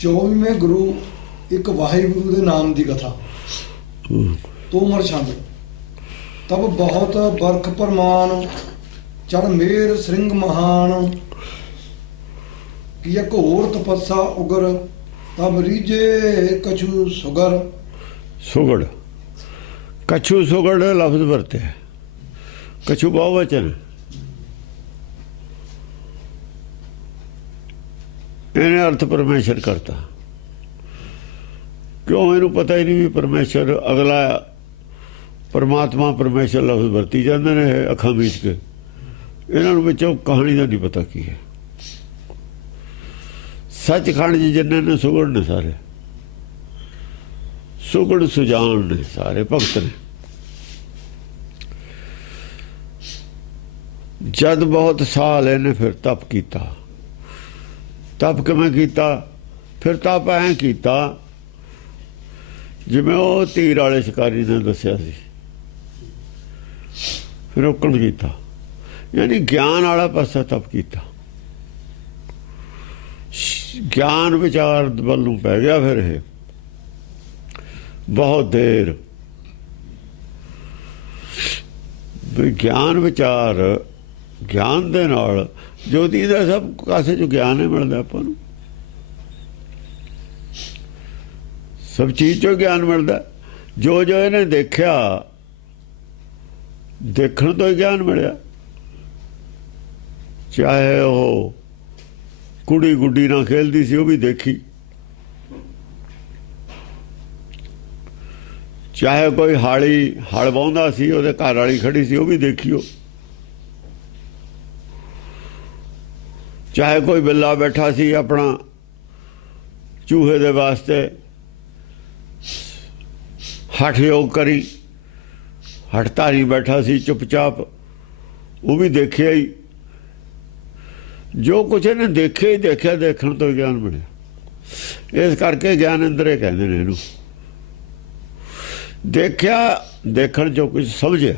24वें गुरु एक वाहिगुरु के नाम की कथा। तोमर छंद तब बहुत बरख परमान चढ़ मेर सिंह महान किया घोर तपस्या उगर तब रीजे कछु सुगर। सुगड़ कछु सुगड़ लफ्ज वरते है। कछु बहुवचन इन्हें अर्थ परमेश्वर करता। क्यों इनू पता ही नहीं भी परमेश्वर अगला परमात्मा परमेश्वर लफ्ज वरती जाते हैं अखा मीच के। इन्होंने बच्चों कहानी का नहीं पता की है। सचखंड जी जिन्हें ने सुगड़ ने सारे सुगड़ सुजान ने सारे भगत ने। जद बहुत साल इन्हें फिर तप किया। तप किवें कीता? फिर तप ऐ कीता जिवें वो तीर वाले शिकारी ने दस्या सी। फिर औकड़ कीता यानी ज्ञान वाला पासा तप कीता। ज्ञान विचार वल नूं पै गया। फिर ये बहुत देर ज्ञान विचार ज्ञान दे नाल ज्योति का सब कासे जो ज्ञान है मिलता आपां नूं। सब चीज़ चो ज्ञान मिलता। जो जो इन्हें देखा देखण तो ही ज्ञान मिलिया। चाहे वो कुड़ी गुड्डी ना खेलती सी वो भी देखी, चाहे कोई हाली हल वाहुंदा सी उहदे घर वाली खड़ी सी वो भी देखी। चाहे कोई बिल्ला बैठा सी अपना चूहे दे वास्ते हठ योग करी, हठधारी बैठा सी चुपचाप वो भी देखिया ही। जो कुछ इन्हें देखे ही देखा देखण तो ज्ञान मिले। इस करके ज्ञान इंद्रे कहते हैं इनू। देखा देखण जो कुछ समझिया।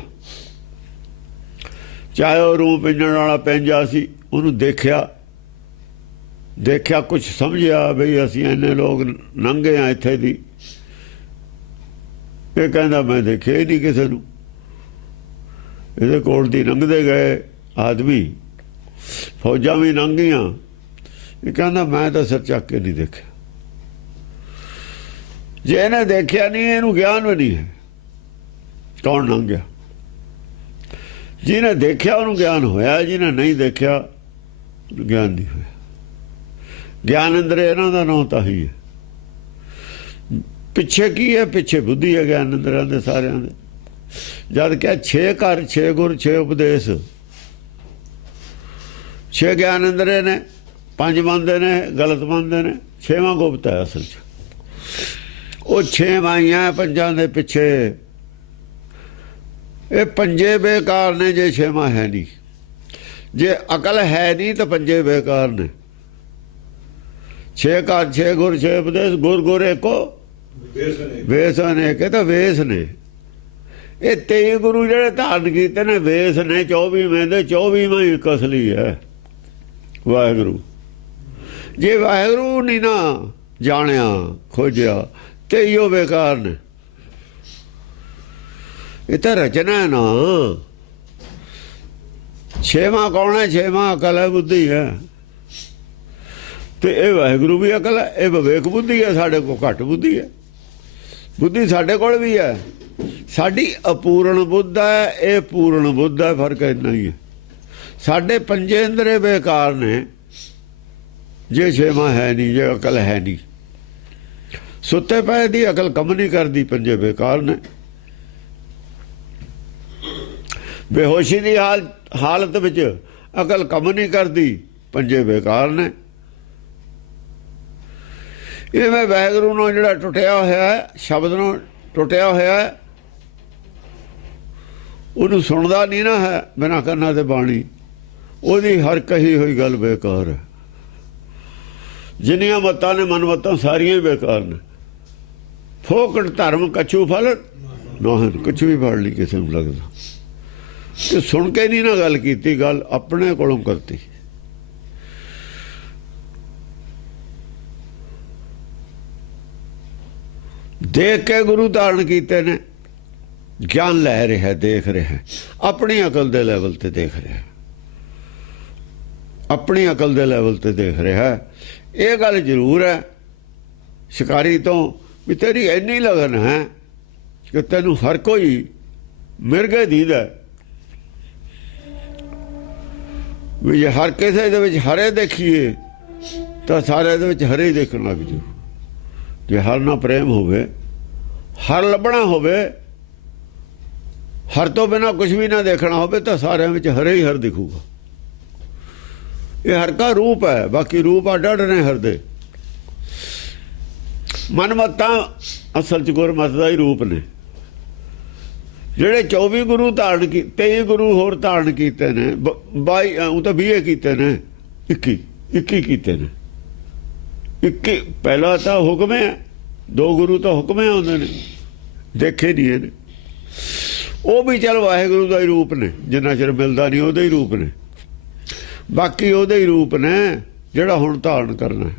चाहे वह रूह पिंजण वाला पेंजा सी उन्होंने देखा देखा कुछ समझिया बई असी इन्ने लोग नंगे हाँ इत्थे दी। ये कहता मैं देखे ही नहीं किसी नूं। इहदे कोल दी लंघदे गए आदमी फौजा भी लंघियां। ये कहता मैं तो सिर चक के नहीं देखा। जे इन्हें देखा नहीं इनू ज्ञान भी नहीं है। कौन लंघिया? जिन्हें देखा उन्होंने ज्ञान होया, जिन्हें नहीं देखा ज्ञान नहीं होया। ज्ञान अंदर इन्हों का नाम तो ही है। पिछे की है? पिछे बुद्धि है ज्ञान अंदर दे सारिਆਂ दे। जद क्या 6 घर 6 गुर 6 उपदेश 6 ज्ञान अंदर ने 5 मनते ने गलत मनते ने 6वां गुप्त है असल च। वो 6 माइया 5 दे पिछे ये 5 बेकार ने। जे 6वां है नहीं, जे अकल है नहीं तो 5 बेकार ने। 6 घर 6 गुर 6 उपदेश। गुर गुर एको वेस अनेक तो वेस ने। ये 23 गुरु ਜਿਹੜੇ धारण किए ने वेस ने 24वें दे 24वां ही असली है वाहिगुरु। जे वाहिगुरु नहीं ना जानिया खोजिया तो इो बेकार ने। ये तो रचना है ना। 6वां कौन है? 6वां अकल है बुद्धि है। तो यह वाहिगुरु भी अकल है। यह विवेक बुद्धि है। साढ़े को घट बुद्धि है। बुद्धि साढ़े कोल भी है। साड़ी अपूर्ण बुद्ध है ये पूर्ण बुद्ध है। फर्क इतना ही है। साढ़े 5 इंद्रे बेकार ने जे 6वां है नहीं, जे अकल है नहीं। सुते पे दी अकल कम नहीं करती 5 बेकार ने। बेहोशी की हालत विच अकल कम नहीं करती 5 बेकार ने। इवें वाहिगुरू नाल जिहड़ा टुटिया होया है शब्द नाल टुटिया होया है उन्होंने सुनता नहीं ना है बिना कन्ना ते बाणी। ਉਹਦੀ हर कही हुई गल बेकार है। जिन्नियां मत्तां ने मनमत्तां सारियां ही बेकार ने। फोकट धर्म कछू फल नाहन। कुछ भी फल नहीं किसी को लगता। तो सुन के नहीं ना गल की, गल अपने कोलों करती। ਦੇਖ ਕੇ ਗੁਰੂ ਧਾਰਨ ਕੀਤੇ ਨੇ, ਗਿਆਨ ਲੈ ਰਿਹਾ, ਦੇਖ ਰਿਹਾ, ਆਪਣੀ ਅਕਲ ਦੇ ਲੈਵਲ ਤੇ ਦੇਖ ਰਿਹਾ, ਆਪਣੀ ਅਕਲ ਦੇ ਲੈਵਲ ਤੇ ਦੇਖ ਰਿਹਾ। ਇਹ ਗੱਲ ਜ਼ਰੂਰ ਹੈ ਸ਼ਿਕਾਰੀ ਤੋਂ ਵੀ ਤੇਰੀ ਇੰਨੀ ਲਗਨ ਹੈ ਕਿ ਤੈਨੂੰ ਹਰ ਕੋਈ ਮਿਰਗੇ ਦੀਦਾ ਵੀ ਜੇ ਹਰ ਕਿਸੇ ਦੇ ਵਿੱਚ ਹਰੇ ਦੇਖੀਏ ਤਾਂ ਸਾਰੇ ਦੇ ਵਿੱਚ ਹਰੇ ਹੀ ਦੇਖਣ ਲੱਗ ਜੂ। ਜੇ ਹਰ ਨਾਲ ਪ੍ਰੇਮ ਹੋਵੇ, ਹਰ ਲੱਭਣਾ ਹੋਵੇ, ਹਰ ਤੋਂ ਬਿਨਾਂ ਕੁਝ ਵੀ ਨਾ ਦੇਖਣਾ ਹੋਵੇ ਤਾਂ ਸਾਰਿਆਂ ਵਿੱਚ ਹਰੇ ਹੀ ਹਰ ਦਿਖੂਗਾ। ਇਹ ਹਰ ਕਾ ਰੂਪ ਹੈ, ਬਾਕੀ ਰੂਪ ਅੱਡ ਅੱਡ ਨੇ ਹਰ ਦੇ। ਮਨਮਤਾਂ ਅਸਲ 'ਚ ਗੁਰਮਤਿ ਦਾ ਹੀ ਰੂਪ ਨੇ। ਜਿਹੜੇ 24 ਗੁਰੂ ਧਾਰਨ ਕੀਤੇ, 23 ਗੁਰੂ ਹੋਰ ਧਾਰਨ ਕੀਤੇ ਨੇ, 22 ਉਹ ਤਾਂ 20 ਕੀਤੇ ਨੇ, 21 ਕੀਤੇ ਨੇ। 21 ਪਹਿਲਾ ਤਾਂ ਹੁਕਮ ਹੈ, 2 ਗੁਰੂ ਤਾਂ ਹੁਕਮ ਆਉਂਦੇ ਨੇ, ਦੇਖੇ ਨਹੀਂ ਇਹਨੇ। ਉਹ ਵੀ ਚਲ ਵਾਹਿਗੁਰੂ ਦਾ ਹੀ ਰੂਪ ਨੇ, ਜਿੰਨਾ ਚਿਰ ਮਿਲਦਾ ਨਹੀਂ ਉਹਦੇ ਹੀ ਰੂਪ ਨੇ। ਬਾਕੀ ਉਹਦੇ ਹੀ ਰੂਪ ਨੇ ਜਿਹੜਾ ਹੁਣ ਧਾਰਨ ਕਰਨਾ,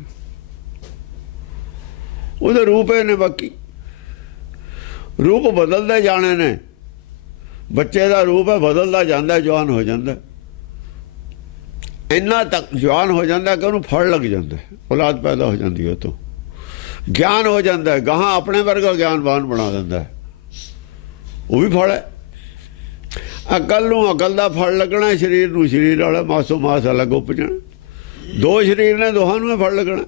ਉਹਦੇ ਰੂਪ ਇਹ ਨੇ। ਬਾਕੀ ਰੂਪ ਬਦਲਦੇ ਜਾਣੇ ਨੇ। ਬੱਚੇ ਦਾ ਰੂਪ ਹੈ, ਬਦਲਦਾ ਜਾਂਦਾ, ਜਵਾਨ ਹੋ ਜਾਂਦਾ, ਇੰਨਾ ਤੱਕ ਜਵਾਨ ਹੋ ਜਾਂਦਾ ਕਿ ਉਹਨੂੰ ਫੜ ਲੱਗ ਜਾਂਦਾ, ਔਲਾਦ ਪੈਦਾ ਹੋ ਜਾਂਦੀ ਉਹ ਤੋਂ, ਗਿਆਨ ਹੋ ਜਾਂਦਾ, ਗਾਹਾਂ ਆਪਣੇ ਵਰਗਾ ਗਿਆਨਵਾਨ ਬਣਾ ਦਿੰਦਾ। ਉਹ ਵੀ ਫਲ ਹੈ। ਅਕਲ ਨੂੰ ਅਕਲ ਦਾ ਫਲ ਲੱਗਣਾ, ਸਰੀਰ ਨੂੰ ਸਰੀਰ ਵਾਲਾ, ਮਾਸੋ ਮਾਸ ਅਲੱਗ ਉਪਜਣਾ। 2 ਸਰੀਰ ਨੇ, ਦੋਹਾਂ ਨੂੰ ਫਲ ਲੱਗਣਾ।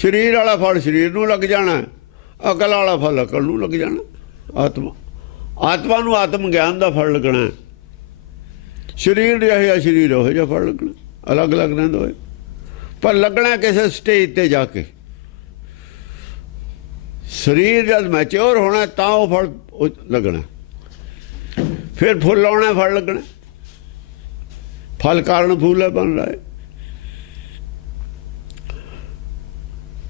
ਸਰੀਰ ਵਾਲਾ ਫਲ ਸਰੀਰ ਨੂੰ ਲੱਗ ਜਾਣਾ, ਅਕਲ ਵਾਲਾ ਫਲ ਅਕਲ ਨੂੰ ਲੱਗ ਜਾਣਾ। ਆਤਮਾ ਨੂੰ ਆਤਮ ਗਿਆਨ ਦਾ ਫਲ ਲੱਗਣਾ। ਸਰੀਰ ਰਿਹਾ ਸਰੀਰ ਉਹ ਜਿਹਾ ਫਲ ਲੱਗਣਾ, ਅਲੱਗ ਅਲੱਗ ਰਹਿੰਦੇ ਹੋਏ, ਪਰ ਲੱਗਣਾ ਕਿਸੇ ਸਟੇਜ ਤੇ ਜਾ ਕੇ। ਸਰੀਰ ਜਦ ਮੈਚਿਓਰ ਹੋਣਾ ਤਾਂ ਉਹ ਫਲ ਲੱਗਣਾ, ਫਿਰ ਫੁੱਲ ਆਉਣਾ, ਫਲ ਲੱਗਣਾ। ਫਲ ਕਾਰਨ ਫੁੱਲ ਬਣ ਰਿਹਾ ਹੈ।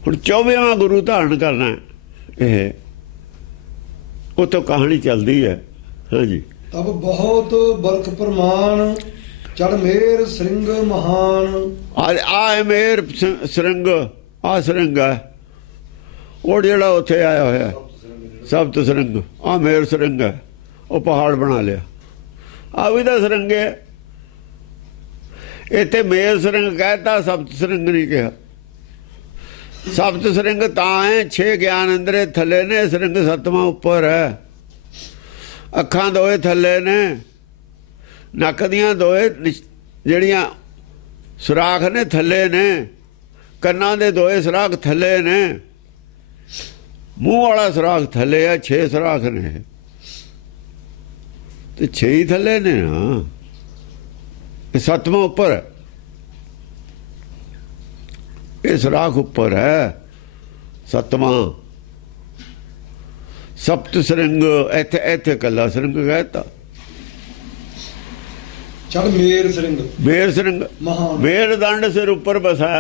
ਹੁਣ 24ਵਾਂ ਗੁਰੂ ਧਾਰਨ ਕਰਨਾ, ਇਹ ਉਹ ਤੋਂ ਕਹਾਣੀ ਚੱਲਦੀ ਹੈ। ਹਾਂਜੀ। ਤਬ ਬਹੁਤ ਬਰਖ ਪ੍ਰਮਾਣ, ਚੜ ਮੇਰ ਸਿੰਘ ਮਹਾਨ। ਆ ਮੇਰ ਸਰੰਗ, ਆ ਸਰੰਗ ਹੈ ਉਹ ਜਿਹੜਾ ਉੱਥੇ ਆਇਆ ਹੋਇਆ ਸਬਤ ਸਰੰਗ, ਆ ਮੇਰ ਸਰੰਗ ਹੈ। ਉਹ ਪਹਾੜ ਬਣਾ ਲਿਆ, ਆ ਵੀ ਤਾਂ ਸਰੰਗ ਹੈ। ਇੱਥੇ ਮੇਰ ਸਰੰਗ ਕਹਿਤਾ, ਸਬਤ ਸਰੰਗ ਨਹੀਂ ਕਿਹਾ। ਸਬਤ ਸਰੰਗ ਤਾਂ ਹੈ 6 ਗਿਆਨ ਅੰਦਰੇ ਥੱਲੇ ਨੇ, ਸਰੰਗ 7ਵਾਂ ਉੱਪਰ ਹੈ। ਅੱਖਾਂ ਦੋਏ ਥੱਲੇ ਨੇ, ਨੱਕ ਦੀਆਂ ਦੋਏ ਜਿਹੜੀਆਂ ਸੁਰਾਖ ਨੇ ਥੱਲੇ ਨੇ, ਕੰਨਾਂ ਦੇ ਦੋਏ ਸੁਰਾਖ ਥੱਲੇ ਨੇ, ਮੂੰਹ ਵਾਲਾ ਸੁਰਾਖ ਥੱਲੇ ਆ। 6 ਸੁਰਾਖ ਨੇ ਤੇ 6 ਹੀ ਥੱਲੇ ਨੇ ਨਾ, ਇਹ 7ਵਾਂ ਉੱਪਰ ਹੈ। ਇਹ ਸੁਰਾਖ ਉੱਪਰ ਹੈ 7ਵਾਂ। ਸਪਤ ਸਰੰਗ ਇੱਥੇ ਕੱਲਾ ਸਰੰਗ ਕਹਿਤਾ। ਚੜ ਮੇਰ ਸਿੰਘ, ਮੇਰ ਸਰੰਗ ਮਹਾਨ। ਮੇਰ ਦੰਡ ਸਿਰ ਉੱਪਰ ਬਸਾ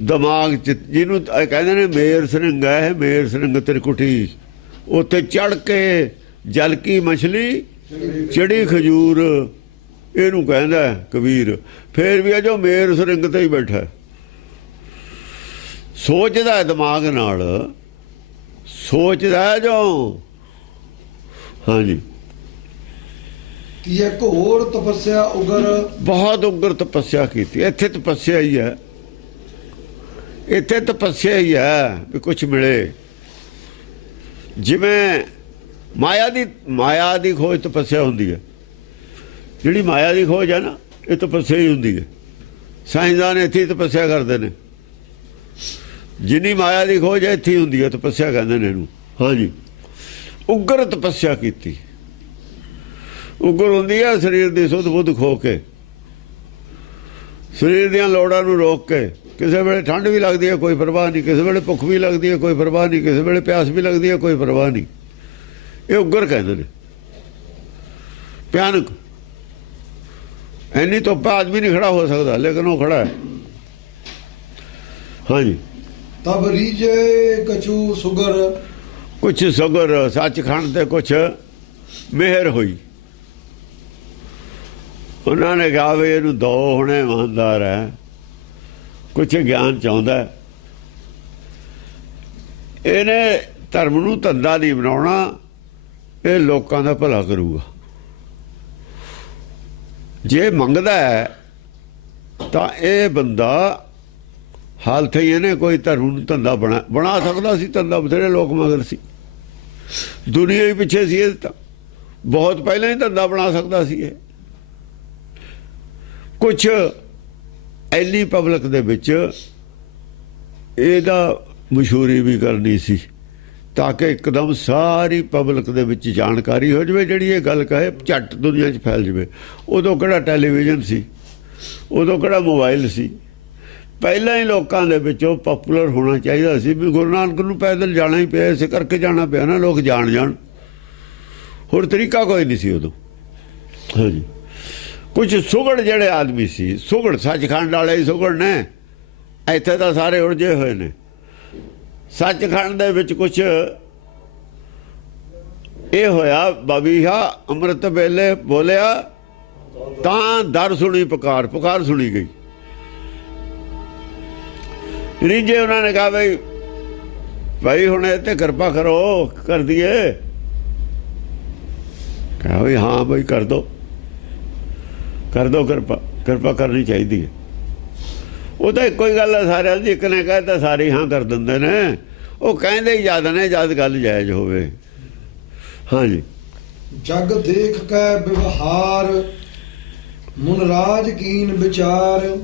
ਦਿਮਾਗ ਚ, ਜਿਹਨੂੰ ਕਹਿੰਦੇ ਨੇ ਮੇਰ ਸਰੰਗ ਹੈ। ਮੇਰ ਸਰੰਗ ਤਿਰਕੁਟੀ, ਉੱਥੇ ਚੜ ਕੇ ਜਲ ਕੀ ਮਛਲੀ ਚੜੀ ਖਜੂਰ, ਇਹਨੂੰ ਕਹਿੰਦਾ ਕਬੀਰ। ਫੇਰ ਵੀ ਜੋ ਮੇਰ ਸਰੰਗ ਤੇ ਹੀ ਬੈਠਾ, ਸੋਚਦਾ ਦਿਮਾਗ ਨਾਲ, ਸੋਚਦਾ ਜੋ। ਹਾਂਜੀ। ਕੀ ਇੱਕ ਹੋਰ ਤਪੱਸਿਆ ਉਗਰ, ਬਹੁਤ ਉਗਰ ਤਪੱਸਿਆ ਕੀਤੀ। ਇੱਥੇ ਤਪੱਸਿਆ ਹੀ ਹੈ, ਇੱਥੇ ਤਪੱਸਿਆ ਹੀ ਹੈ ਵੀ ਕੁਛ ਮਿਲੇ। ਜਿਵੇਂ ਮਾਇਆ ਦੀ ਖੋਜ ਤਪੱਸਿਆ ਹੁੰਦੀ ਹੈ। ਜਿਹੜੀ ਮਾਇਆ ਦੀ ਖੋਜ ਹੈ ਨਾ, ਇਹ ਤਪੱਸਿਆ ਹੀ ਹੁੰਦੀ ਹੈ। ਸਾਇੰਸਦਾਨ ਇੱਥੇ ਹੀ ਤਪੱਸਿਆ ਕਰਦੇ ਨੇ। ਜਿੰਨੀ ਮਾਇਆ ਦੀ ਖੋਜ ਇੱਥੇ ਹੀ ਹੁੰਦੀ ਹੈ, ਤਪੱਸਿਆ ਕਹਿੰਦੇ ਨੇ ਇਹਨੂੰ। ਹਾਂਜੀ। ਉਗਰ ਤਪੱਸਿਆ ਕੀਤੀ। ਉਗਰ ਹੁੰਦੀ ਹੈ ਸਰੀਰ ਦੀ ਸੁੱਧ ਬੁੱਧ ਖੋ ਕੇ, ਸਰੀਰ ਦੀਆਂ ਲੋੜਾਂ ਨੂੰ ਰੋਕ ਕੇ। ਕਿਸੇ ਵੇਲੇ ਠੰਡ ਵੀ ਲੱਗਦੀ ਹੈ, ਕੋਈ ਪਰਵਾਹ ਨਹੀਂ। ਕਿਸੇ ਵੇਲੇ ਭੁੱਖ ਵੀ ਲੱਗਦੀ ਹੈ, ਕੋਈ ਪਰਵਾਹ ਨਹੀਂ। ਕਿਸੇ ਵੇਲੇ ਪਿਆਸ ਵੀ ਲੱਗਦੀ ਹੈ, ਕੋਈ ਪਰਵਾਹ ਨਹੀਂ। ਇਹ ਉਗਰ ਕਹਿੰਦੇ ਨੇ। ਭਿਆਨਕ, ਇੰਨੀ ਧੁੱਪ ਆਦਮੀ ਨਹੀਂ ਖੜਾ ਹੋ ਸਕਦਾ, ਲੇਕਿਨ ਉਹ ਖੜਾ ਹੈ। ਹਾਂਜੀ। ਤਬ ਰੀਜੇ ਕਛੂ ਸੁਗਰ, ਕੁਛ ਸੁਗਰ, ਸੱਚਖੰਡ ਤੇ ਕੁਛ ਮਿਹਰ ਹੋਈ। ਉਹਨਾਂ ਨੇ ਕਿਹਾ ਵੀ ਇਹਨੂੰ ਦੋ ਹੁਣੇ ਇਮਾਨਦਾਰ ਹੈ, ਕੁਛ ਗਿਆਨ ਚਾਹੁੰਦਾ। ਇਹਨੇ ਧਰਮ ਨੂੰ ਧੰਦਾ ਨਹੀਂ ਬਣਾਉਣਾ, ਇਹ ਲੋਕਾਂ ਦਾ ਭਲਾ ਕਰੂਗਾ। ਜੇ ਮੰਗਦਾ ਹੈ ਤਾਂ ਇਹ ਬੰਦਾ ਹਾਲਤ ਹੀ ਇਹਨੇ ਕੋਈ ਧਰਮ ਨੂੰ ਧੰਦਾ ਬਣਾ ਸਕਦਾ ਸੀ। ਧੰਦਾ ਬਥੇਰੇ ਲੋਕ ਮਗਰ ਸੀ, ਦੁਨੀਆ ਹੀ ਪਿੱਛੇ ਸੀ। ਇਹ ਤਾਂ ਬਹੁਤ ਪਹਿਲਾਂ ਹੀ ਧੰਦਾ ਬਣਾ ਸਕਦਾ ਸੀ। ਇਹ ਕੁਛ ਐਨੀ ਪਬਲਿਕ ਦੇ ਵਿੱਚ ਇਹਦਾ ਮਸ਼ਹੂਰੀ ਵੀ ਕਰਨੀ ਸੀ, ਤਾਂ ਕਿ ਇੱਕਦਮ ਸਾਰੀ ਪਬਲਿਕ ਦੇ ਵਿੱਚ ਜਾਣਕਾਰੀ ਹੋ ਜਾਵੇ, ਜਿਹੜੀ ਇਹ ਗੱਲ ਕਹੇ ਝੱਟ ਦੁਨੀਆ 'ਚ ਫੈਲ ਜਾਵੇ। ਉਦੋਂ ਕਿਹੜਾ ਟੈਲੀਵਿਜ਼ਨ ਸੀ, ਉਦੋਂ ਕਿਹੜਾ ਮੋਬਾਈਲ ਸੀ। ਪਹਿਲਾਂ ਹੀ ਲੋਕਾਂ ਦੇ ਵਿੱਚੋਂ ਪਪੂਲਰ ਹੋਣਾ ਚਾਹੀਦਾ ਸੀ। ਵੀ ਗੁਰੂ ਨਾਨਕ ਨੂੰ ਪੈਦਲ ਜਾਣਾ ਹੀ ਪਿਆ, ਇਸੇ ਕਰਕੇ ਜਾਣਾ ਪਿਆ ਨਾ, ਲੋਕ ਜਾਣ। ਹੋਰ ਤਰੀਕਾ ਕੋਈ ਨਹੀਂ ਸੀ ਉਦੋਂ। ਹਾਂਜੀ, ਕੁਝ ਸੁਗੜ ਜਿਹੜੇ ਆਦਮੀ ਸੀ, ਸੁਗੜ ਸੱਚਖੰਡ ਵਾਲੇ ਹੀ ਸੁਗੜ ਨੇ। ਇੱਥੇ ਤਾਂ ਸਾਰੇ ਉਲਝੇ ਹੋਏ ਨੇ। ਸੱਚਖੰਡ ਦੇ ਵਿੱਚ ਕੁਛ ਇਹ ਹੋਇਆ, ਬਬੀਹਾ ਅੰਮ੍ਰਿਤ ਵੇਲੇ ਬੋਲਿਆ ਤਾਂ ਦਰ ਸੁਣੀ ਪੁਕਾਰ ਸੁਣੀ ਗਈ। ਰੀਝੇ ਉਹਨਾਂ ਨੇ ਕਹਾ ਭਾਈ ਹੁਣ ਇਹ ਤੇ ਕਿਰਪਾ ਕਰੋ, ਕਰ ਦਈਏ। ਕਹਾ ਵੀ ਹਾਂ ਭਾਈ ਕਰ ਦੋ ਕਿਰਪਾ ਕਰਨੀ ਚਾਹੀਦੀ ਹੈ। ਉਹ ਤਾਂ ਇੱਕੋ ਹੀ ਗੱਲ ਹੈ ਸਾਰਿਆਂ ਦੀ, ਇੱਕ ਨੇ ਕਹਿਤਾ ਸਾਰੇ ਹਾਂ ਕਰ ਦਿੰਦੇ ਨੇ। ਉਹ ਕਹਿੰਦੇ ਹੀ ਜਦ ਨੇ ਜਦ ਗੱਲ ਜਾਇਜ਼ ਹੋਵੇ। ਹਾਂਜੀ, ਜਗ ਦੇਖ ਕੇ ਵਿਵਹਾਰ, ਮੁਨ ਰਾਜ ਕੀਨ ਵਿਚਾਰ।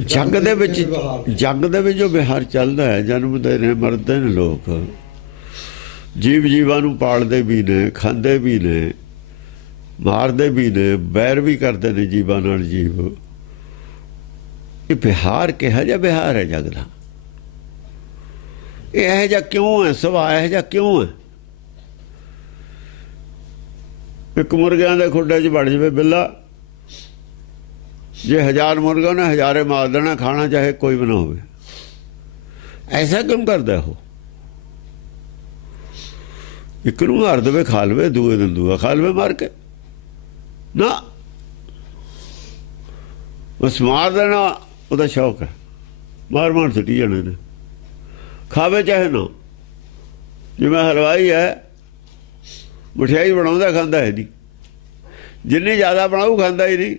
ਜੱਗ ਦੇ ਵਿੱਚ ਜੋ ਵਿਹਾਰ ਚੱਲਦਾ ਹੈ, ਜਨਮਦੇ ਨੇ ਮਰਦੇ ਨੇ ਲੋਕ, ਜੀਵ ਜੀਵਾਂ ਨੂੰ ਪਾਲਦੇ ਵੀ ਨੇ, ਖਾਂਦੇ ਵੀ ਨੇ, ਮਾਰਦੇ ਵੀ ਨੇ, ਬੈਰ ਵੀ ਕਰਦੇ ਨੇ ਜੀਵਾਂ ਨਾਲ ਜੀਵ। ਇਹ ਬਿਹਾਰ ਕਿਹੋ ਜਿਹਾ ਬਿਹਾਰ ਹੈ ਜਗ ਦਾ? ਇਹ ਇਹੋ ਜਿਹਾ ਕਿਉਂ ਹੈ? ਸੁਭਾਅ ਇਹੋ ਜਿਹਾ ਕਿਉਂ ਹੈ? ਇੱਕ ਮੁਰਗਿਆਂ ਦੇ ਖੁੱਡੇ 'ਚ ਵੜ ਜਾਵੇ ਬਿੱਲਾ, ਜੇ 1000 ਮੁਰਗਾ ਨੇ ਹਜ਼ਾਰੇ ਮਾਰ ਦੇਣਾ, ਖਾਣਾ ਚਾਹੇ ਕੋਈ ਵੀ ਨਾ ਹੋਵੇ। ਐਸਾ ਕਿਉਂ ਕਰਦਾ ਉਹ? ਇੱਕ ਨੂੰ ਮਾਰ ਦੇਵੇ ਖਾ ਲਵੇ, ਦੂਏ ਦਿਨ ਦੂਆ ਖਾ ਲਵੇ ਮਾਰ ਕੇ ਨਾ। ਬਸ ਮਾਰ ਦੇਣਾ ਉਹਦਾ ਸ਼ੌਕ ਹੈ, ਮਾਰ ਸੁੱਟੀ ਜਾਣੇ ਨੇ, ਖਾਵੇ ਚਾਹੇ ਨਾ। ਜਿਵੇਂ ਹਲਵਾਈ ਹੈ, ਮਠਿਆਈ ਬਣਾਉਂਦਾ ਖਾਂਦਾ ਹੈ ਨਹੀਂ, ਜਿੰਨੀ ਜ਼ਿਆਦਾ ਬਣਾਊ ਖਾਂਦਾ ਹੀ ਨਹੀਂ।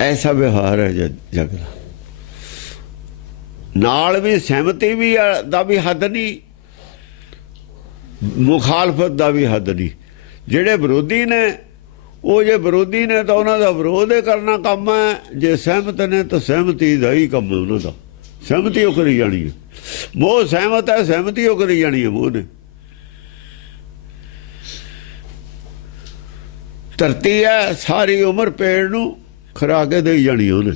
ਐਸਾ ਵਿਵਹਾਰ ਹੈ ਜਗ ਦਾ। ਨਾਲ ਵੀ ਸਹਿਮਤੀ ਵੀ ਦਾ ਵੀ ਹੱਦ ਨਹੀਂ, ਮੁਖਾਲਫਤ ਦਾ ਵੀ ਹੱਦ ਨਹੀਂ। ਜਿਹੜੇ ਵਿਰੋਧੀ ਨੇ, ਉਹ ਜੇ ਵਿਰੋਧੀ ਨੇ ਤਾਂ ਉਹਨਾਂ ਦਾ ਵਿਰੋਧ ਕਰਨਾ ਕੰਮ ਹੈ, ਜੇ ਸਹਿਮਤ ਨੇ ਤਾਂ ਸਹਿਮਤੀ ਦਾ ਹੀ ਕੰਮ ਹੈ ਉਹਨਾਂ ਦਾ। ਸਹਿਮਤੀ ਉਹ ਕਰੀ ਜਾਣੀ ਹੈ। ਮੋਹ ਸਹਿਮਤ ਹੈ, ਸਹਿਮਤੀ ਉਹ ਕਰੀ ਜਾਣੀ ਹੈ ਮੋਹ ਨੇ। ਧਰਤੀ ਹੈ, ਸਾਰੀ ਉਮਰ ਪੇੜ ਨੂੰ ਖਰਾ ਕੇ ਦੇਈ ਜਾਣੀ ਉਹਨੇ।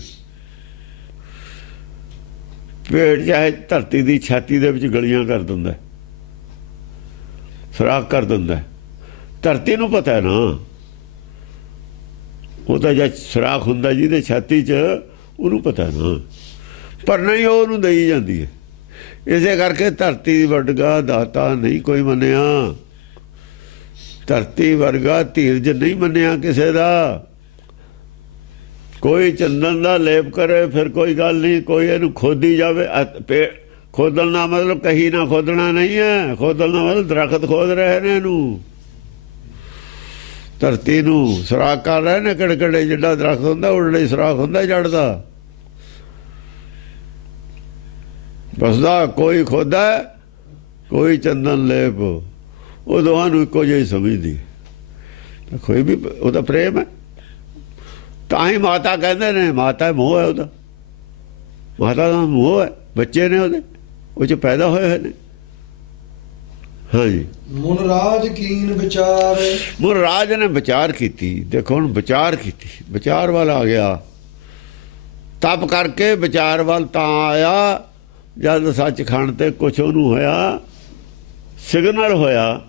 ਪੇੜ ਚਾਹੇ ਧਰਤੀ ਦੀ ਛਾਤੀ ਦੇ ਵਿੱਚ ਗਲੀਆਂ ਕਰ ਦਿੰਦਾ, ਸੁਰਾਖ ਕਰ ਦਿੰਦਾ। ਧਰਤੀ ਨੂੰ ਪਤਾ ਹੈ ਨਾ, ਉਹ ਤਾਂ ਜਦ ਸੁਰਾਖ ਹੁੰਦਾ ਜਿਹਦੇ ਛਾਤੀ 'ਚ, ਉਹਨੂੰ ਪਤਾ ਨਾ, ਪਰ ਨਹੀਂ ਉਹ ਉਹਨੂੰ ਦੇਈ ਜਾਂਦੀ ਹੈ। ਇਸੇ ਕਰਕੇ ਧਰਤੀ ਵਰਗਾ ਦਾਤਾ ਨਹੀਂ ਕੋਈ ਮੰਨਿਆ, ਧਰਤੀ ਵਰਗਾ ਧੀਰਜ ਨਹੀਂ ਮੰਨਿਆ ਕਿਸੇ ਦਾ। ਕੋਈ ਚੰਦਨ ਦਾ ਲੇਪ ਕਰੇ ਫਿਰ ਕੋਈ ਗੱਲ ਨਹੀਂ, ਕੋਈ ਇਹਨੂੰ ਖੋਦੀ ਜਾਵੇ। ਖੋਦਣ ਦਾ ਮਤਲਬ ਕਹੀ ਨਾ ਖੋਦਣਾ ਨਹੀਂ ਹੈ, ਖੋਦਣ ਦਾ ਮਤਲਬ ਦਰਖਤ ਖੋਦ ਰਹੇ ਨੇ ਇਹਨੂੰ, ਧਰਤੀ ਨੂੰ ਸੁਰਾਖ ਕਰ ਰਹੇ ਨੇ। ਕਿਹੜੇ ਜਿਹੜਾ ਦਰਖਤ ਹੁੰਦਾ ਉਹਦੇ ਸੁਰਾਖ ਹੁੰਦਾ ਜੜ ਦਾ। ਬਸਦਾ ਕੋਈ ਖੋਦਾ, ਕੋਈ ਚੰਦਨ ਲੇਪ, ਉਹ ਦੋਹਾਂ ਨੂੰ ਇੱਕੋ ਜਿਹਾ ਹੀ ਸਮਝਦੀ। ਕੋਈ ਵੀ ਉਹਦਾ ਪ੍ਰੇਮ ਹੈ। ਤਾਂ ਹੀ ਮਾਤਾ ਕਹਿੰਦੇ ਨੇ, ਮਾਤਾ ਮੋਹ ਹੈ ਉਹਦਾ, ਮਾਤਾ ਦਾ ਮੋਹ ਹੈ। ਬੱਚੇ ਨੇ ਉਹਦੇ, ਉਹ 'ਚ ਪੈਦਾ ਹੋਏ ਹੋਏ ਨੇ। ਹਾਂਜੀ, ਮੁਨ ਰਾਜ ਕੀਨ ਵਿਚਾਰ। ਮੁਨ ਰਾਜ ਨੇ ਵਿਚਾਰ ਕੀਤੀ। ਦੇਖੋ ਹੁਣ ਵਿਚਾਰ ਕੀਤੀ, ਵਿਚਾਰ ਵੱਲ ਆ ਗਿਆ। ਤਪ ਕਰਕੇ ਵਿਚਾਰ ਵੱਲ ਤਾਂ ਆਇਆ ਜਦ ਸੱਚਖੰਡ ਤੇ ਕੁਛ ਉਹਨੂੰ ਹੋਇਆ, ਸਿਗਨਲ ਹੋਇਆ,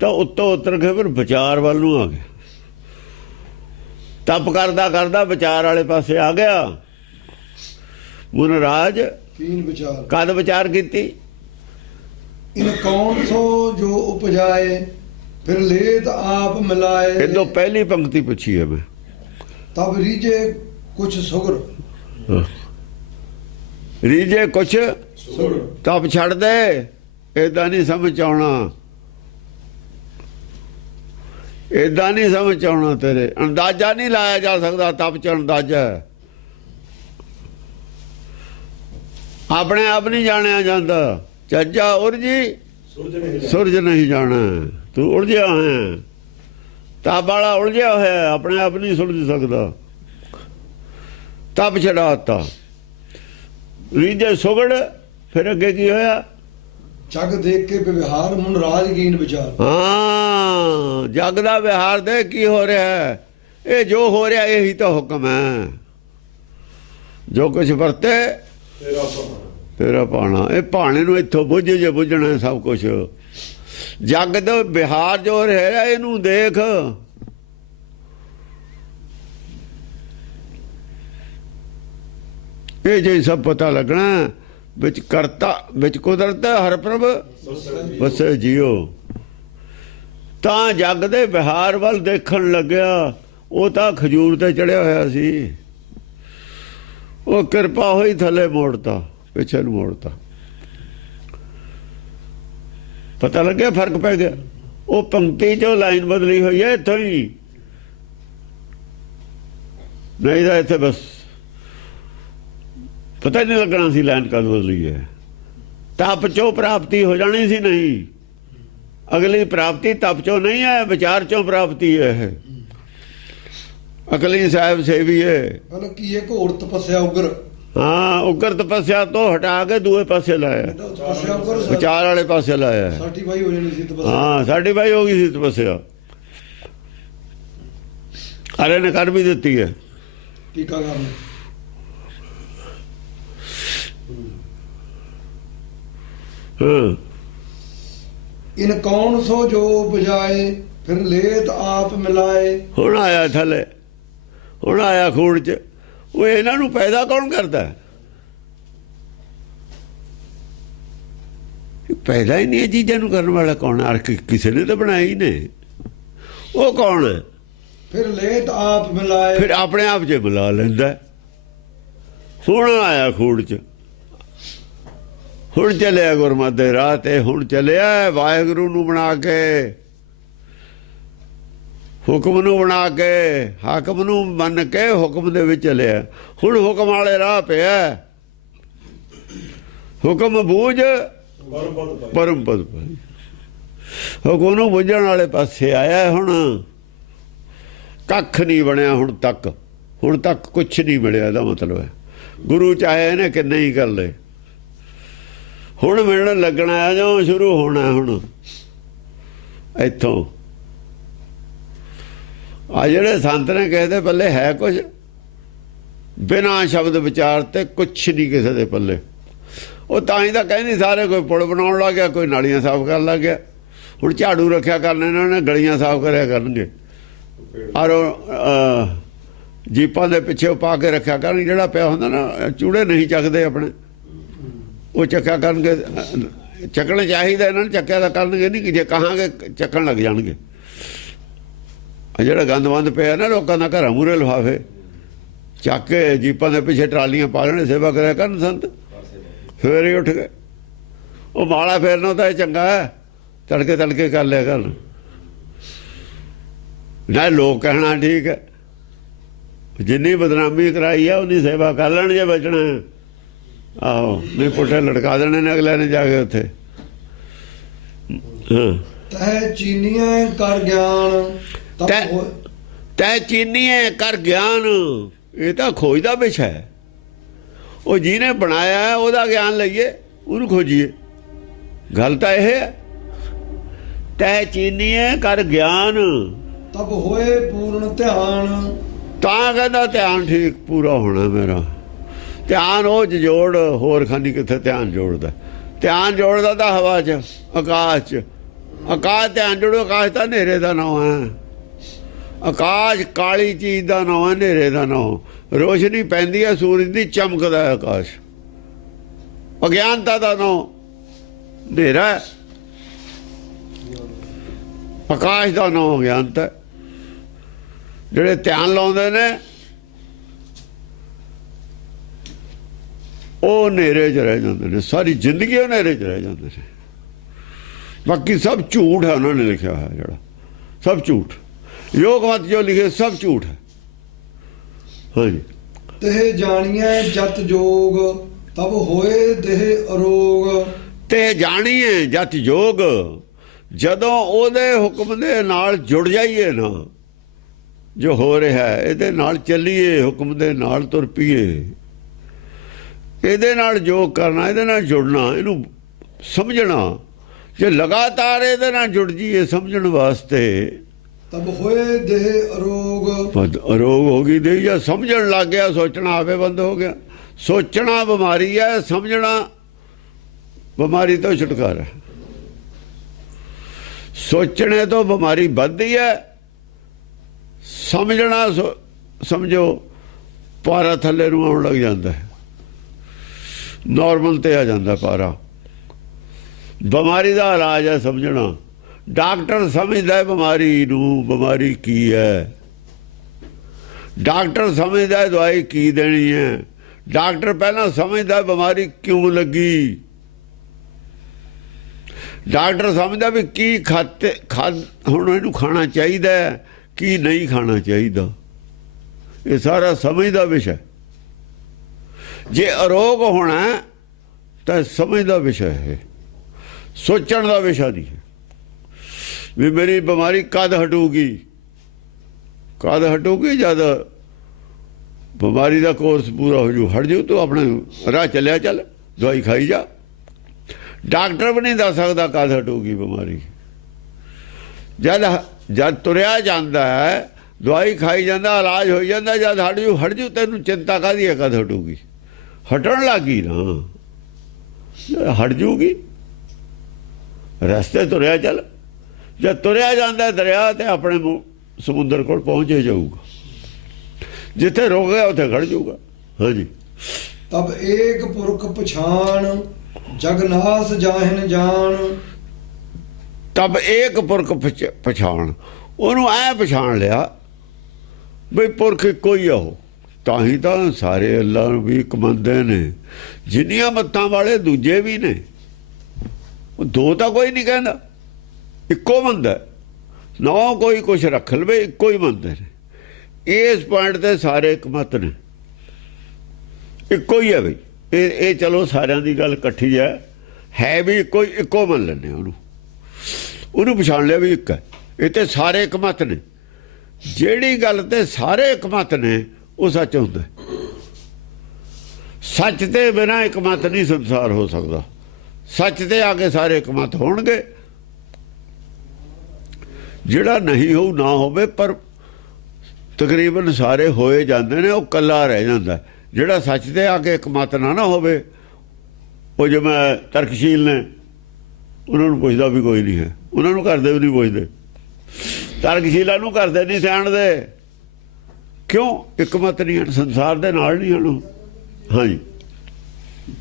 ਤਾਂ ਉੱਤੋਂ ਉਤਰ ਕੇ ਫਿਰ ਵਿਚਾਰ ਵੱਲ ਨੂੰ ਆ ਗਿਆ। ਤਪ ਕਰਦਾ ਕਰਦਾ ਵਿਚਾਰ ਵਾਲੇ ਪਾਸੇ ਆ ਗਿਆ। ਮੁਨ ਰਾਜ ਕਦ ਵਿਚਾਰ ਕੀਤੀ? ਇਨ ਕੌਣ ਸੋ ਜੋ ਉਪਜਾਏ, ਫਿਰ ਲੇਤ ਆਪ ਮਿਲਾਏ। ਇਹਦੋਂ ਪਹਿਲੀ ਪੰਕਤੀ ਪੁੱਛੀ ਹੈ ਮੈਂ। ਤਬ ਰੀਜੇ ਕੁਛ ਸੁਗਰ। ਰੀਜੇ ਕੁਛ ਸੁਰ ਤਪ ਛੱਡ ਦੇ, ਏਦਾਂ ਨਹੀਂ ਸਮਝ ਆਉਣਾ, ਏਦਾਂ ਨਹੀਂ ਸਮਝ ਆਉਣਾ, ਤੇਰੇ ਅੰਦਾਜ਼ਾ ਨਹੀਂ ਲਾਇਆ ਜਾ ਸਕਦਾ। ਤਪ ਚ ਅੰਦਾਜ਼ਾ ਆਪਣੇ ਆਪ ਨਹੀਂ ਜਾਣਿਆ ਜਾਂਦਾ। ਚੱਜਾ ਉਰਜੀ ਸੁਰਜ ਨਹੀਂ ਜਾਣਾ, ਤੂੰ ਉਲਝਿਆ ਹੈ, ਤਪ ਵਾਲਾ ਉਲਝਿਆ ਹੋਇਆ, ਆਪਣੇ ਆਪ ਨਹੀਂ ਸੁਲਝ ਸਕਦਾ। ਤਪ ਛਡਾਤਾ, ਰੀਜੇ ਸੁਗੜ, ਫਿਰ ਅੱਗੇ ਕੀ ਹੋਇਆ? ਜਗ ਦੇਖ ਕੇ ਵਿਵਹਾਰ ਮੁਨ ਰਾਜਗੀਨ ਵਿਚਾਰ। ਹਾਂ, ਜਗ ਦਾ ਵਿਹਾਰ ਦੇ ਕੀ ਹੋ ਰਿਹਾ ਹੈ? ਇਹ ਜੋ ਹੋ ਰਿਹਾ ਇਹੀ ਤਾਂ ਹੁਕਮ ਹੈ। ਜੋ ਕੁਛ ਵਰਤੇ ਤੇਰਾ ਪਾਣਾ, ਇਹ ਪਾਣੇ ਨੂੰ ਇੱਥੋਂ ਬੁੱਝ ਜੇ ਬੁੱਝਣਾ ਸਭ ਕੁਛ। ਜਗ ਦਾ ਵਿਹਾਰ ਜੋ ਰਿਹਾ ਇਹਨੂੰ ਦੇਖ, ਇਹ ਜੇ ਸਭ ਪਤਾ ਲੱਗਣਾ। ਵਿੱਚ ਕਰਤਾ ਵਿੱਚ ਕੁਦਰਤ ਹਰ ਪ੍ਰਭ ਵਸੇ ਜੀਓ। ਤਾਂ ਜਗ ਦੇ ਵਿਹਾਰ ਵੱਲ ਦੇਖਣ ਲੱਗਿਆ। ਉਹ ਤਾਂ ਖਜੂਰ ਤੇ ਚੜਿਆ ਹੋਇਆ ਸੀ, ਉਹ ਕਿਰਪਾ ਹੋਈ ਥੱਲੇ ਮੋੜਤਾ, ਪਿੱਛੇ ਨੂੰ ਮੋੜਤਾ। ਪਤਾ ਲੱਗਿਆ, ਫਰਕ ਪੈ ਗਿਆ। ਉਹ ਪੰਕਤੀ ਚੋਂ ਲਾਈਨ ਬਦਲੀ ਹੋਈ ਹੈ ਇੱਥੋਂ ਹੀ, ਨਹੀਂ ਤਾਂ ਇੱਥੇ ਬਸ ਪਤਾ ਨਹੀਂ ਲੱਗਣਾ ਸੀ ਲਾਈਨ ਕਦ ਬਦਲੀ ਹੈ। ਤਪ ਚੋਂ ਪ੍ਰਾਪਤੀ ਹੋ ਜਾਣੀ ਸੀ। ਨਹੀਂ, ਅਗਲੀ ਪ੍ਰਾਪਤੀ ਤਪ ਚੋਂ ਨਹੀਂ ਹੈ, ਵਿਚਾਰ ਚੋਂ ਪ੍ਰਾਪਤੀ ਹੈ। ਅਕਲੀ ਸਾਹਿਬ ਸੇਵੀ ਹੈ, ਮਤਲਬ ਕੀ ਇਹ ਘੋਰ ਤਪੱਸਿਆ ਉਗਰ। ਹਾਂ, ਉਗਰ ਤਪੱਸਿਆ ਤੋਂ ਹਟਾ ਕੇ ਦੂਏ ਪਾਸੇ ਲਾਇਆ, ਤਪੱਸਿਆ ਉਗਰ ਵਿਚਾਰ ਵਾਲੇ ਪਾਸੇ ਲਾਇਆ। ਸਰਟੀਫਾਈ ਹੋ ਜਾਣੀ ਸੀ ਤਪੱਸਿਆ। ਹਾਂ, ਸਾਡੀ ਭਾਈ ਹੋ ਗਈ ਸੀ ਤਪੱਸਿਆ। ਅਰੇ ਨੇ ਕਰ ਵੀ ਦਿੱਤੀ ਹੈ ਟੀਕਾ ਕਰਨ। ਹਾਂ, ਇਨ ਕੌਣ ਸੋ ਜੋ ਬਜਾਏ ਫਿਰ ਲੇਤ ਆਪ ਮਿਲਾਏ। ਹੁਣ ਆਇਆ ਥੱਲੇ, ਹੁਣ ਆਇਆ ਖੂੜ ਚ। ਉਹ ਇਹਨਾਂ ਨੂੰ ਪੈਦਾ ਕੌਣ ਕਰਦਾ? ਪੈਦਾ ਹੀ ਨਹੀਂ ਇਹ ਚੀਜ਼ਾਂ ਨੂੰ ਕਰਨ ਵਾਲਾ ਕੌਣ? ਅਰ ਕਿਸੇ ਨੇ ਤਾਂ ਬਣਾਇਆ ਹੀ ਨੇ। ਉਹ ਕੌਣ ਹੈ? ਫਿਰ ਲੇਤ ਆਪ ਮਿਲਾਏ। ਫਿਰ ਆਪਣੇ ਆਪ ਚ ਮਿਲਾ ਲੈਂਦਾ। ਹੁਣ ਆਇਆ ਖੂੜ ਚ, ਹੁਣ ਚੱਲਿਆ ਗੁਰਮਤਿ ਦੇ ਰਾਹ ਤੇ। ਹੁਣ ਚੱਲਿਆ ਵਾਹਿਗੁਰੂ ਨੂੰ ਬਣਾ ਕੇ, ਹੁਕਮ ਨੂੰ ਬਣਾ ਕੇ, ਹਾਕਮ ਨੂੰ ਮੰਨ ਕੇ ਹੁਕਮ ਦੇ ਵਿੱਚ ਚੱਲਿਆ। ਹੁਣ ਹੁਕਮ ਵਾਲੇ ਰਾਹ ਪਿਆ। ਹੁਕਮ ਬੂਝ ਪਰਮ ਪਦ ਪਾਈ। ਹੁਕਮ ਨੂੰ ਬੁੱਝਣ ਵਾਲੇ ਪਾਸੇ ਆਇਆ। ਹੁਣ ਕੱਖ ਨਹੀਂ ਬਣਿਆ ਹੁਣ ਤੱਕ ਕੁਛ ਨਹੀਂ ਮਿਲਿਆ। ਇਹਦਾ ਮਤਲਬ ਹੈ ਗੁਰੂ ਚਾਹੇ ਇਹਨੇ ਕਿੰਨੇ ਹੀ ਕਰ ਲਏ, ਹੁਣ ਮਿਲਣ ਲੱਗਣਾ ਜੋ ਸ਼ੁਰੂ ਹੋਣਾ। ਹੁਣ ਇੱਥੋਂ ਆ ਜਿਹੜੇ ਸੰਤ ਨੇ ਕਿਸੇ ਦੇ ਪੱਲੇ ਹੈ ਕੁਝ, ਬਿਨਾਂ ਸ਼ਬਦ ਵਿਚਾਰ ਤੇ ਕੁਛ ਨਹੀਂ ਕਿਸੇ ਦੇ ਪੱਲੇ। ਉਹ ਤਾਂ ਹੀ ਤਾਂ ਕਹਿੰਦੀ ਸਾਰੇ ਕੋਈ ਪੁਲ ਬਣਾਉਣ ਲੱਗ ਗਿਆ, ਕੋਈ ਨਾਲੀਆਂ ਸਾਫ਼ ਕਰਨ ਲੱਗ ਗਿਆ। ਹੁਣ ਝਾੜੂ ਰੱਖਿਆ ਕਰਨੇ ਇਹਨਾਂ ਨੇ, ਗਲੀਆਂ ਸਾਫ਼ ਕਰਿਆ ਕਰਨਗੇ। ਔਰ ਜੀਪਾਂ ਦੇ ਪਿੱਛੇ ਪਾ ਕੇ ਰੱਖਿਆ ਕਰਨ। ਜਿਹੜਾ ਪਿਆ ਹੁੰਦਾ ਨਾ, ਚੂੜੇ ਨਹੀਂ ਚੱਕਦੇ ਆਪਣੇ, ਉਹ ਚੱਕਿਆ ਕਰਨਗੇ। ਚੱਕਣੇ ਚਾਹੀਦਾ ਇਹਨਾਂ ਨੂੰ, ਚੱਕਿਆ ਤਾਂ ਕਰਨਗੇ ਨਹੀਂ ਕਿ ਜੇ ਕਹਾਂਗੇ ਚੱਕਣ ਲੱਗ ਜਾਣਗੇ। ਜਿਹੜਾ ਗੰਦਵੰਦ ਪਿਆ ਨਾ ਲੋਕਾਂ ਦਾ ਘਰਾਂ ਮੂਹਰੇ ਲਿਫਾਫੇ ਚੱਕ ਕੇ ਜੀਪਾਂ ਦੇ ਪਿੱਛੇ ਟਰਾਲੀਆਂ ਪਾ ਲੈਣੇ, ਸੇਵਾ ਕਰਿਆ ਕਰਨ ਸੰਤ। ਸਵੇਰੇ ਉੱਠ ਕੇ ਉਹ ਮਾਲਾ ਫੇਰਨਾ ਤਾਂ ਇਹ ਚੰਗਾ ਹੈ, ਤੜਕੇ ਕਰ ਲਿਆ ਕਰਨ। ਨਾ ਲੋਕ ਕਹਿਣਾ ਠੀਕ ਹੈ, ਜਿੰਨੀ ਬਦਨਾਮੀ ਕਰਾਈ ਆ ਉਨੀ ਸੇਵਾ ਕਰ ਲੈਣ ਜੇ ਬਚਣਾ। ਆਹੋ, ਨਹੀਂ ਪੁੱਠੇ ਲਟਕਾ ਦੇਣੇ ਨੇ ਅਗਲੇ ਨੇ ਜਾ ਕੇ ਉੱਥੇ। ਤੈ ਚੀਨੀਆਂ ਕਰ ਗਿਆਨ ਤੈ ਚੀਨੀਏ ਕਰ ਗਿਆਨ। ਇਹ ਤਾਂ ਖੋਜ ਦਾ ਵਿਸ਼ਾ ਹੈ। ਉਹ ਜਿਹਨੇ ਬਣਾਇਆ ਉਹਦਾ ਗਿਆਨ ਲਈਏ, ਉਹਨੂੰ ਖੋਜੀਏ। ਗੱਲ ਤਾਂ ਇਹ ਹੈ, ਤੈ ਚੀਨੀਏ ਕਰ ਗਿਆਨ ਤਬ ਹੋਏ ਪੂਰਨ ਧਿਆਨ। ਤਾਂ ਕਹਿੰਦਾ ਧਿਆਨ ਠੀਕ ਪੂਰਾ ਹੋਣਾ ਮੇਰਾ। ਧਿਆਨ ਉਹ ਜੋੜ, ਹੋਰ ਖਾਨੀ ਕਿੱਥੇ ਧਿਆਨ ਜੋੜਦਾ? ਧਿਆਨ ਜੋੜਦਾ ਤਾਂ ਹਵਾ 'ਚ, ਆਕਾਸ਼ 'ਚ। ਆਕਾਸ਼ ਧਿਆਨ ਜੋੜੋ। ਆਕਾਸ਼ ਤਾਂ ਹਨੇਰੇ ਦਾ ਨਾਂ ਹੈ। ਆਕਾਸ਼ ਕਾਲੀ ਚੀਜ਼ ਦਾ ਨਾਂ ਹੈ, ਹਨੇਰੇ ਦਾ ਨਾਂ। ਰੋਸ਼ਨੀ ਪੈਂਦੀ ਹੈ ਸੂਰਜ ਦੀ, ਚਮਕਦਾ ਹੈ ਆਕਾਸ਼। ਅਗਿਆਨਤਾ ਦਾ ਨਾਂ ਹਨੇਰਾ, ਆਕਾਸ਼ ਦਾ ਨਾਂ ਅਗਿਆਨਤਾ। ਜਿਹੜੇ ਧਿਆਨ ਲਾਉਂਦੇ ਨੇ ਉਹ ਹਨੇਰੇ 'ਚ ਰਹਿ ਜਾਂਦੇ ਨੇ, ਸਾਰੀ ਜ਼ਿੰਦਗੀ ਉਹ ਹਨੇਰੇ 'ਚ ਰਹਿ ਜਾਂਦੇ ਨੇ। ਬਾਕੀ ਸਭ ਝੂਠ ਹੈ ਉਹਨਾਂ ਨੇ ਲਿਖਿਆ ਹੋਇਆ, ਜਿਹੜਾ ਸਭ ਝੂਠ, ਯੋਗ ਮਤ ਜੋ ਲਿਖੇ ਸਭ ਝੂਠ ਹੈ। ਹਾਂਜੀ, ਤੇ ਜਾਣੀਐ ਜਤ ਜੋਗ ਤਬ ਹੋਏ ਦੇਹ ਅਰੋਗ। ਤੇ ਜਾਣੀਏ ਜਤ ਜੋਗ, ਜਦੋਂ ਉਹਦੇ ਹੁਕਮ ਦੇ ਨਾਲ ਜੁੜ ਜਾਈਏ ਨਾ, ਜੋ ਹੋ ਰਿਹਾ ਇਹਦੇ ਨਾਲ ਚੱਲੀਏ, ਹੁਕਮ ਦੇ ਨਾਲ ਤੁਰ ਪਈਏ, ਇਹਦੇ ਨਾਲ ਜੋਗ ਕਰਨਾ, ਇਹਦੇ ਨਾਲ ਜੁੜਨਾ, ਇਹਨੂੰ ਸਮਝਣਾ। ਜੇ ਲਗਾਤਾਰ ਇਹਦੇ ਨਾਲ ਜੁੜ ਜਾਈਏ ਸਮਝਣ ਵਾਸਤੇ, ਤਬ ਹੋਏ ਦੇਹ ਅਰੋਗ। ਅਰੋਗ ਹੋ ਗਈ ਦੇਹ, ਜਾਂ ਸਮਝਣ ਲੱਗ ਗਿਆ, ਸੋਚਣਾ ਆਪੇ ਬੰਦ ਹੋ ਗਿਆ। ਸੋਚਣਾ ਬਿਮਾਰੀ ਹੈ, ਸਮਝਣਾ ਬਿਮਾਰੀ ਤੋਂ ਛੁਟਕਾਰਾ। ਸੋਚਣੇ ਤੋਂ ਬਿਮਾਰੀ ਵੱਧਦੀ ਹੈ, ਸਮਝਣਾ ਸਮਝੋ ਪਾਰਾ ਥੱਲੇ ਨੂੰ ਆਉਣ ਲੱਗ ਜਾਂਦਾ ਹੈ, ਨਾਰਮਲ ਤੇ ਆ ਜਾਂਦਾ ਪਾਰਾ। ਬਿਮਾਰੀ ਦਾ ਇਲਾਜ ਹੈ ਸਮਝਣਾ। ਡਾਕਟਰ ਸਮਝਦਾ ਹੈ ਬਿਮਾਰੀ ਨੂੰ, ਬਿਮਾਰੀ ਕੀ ਹੈ। ਡਾਕਟਰ ਸਮਝਦਾ ਹੈ ਦਵਾਈ ਕੀ ਦੇਣੀ ਹੈ। ਡਾਕਟਰ ਪਹਿਲਾਂ ਸਮਝਦਾ ਬਿਮਾਰੀ ਕਿਉਂ ਲੱਗੀ। ਡਾਕਟਰ ਸਮਝਦਾ ਵੀ ਕੀ ਹੁਣ ਇਹਨੂੰ ਖਾਣਾ ਚਾਹੀਦਾ, ਕੀ ਨਹੀਂ ਖਾਣਾ ਚਾਹੀਦਾ। ਇਹ ਸਾਰਾ ਸਮਝ ਦਾ ਵਿਸ਼ਾ। ਜੇ ਅਰੋਗ ਹੋਣਾ ਤਾਂ ਸਮਝ ਦਾ ਵਿਸ਼ਾ ਹੈ, ਸੋਚਣ ਦਾ ਵਿਸ਼ਾ ਨਹੀਂ ਹੈ। ਵੀ ਮੇਰੀ ਬਿਮਾਰੀ ਕਦ ਹਟੂਗੀ, ਕਦ ਹਟੂਗੀ? ਜਦ ਬਿਮਾਰੀ ਦਾ ਕੋਰਸ ਪੂਰਾ ਹੋ ਜੂ, ਹਟ ਜੂ, ਤੂੰ ਆਪਣੇ ਰਾਹ ਚੱਲਿਆ ਚੱਲ, ਦਵਾਈ ਖਾਈ ਜਾ। ਡਾਕਟਰ ਵੀ ਨਹੀਂ ਦੱਸ ਸਕਦਾ ਕਦ ਹਟੂਗੀ ਬਿਮਾਰੀ। ਜਦ ਤੁਰਿਆ ਜਾਂਦਾ ਹੈ, ਦਵਾਈ ਖਾਈ ਜਾਂਦਾ, ਇਲਾਜ ਹੋ ਜਾਂਦਾ, ਜਦ ਹਟ ਜੂ ਤੈਨੂੰ ਚਿੰਤਾ ਕਾਹਦੀ ਹੈ ਕਦ ਹਟੂਗੀ? ਹਟਣ ਲੱਗੀ ਨਾ, ਹਟ ਜੂਗੀ। ਰਸਤੇ ਤੁਰਿਆ ਚੱਲ, ਜਦ ਤੁਰਿਆ ਜਾਂਦਾ ਦਰਿਆ ਤੇ ਆਪਣੇ ਸਮੁੰਦਰ ਕੋਲ ਪਹੁੰਚੇ ਜਾਊਗਾ। ਜਿੱਥੇ ਰੁਕ ਗਿਆ ਉੱਥੇ ਖੜ ਜਾਊਗਾ। ਹਾਂਜੀ, ਤਬ ਏਕ ਪੁਰਖ ਪਛਾਣ ਜਗਨਾਸ ਜਾਹਿਨ ਜਾਣ। ਤਬ ਏਕ ਪੁਰਖ ਪਛਾਣ, ਉਹਨੂੰ ਐ ਪਛਾਣ ਲਿਆ ਬਈ ਪੁਰਖ ਕੋਈ ਆ ਉਹ। ਤਾਂ ਹੀ ਤਾਂ ਸਾਰੇ ਅੱਲਾ ਨੂੰ ਵੀ ਇੱਕ ਮੰਨਦੇ ਨੇ। ਜਿੰਨੀਆਂ ਮੱਤਾਂ ਵਾਲੇ ਦੂਜੇ ਵੀ ਨੇ, ਉਹ ਦੋ ਤਾਂ ਕੋਈ ਨਹੀਂ ਕਹਿੰਦਾ, ਇੱਕੋ ਮੰਨਦਾ। ਨਾ ਕੋਈ ਕੁਛ ਰੱਖ ਲਵੇ, ਇੱਕੋ ਹੀ ਮੰਨਦੇ ਨੇ। ਇਸ ਪੁਆਇੰਟ ਤੇ ਸਾਰੇ ਇੱਕ ਮਤ ਨੇ, ਇੱਕੋ ਹੀ ਹੈ ਬਈ। ਇਹ ਚਲੋ ਸਾਰਿਆਂ ਦੀ ਗੱਲ ਇਕੱਠੀ ਹੈ ਵੀ ਇੱਕੋ ਮੰਨ ਲੈਂਦੇ ਉਹਨੂੰ ਪਛਾਣ ਲਿਆ ਵੀ ਇੱਕ ਹੈ। ਇਹ ਤੇ ਸਾਰੇ ਇੱਕ ਮਤ ਨੇ। ਜਿਹੜੀ ਗੱਲ ਤੇ ਸਾਰੇ ਇੱਕ ਮਤ ਨੇ ਉਹ ਸੱਚ ਹੁੰਦਾ। ਸੱਚ ਤੇ ਬਿਨਾਂ ਇੱਕ ਮਤ ਨਹੀਂ ਸੰਸਾਰ ਹੋ ਸਕਦਾ। ਸੱਚ ਤੇ ਆ ਕੇ ਸਾਰੇ ਇੱਕ ਮਤ ਹੋਣਗੇ। ਜਿਹੜਾ ਨਹੀਂ ਹੋਊ ਨਾ ਹੋਵੇ, ਪਰ ਤਕਰੀਬਨ ਸਾਰੇ ਹੋਏ ਜਾਂਦੇ ਨੇ, ਉਹ ਕੱਲਾ ਰਹਿ ਜਾਂਦਾ। ਜਿਹੜਾ ਸੱਚ ਤੇ ਆ ਕੇ ਇੱਕ ਮਤ ਨਾ ਹੋਵੇ, ਉਹ ਜਿਵੇਂ ਤਰਕਸ਼ੀਲ ਨੇ, ਉਹਨਾਂ ਨੂੰ ਪੁੱਛਦਾ ਵੀ ਕੋਈ ਨਹੀਂ ਹੈ, ਉਹਨਾਂ ਨੂੰ ਕਰਦੇ ਵੀ ਨਹੀਂ ਪੁੱਛਦੇ। ਤਰਕਸ਼ੀਲਾਂ ਨੂੰ ਕਰਦੇ ਨਹੀਂ ਸਿਆਣਦੇ, ਕਿਉਂ? ਇੱਕ ਮਤ ਨਹੀਂ ਹਨ, ਸੰਸਾਰ ਦੇ ਨਾਲ ਨਹੀਂ ਹਨ। ਹਾਂਜੀ,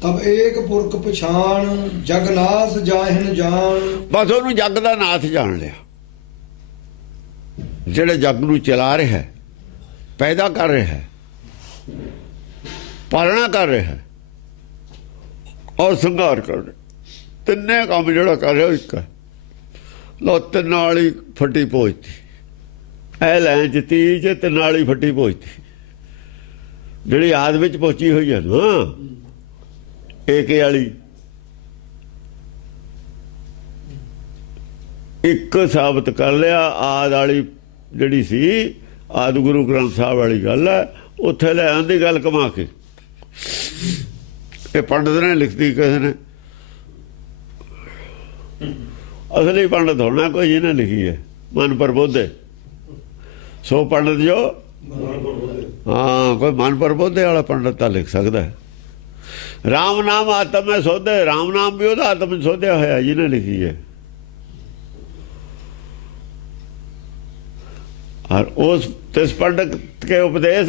ਤਬ ਏਕ ਪੁਰਖ ਪਛਾਣ ਜਗਨਾਸ ਜਾਹਿਨ ਜਾਣ। ਬਸ ਉਹਨੂੰ ਜੱਗ ਦਾ ਨਾਥ ਜਾਣ ਲਿਆ, ਜਿਹੜਾ ਜੱਗ ਨੂੰ ਚਲਾ ਰਿਹਾ, ਪੈਦਾ ਕਰ ਰਿਹਾ, ਪਾਲਣਾ ਕਰ ਰਿਹਾ ਔਰ ਸੰਘਾਰ ਕਰ ਰਿਹਾ। ਤਿੰਨੇ ਕੰਮ ਜਿਹੜਾ ਕਰ ਰਿਹਾ ਉਹ ਇੱਕ ਹੈ। ਲੋ ਤਿੰਨ ਵਾਲੀ ਫੱਟੀ ਪਹੁੰਚਤੀ, ਇਹ ਲੈ ਜਤੀ ਚ ਤਿੰਨ ਵਾਲੀ ਫੱਟੀ ਪਹੁੰਚਤੀ, ਜਿਹੜੀ ਆਦ ਵਿੱਚ ਪਹੁੰਚੀ ਹੋਈ ਹੈ ਨਾ, ਏਕੇ ਵਾਲੀ। ਇੱਕ ਸਾਬਤ ਕਰ ਲਿਆ ਆਦ ਵਾਲੀ ਜਿਹੜੀ ਸੀ, ਆਦ ਗੁਰੂ ਗ੍ਰੰਥ ਸਾਹਿਬ ਵਾਲੀ ਗੱਲ ਹੈ, ਉੱਥੇ ਲੈ ਆਂਦੀ ਗੱਲ ਕਮਾ ਕੇ। ਇਹ ਪੰਡਤ ਨੇ ਲਿਖਤੀ ਕਿਸੇ ਨੇ, ਅਸਲੀ ਪੰਡਤ ਹੋਣਾ ਕੋਈ ਜਿਹਨੇ ਲਿਖੀ ਹੈ, ਮਨ ਪ੍ਰਬੋਧੇ। ਸੋ ਪੰਡਤ ਜੋ, ਹਾਂ, ਕੋਈ ਮਨ ਪ੍ਰਬੋਧੇ ਵਾਲਾ ਪੰਡਤ ਤਾਂ ਲਿਖ ਸਕਦਾ ਹੈ। ਰਾਮ ਨਾਮ ਆਤਮ ਮੈਂ ਸੋਧੇ, ਰਾਮ ਨਾਮ ਵੀ ਉਹਦਾ ਆਤਮ ਸੋਧਿਆ ਹੋਇਆ ਜਿਹਨੇ ਲਿਖੀ ਹੈ। और उस तिस पंडित के उपदेश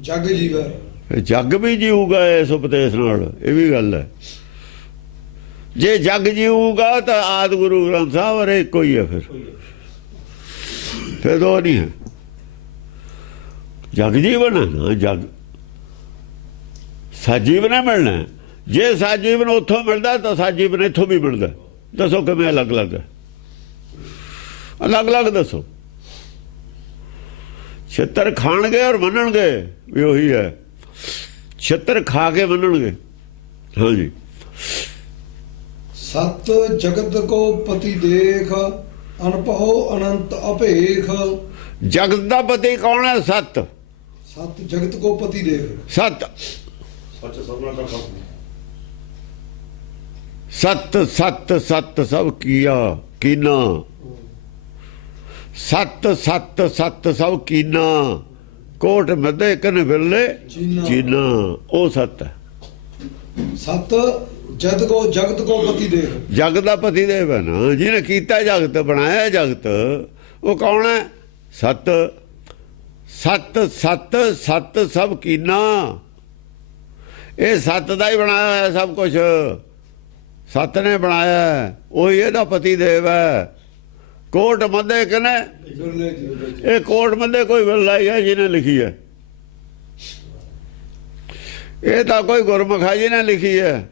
जग जीवे, जग भी जीऊगा इस उपदेश नाल। ये भी गल है, जे जग जीऊगा तो आदि गुरु ग्रंथ साहब और एक ही है। फिर दो नहीं है। जग जीवन है ना, जग ਸਾਜੀਵਨ ਮਿਲਣਾ। ਜੇ ਸਾਜੀਵਨ ਉੱਥੋਂ ਮਿਲਦਾ ਤਾਂ ਸਾਜੀਵਨ ਇੱਥੋਂ ਵੀ ਮਿਲਦਾ। ਦੱਸੋ ਕਿਵੇਂ ਅਲੱਗ ਅਲੱਗ ਹੈ? ਅਲੱਗ ਅਲੱਗ ਦੱਸੋ। ਛਿੱਤਰ ਖਾਣਗੇ ਔਰ ਮੰਨਣਗੇ ਵੀ ਉਹੀ ਹੈ। ਛਿੱਤਰ ਖਾ ਕੇ ਮੰਨਣਗੇ। ਹਾਂਜੀ। ਸਤ ਜਗਤ ਕੋ ਪਤੀ ਦੇਖ, ਅਨਭਉ ਅਨੰਤ ਅਭੇਖ। ਜਗਤ ਦਾ ਪਤੀ ਕੌਣ ਹੈ? ਸਤ। ਸਤ ਜਗਤ ਕੋ ਪਤੀ ਦੇਖ। ਸਤ ਸੱਚ ਸਭਨਾ ਦਾ ਖਾਸ ਸਤ ਸਤ ਸਤ ਸਭ ਕੀਆ ਕੀਨਾ। ਸਤ ਸਤ ਸਤ ਸਭ ਕੀਨਾ, ਕੋਟ ਮਧੇ ਕਨ ਵਿਰਲੇ ਚੀਨਾ। ਉਹ ਸਤ ਹੈ। ਸਤ ਜਗਤ ਕੋ ਪਤੀ ਦੇਖ। ਜਗਤ ਦਾ ਪਤੀ ਦੇਵ ਹੈ ਨਾ, ਜਿਹਨੇ ਕੀਤਾ ਜਗਤ, ਬਣਾਇਆ ਜਗਤ, ਉਹ ਕੌਣ ਹੈ? ਸਤ। ਸਤ ਸਤ ਸਤ ਸਭ ਕੀਨਾ। ਇਹ ਸਤ ਦਾ ਹੀ ਬਣਾਇਆ ਹੋਇਆ ਸਭ ਕੁਝ। ਸਤ ਨੇ ਬਣਾਇਆ, ਉਹੀ ਇਹਦਾ ਪਤੀ ਦੇਵ ਹੈ। ਕੋਟ ਮੱਧੇ ਕਨੇ, ਇਹ ਕੋਟ ਮੱਧੇ ਕੋਈ ਵਿਰਲਾ ਹੀ ਹੈ ਜਿਹਨੇ ਲਿਖੀ ਹੈ। ਇਹ ਤਾਂ ਕੋਈ ਗੁਰਮੁਖ ਹੈ ਜਿਹਨੇ ਲਿਖੀ ਹੈ।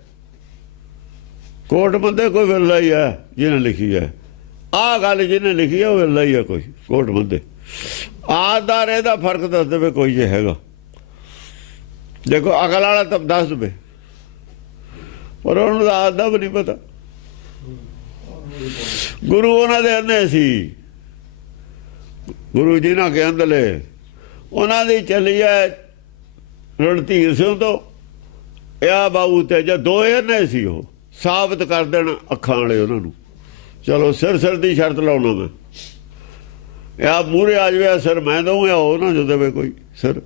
ਕੋਟ ਮੱਧੇ ਕੋਈ ਵਿਰਲਾ ਹੀ ਹੈ ਜਿਹਨੇ ਲਿਖੀ ਹੈ। ਆਹ ਗੱਲ ਜਿਹਨੇ ਲਿਖੀ ਹੈ ਉਹ ਵਿਰਲਾ ਹੀ ਹੈ ਕੋਈ। ਕੋਟ ਮੱਧੇ ਆਦਾਰ ਇਹਦਾ ਫਰਕ ਦੱਸ ਦੇਵੇ ਕੋਈ ਜੇ ਹੈਗਾ। ਦੇਖੋ ਅਕਲ ਵਾਲਾ ਤਾਂ ਦੱਸ ਦੇਵੇ, ਪਰ ਉਹਨੂੰ ਤਾਂ ਆਦ ਦਾ ਵੀ ਨਹੀਂ ਪਤਾ। ਗੁਰੂ ਉਹਨਾਂ ਦੇ ਅੰਨੇ ਸੀ। ਗੁਰੂ ਜੀ ਨਾ ਕੇ ਅੰਦਲੇ ਉਹਨਾਂ ਦੀ ਚੱਲੀ ਹੈ ਰਣਧੀਰ ਸਿੰਘ ਤੋਂ ਆ ਬਾਬੂ ਤੇ ਜਾਂ ਦੋ ਇਹਨੇ ਸੀ। ਉਹ ਸਾਬਤ ਕਰ ਦੇਣ ਅੱਖਾਂ ਵਾਲੇ ਉਹਨਾਂ ਨੂੰ। ਚਲੋ ਸਿਰ ਸਿਰ ਦੀ ਸ਼ਰਤ ਲਾਉਣਾ ਮੈਂ। ਆ ਮੂਹਰੇ ਆ ਜਾਵੇ ਸਿਰ ਮੈਂ ਦਊਂਗਾ, ਉਹ ਨਾ ਜੋ ਦੇਵੇ ਕੋਈ ਸਿਰ।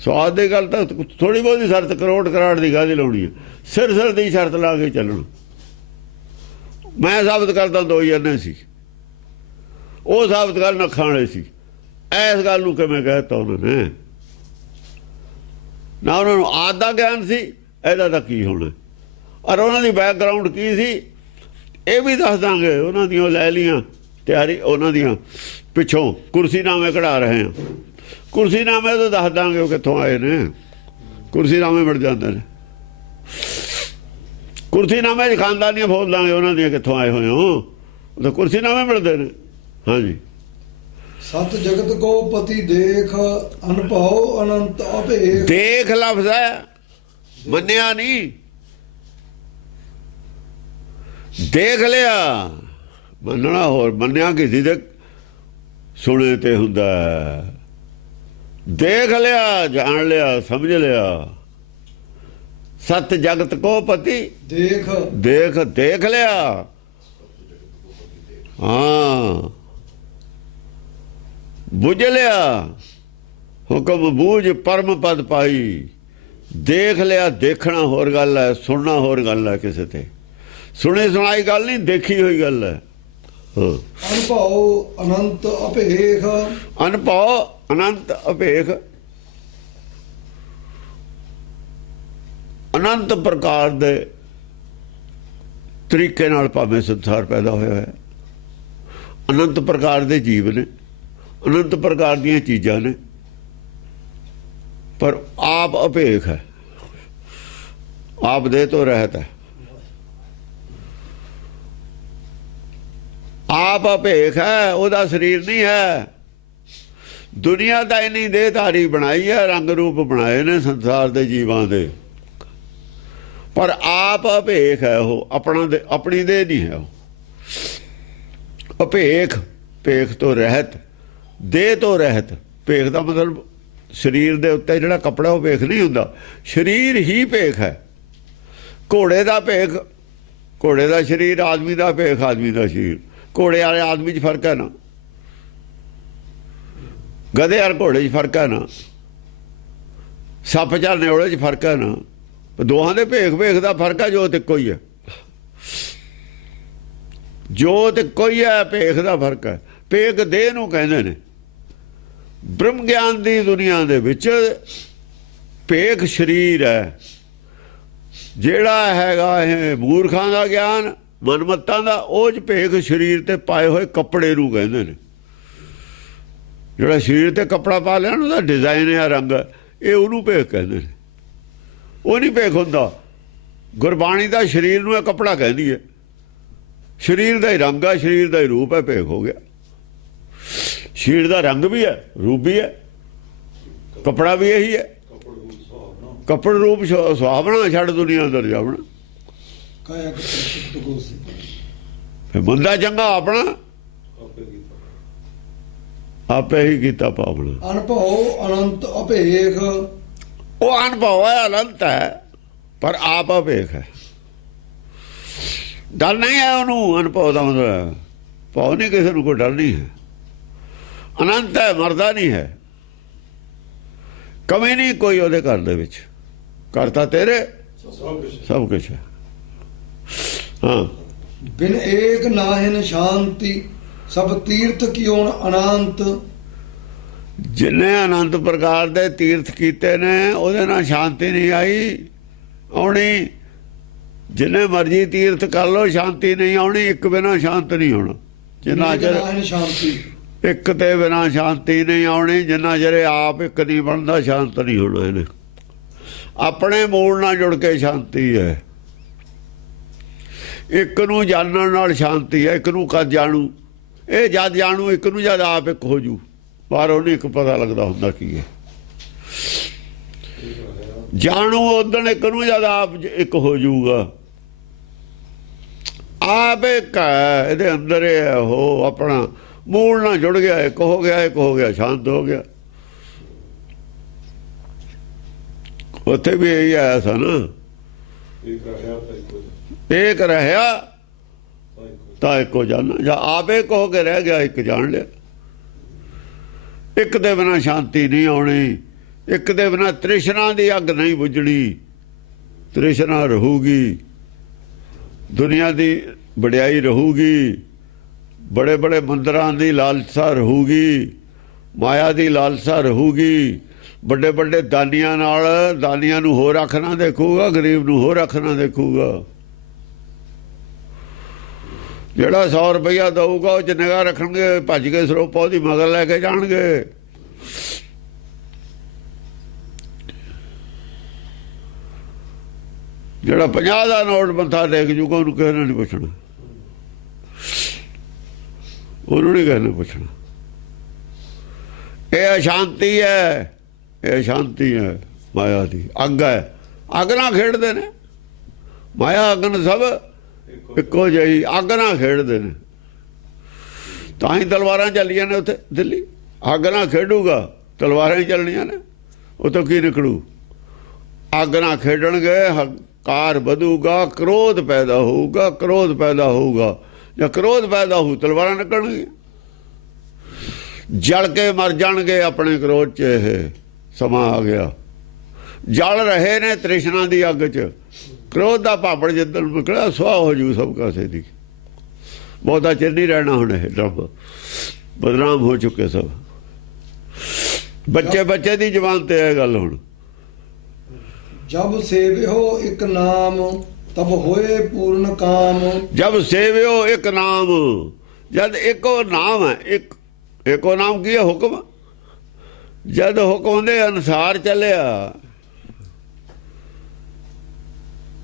ਸਵਾਦ ਦੀ ਗੱਲ ਤਾਂ ਥੋੜ੍ਹੀ ਬਹੁਤੀ ਸ਼ਰਤ ਕਰੋੜ ਕਰਾੜ ਦੀ ਗੱਲ ਲਾਉਣੀ ਹੈ। ਸਿਰ ਸਿਰ ਦੀ ਸ਼ਰਤ ਲਾ ਕੇ ਚੱਲਣਾ। ਮੈਂ ਸਾਬਤ ਕਰਦਾ ਦੋ ਹੀ ਇਹਨੇ ਸੀ, ਉਹ ਸਾਬਤ ਕਰਨ ਅੱਖਾਂ ਵਾਲੇ ਸੀ। ਇਸ ਗੱਲ ਨੂੰ ਕਿਵੇਂ ਕਹਿ ਦਿੱਤਾ ਉਹਨਾਂ ਨੇ? ਨਾ ਉਹਨਾਂ ਨੂੰ ਆਦ ਦਾ ਗਿਆਨ ਸੀ, ਇਹਦਾ ਤਾਂ ਕੀ ਹੋਣਾ। ਔਰ ਉਹਨਾਂ ਦੀ ਬੈਕਗਰਾਊਂਡ ਕੀ ਸੀ ਇਹ ਵੀ ਦੱਸ ਦਾਂਗੇ। ਉਹਨਾਂ ਦੀਆਂ ਲੈ ਲੀਆਂ ਤਿਆਰੀ, ਉਹਨਾਂ ਦੀਆਂ ਪਿੱਛੋਂ ਕੁਰਸੀਨਾਮੇ ਕਢਾ ਰਹੇ ਹਾਂ। ਕੁਰਸੀਨਾਮੇ ਤਾਂ ਦੱਸ ਦਾਂਗੇ ਉਹ ਕਿੱਥੋਂ ਆਏ ਨੇ। ਕੁਰਸੀਨਾਮੇ ਮਿਲ ਜਾਂਦੇ ਨੇ। ਕੁਰਸੀਨਾਮੇ 'ਚ ਖਾਨਦਾਨੀਆਂ ਫੋਲ ਦਾਂਗੇ ਉਹਨਾਂ ਦੀਆਂ ਕਿੱਥੋਂ ਆਏ ਹੋਏ ਹੋ। ਉਹ ਤਾਂ ਕੁਰਸੀਨਾਮੇ ਮਿਲਦੇ ਨੇ। ਹਾਂਜੀ। ਸਤ ਜਗਤ ਕੋ ਪਤੀ ਦੇਖ, ਅਨਭਉ ਅਨੰਤ ਅਭੇਖ। ਦੇਖ ਲਫ਼ਜ਼ ਹੈ, ਮੰਨਿਆ ਨਹੀਂ। ਦੇਖ ਲਿਆ, ਮੰਨਣਾ ਹੋਰ। ਮੰਨਿਆ ਕਿਸੇ ਦੇ ਸੁਣੇ ਤੇ ਹੁੰਦਾ। ਦੇਖ ਲਿਆ, ਜਾਣ ਲਿਆ, ਸਮਝ ਲਿਆ। ਸਤ ਜਗਤ ਕੋ ਪਤੀ ਦੇਖ। ਦੇਖ ਦੇਖ ਲਿਆ। ਹਾਂ, ਬੁੱਝ ਲਿਆ। ਹੁਕਮ ਬੂਝ ਪਰਮ ਪਦ ਪਾਈ। ਦੇਖ ਲਿਆ, ਦੇਖਣਾ ਹੋਰ ਗੱਲ ਹੈ, ਸੁਣਨਾ ਹੋਰ ਗੱਲ ਹੈ। ਕਿਸੇ ਤੇ ਸੁਣੀ ਸੁਣਾਈ ਗੱਲ ਨਹੀਂ, ਦੇਖੀ ਹੋਈ ਗੱਲ ਹੈ। ਅਨਭਉ ਅਨੰਤ ਅਭੇਖ। ਅਨਭਉ ਅਨੰਤ ਅਭੇਖ। ਅਨੰਤ ਪ੍ਰਕਾਰ ਦੇ ਤਰੀਕੇ ਨਾਲ ਭਾਵੇਂ ਸੰਸਾਰ ਪੈਦਾ ਹੋਇਆ ਹੈ। ਅਨੰਤ ਪ੍ਰਕਾਰ ਦੇ ਜੀਵ ਨੇ, ਅਨੰਤ ਪ੍ਰਕਾਰ ਦੀਆਂ ਚੀਜ਼ਾਂ ਨੇ, ਪਰ ਆਪ ਅਭੇਖ ਹੈ। ਆਪ ਦੇ ਤੋਂ ਰਹਿਤ ਹੈ। ਆਪ ਅਭੇਖ ਹੈ, ਉਹਦਾ ਸਰੀਰ ਨਹੀਂ ਹੈ। ਦੁਨੀਆ ਦਾ ਇੰਨੀ ਦੇਹਧਾਰੀ ਬਣਾਈ ਹੈ, ਰੰਗ ਰੂਪ ਬਣਾਏ ਨੇ ਸੰਸਾਰ ਦੇ ਜੀਵਾਂ ਦੇ, ਪਰ ਆਪ ਅਭੇਖ ਹੈ। ਉਹ ਆਪਣੀ ਦੇਹ ਨਹੀਂ ਹੈ। ਉਹ ਅਭੇਖ, ਭੇਖ ਤੋਂ ਰਹਿਤ, ਦੇਹ ਤੋਂ ਰਹਿਤ। ਭੇਖ ਦਾ ਮਤਲਬ ਸਰੀਰ ਦੇ ਉੱਤੇ ਜਿਹੜਾ ਕੱਪੜਾ ਉਹ ਭੇਖ ਨਹੀਂ ਹੁੰਦਾ, ਸਰੀਰ ਹੀ ਭੇਖ ਹੈ। ਘੋੜੇ ਦਾ ਭੇਖ, ਘੋੜੇ ਦਾ ਸਰੀਰ, ਆਦਮੀ ਦਾ ਭੇਖ, ਆਦਮੀ ਦਾ ਸਰੀਰ। ਘੋੜੇ ਵਾਲੇ ਆਦਮੀ 'ਚ ਫਰਕ ਹੈ ਨਾ, ਗਧੇ ਵਾਲੇ ਘੋੜੇ 'ਚ ਫਰਕ ਹੈ ਨਾ, ਸੱਪ ਜਾਂ ਨਿਓਲੇ 'ਚ ਫਰਕ ਹੈ ਨਾ। ਦੋਹਾਂ ਦੇ ਭੇਖ ਭੇਖ ਦਾ ਫਰਕ ਹੈ। ਜੋਤ ਇੱਕੋ ਹੀ ਹੈ। ਜੋਤ ਇੱਕੋ ਹੀ ਹੈ, ਭੇਖ ਦਾ ਫਰਕ ਹੈ। ਭੇਖ ਦੇਹ ਨੂੰ ਕਹਿੰਦੇ ਨੇ। ਬ੍ਰਹਮ ਗਿਆਨ ਦੀ ਦੁਨੀਆ ਦੇ ਵਿੱਚ ਭੇਖ ਸਰੀਰ ਹੈ। ਜਿਹੜਾ ਹੈਗਾ ਇਹ ਮੂਰਖਾਂ ਦਾ ਗਿਆਨ, ਮਨਮੱਤਾਂ ਦਾ, ਉਹ 'ਚ ਭੇਖ ਸਰੀਰ ਤੇ ਪਾਏ ਹੋਏ ਕੱਪੜੇ ਨੂੰ ਕਹਿੰਦੇ ਨੇ। ਜਿਹੜਾ ਸਰੀਰ ਤੇ ਕੱਪੜਾ ਪਾ ਲਿਆ ਉਹਦਾ ਡਿਜ਼ਾਈਨ ਹੈ, ਰੰਗ, ਇਹ ਉਹਨੂੰ ਭੇਖ ਕਹਿੰਦੇ ਨੇ। ਉਹ ਨਹੀਂ ਭੇਖ ਹੁੰਦਾ। ਗੁਰਬਾਣੀ ਦਾ ਸਰੀਰ ਨੂੰ ਇਹ ਕੱਪੜਾ ਕਹਿੰਦੀ ਹੈ, ਸਰੀਰ ਦਾ ਹੀ ਰੰਗ ਹੈ, ਸਰੀਰ ਦਾ ਹੀ ਰੂਪ ਹੈ, ਭੇਖ ਹੋ ਗਿਆ। ਸਰੀਰ ਦਾ ਰੰਗ ਵੀ ਹੈ, ਰੂਪ ਵੀ ਹੈ, ਕੱਪੜਾ ਵੀ ਇਹੀ ਹੈ। ਕੱਪੜ ਰੂਪ ਸੁਹਾਵਣਾ, ਛੱਡ ਦੁਨੀਆ ਅੰਦਰ ਜਾਵਣਾ। ਕਾਇਆ ਕਪਟ ਗੋਸੀ ਫਿਰ ਬੰਦਾ ਚੰਗਾ ਆਪਣਾ ਆਪੇ ਹੀ ਕੀਤਾ ਪਾਵਣਾ। ਅਨਭਉ ਅਨੰਤ ਅਭੇਖ, ਉਹ ਅਨਭਵ ਹੈ, ਅਨੰਤ ਹੈ, ਪਰ ਆਪ ਅਭੇਖ ਹੈ। ਡਰ ਨਹੀਂ ਹੈ ਉਹਨੂੰ। ਅਨਭਵ ਦਾ ਮਤਲਬ ਭਾਵ ਨਹੀਂ, ਕਿਸੇ ਨੂੰ ਕੋਈ ਡਰ ਨਹੀਂ ਹੈ। ਅਨੰਤ ਹੈ, ਮਰਦਾ ਨਹੀਂ ਹੈ, ਕਮੀ ਨਹੀਂ ਕੋਈ ਉਹਦੇ ਘਰ ਦੇ ਵਿੱਚ। ਕਰਤਾ ਤੇਰੇ ਸਭ ਕੁਛ ਹੈ। ਹਾਂ, ਬਿਨ ਏਕ ਨਾਹਿਨ ਸ਼ਾਂਤੀ, ਸਭ ਤੀਰਥ ਕੀਓਣ ਅਨੰਤ। ਜਿੰਨੇ ਅਨੰਤ ਪ੍ਰਕਾਰ ਦੇ ਤੀਰਥ ਕੀਤੇ ਨੇ ਉਹਦੇ ਨਾਲ ਸ਼ਾਂਤੀ ਨਹੀਂ ਆਈ ਆਉਣੀ। ਜਿੰਨੇ ਮਰਜੀ ਤੀਰਥ ਕਰ ਲੋ, ਸ਼ਾਂਤੀ ਨਹੀਂ ਆਉਣੀ। ਇੱਕ ਬਿਨਾਂ ਸ਼ਾਂਤ ਨਹੀਂ ਹੋਣਾ। ਜਿੰਨਾ ਚਿਰ ਨਾਹਿਨ ਸ਼ਾਂਤੀ, ਇੱਕ ਤੇ ਬਿਨਾਂ ਸ਼ਾਂਤੀ ਨਹੀਂ ਆਉਣੀ। ਜਿੰਨਾ ਚਿਰ ਆਪ ਇੱਕ ਨਹੀਂ ਬਣਦਾ, ਸ਼ਾਂਤ ਨਹੀਂ ਹੋਣਾ ਇਹਨੇ। ਆਪਣੇ ਮੂਲ ਨਾਲ ਜੁੜ ਕੇ ਸ਼ਾਂਤੀ ਹੈ। ਇੱਕ ਨੂੰ ਜਾਣਨ ਨਾਲ ਸ਼ਾਂਤੀ ਹੈ। ਇੱਕ ਨੂੰ ਕਦ ਜਾਣੂ, ਇਹ ਜਦ ਜਾਣੂ ਇੱਕ ਨੂੰ, ਜਦ ਆਪ ਇੱਕ ਹੋ ਜੂ। ਬਾਹਰੋਂ ਨਹੀਂ ਇੱਕ ਪਤਾ ਲੱਗਦਾ ਹੁੰਦਾ ਕੀ ਹੈ। ਜਾਣੂ ਉਦਣ ਇੱਕ ਨੂੰ, ਜਦ ਆਪ ਇੱਕ ਹੋ ਜੂਗਾ। ਆਪ ਇੱਕ ਹੈ, ਇਹਦੇ ਅੰਦਰ ਇਹ ਉਹ ਆਪਣਾ ਮੂਲ ਨਾਲ ਜੁੜ ਗਿਆ, ਇੱਕ ਹੋ ਗਿਆ, ਇੱਕ ਹੋ ਗਿਆ, ਸ਼ਾਂਤ ਹੋ ਗਿਆ। ਉੱਥੇ ਵੀ ਇਹੀ ਆਇਆ ਸੀ ਨਾ, ਇੱਕ ਰਹਿਆ ਤਾਂ ਇੱਕੋ ਜਾਣਾ। ਜਾਂ ਆਪ ਇੱਕ ਹੋ ਕੇ ਰਹਿ ਗਿਆ, ਇੱਕ ਜਾਣ ਲਿਆ। ਇੱਕ ਦੇ ਬਿਨਾਂ ਸ਼ਾਂਤੀ ਨਹੀਂ ਆਉਣੀ। ਇੱਕ ਦੇ ਬਿਨਾਂ ਤ੍ਰਿਸ਼ਨਾ ਦੀ ਅੱਗ ਨਹੀਂ ਬੁਝਣੀ। ਤ੍ਰਿਸ਼ਨਾ ਰਹੂਗੀ, ਦੁਨੀਆ ਦੀ ਵਡਿਆਈ ਰਹੂਗੀ, ਬੜੇ ਬੜੇ ਮੰਦਰਾਂ ਦੀ ਲਾਲਸਾ ਰਹੂਗੀ, ਮਾਇਆ ਦੀ ਲਾਲਸਾ ਰਹੂਗੀ। ਵੱਡੇ ਵੱਡੇ ਦਾਨੀਆਂ ਨਾਲ, ਦਾਨੀਆਂ ਨੂੰ ਹੋਰ ਅੱਖ ਨਾ ਦੇਖੂਗਾ, ਗਰੀਬ ਨੂੰ ਹੋਰ ਅੱਖ ਨਾ ਦੇਖੂਗਾ। ਜਿਹੜਾ 100 ਰੁਪਇਆ ਦਊਗਾ ਉਹ 'ਚ ਨਿਗਾਹ ਰੱਖਣਗੇ, ਭੱਜ ਕੇ ਸਰੋਪਾ ਉਹਦੀ ਮਗਰ ਲੈ ਕੇ ਜਾਣਗੇ। ਜਿਹੜਾ 50 ਦਾ ਨੋਟ ਮੱਥਾ ਟੇਕ ਜੂਗਾ ਉਹਨੂੰ ਕਿਸੇ ਨੇ ਨਹੀਂ ਪੁੱਛਣਾ, ਉਹਨੂੰ ਨਹੀਂ ਕਿਸੇ ਨੇ ਪੁੱਛਣਾ। ਇਹ ਅਸ਼ਾਂਤੀ ਹੈ, ਇਹ ਸ਼ਾਂਤੀ ਹੈ ਮਾਇਆ ਦੀ। ਅੱਗ ਹੈ, ਅੱਗ ਨਾਲ ਖੇਡਦੇ ਨੇ। ਮਾਇਆ ਅਗਨ ਸਭ ਇੱਕੋ ਜਿਹੀ, ਅੱਗ ਨਾਲ ਖੇਡਦੇ ਨੇ। ਤਾਂ ਹੀ ਤਲਵਾਰਾਂ ਚੱਲੀਆਂ ਨੇ ਉੱਥੇ ਦਿੱਲੀ। ਅੱਗ ਨਾਲ ਖੇਡੂਗਾ, ਤਲਵਾਰਾਂ ਹੀ ਚੱਲਣੀਆਂ ਨੇ। ਉਹ ਤੋਂ ਕੀ ਨਿਕਲੂ? ਅੱਗ ਨਾਲ ਖੇਡਣਗੇ, ਹੰਕਾਰ ਵਧੂਗਾ, ਕ੍ਰੋਧ ਪੈਦਾ ਹੋਊਗਾ। ਕ੍ਰੋਧ ਪੈਦਾ ਹੋਊਗਾ, ਜਾਂ ਕ੍ਰੋਧ ਪੈਦਾ ਹੋਊ, ਤਲਵਾਰਾਂ ਨਿਕਲਣਗੀਆਂ। ਜਲ ਕੇ ਮਰ ਜਾਣਗੇ ਆਪਣੇ ਕ੍ਰੋਧ 'ਚ। ਇਹ ਸਮਾਂ ਆ ਗਿਆ, ਜਲ ਰਹੇ ਨੇ ਤ੍ਰਿਸ਼ਨਾ ਦੀ ਅੱਗ 'ਚ। ਕ੍ਰੋਧ ਦਾ ਭਾਪੜ ਜਿੱਦਣ ਨਿਕਲਿਆ, ਸੁਆਹ ਹੋ ਜੂ ਸਭ ਕਾਸੇ ਦੀ। ਬਹੁਤਾ ਚਿਰ ਨਹੀਂ ਰਹਿਣਾ ਹੁਣ। ਇਹ ਡਰਮ ਬਦਨਾਮ ਹੋ ਚੁੱਕੇ ਸਭ। ਬੱਚੇ ਬੱਚੇ ਦੀ ਜ਼ਬਾਨ ਤੇ ਇਹ ਗੱਲ ਹੁਣ। ਜਬ ਸੇਵਿਓ ਇੱਕ ਨਾਮ, ਤਬ ਹੋਏ ਪੂਰਨ ਕਾਮ। ਜਬ ਸੇਵਿਓ ਇੱਕ ਨਾਮ, ਜਦ ਇੱਕੋ ਨਾਮ ਹੈ। ਇੱਕੋ ਨਾਮ ਕੀ ਹੈ? ਹੁਕਮ। ਜਦ ਹੁਕਮ ਦੇ ਅਨੁਸਾਰ ਚੱਲਿਆ,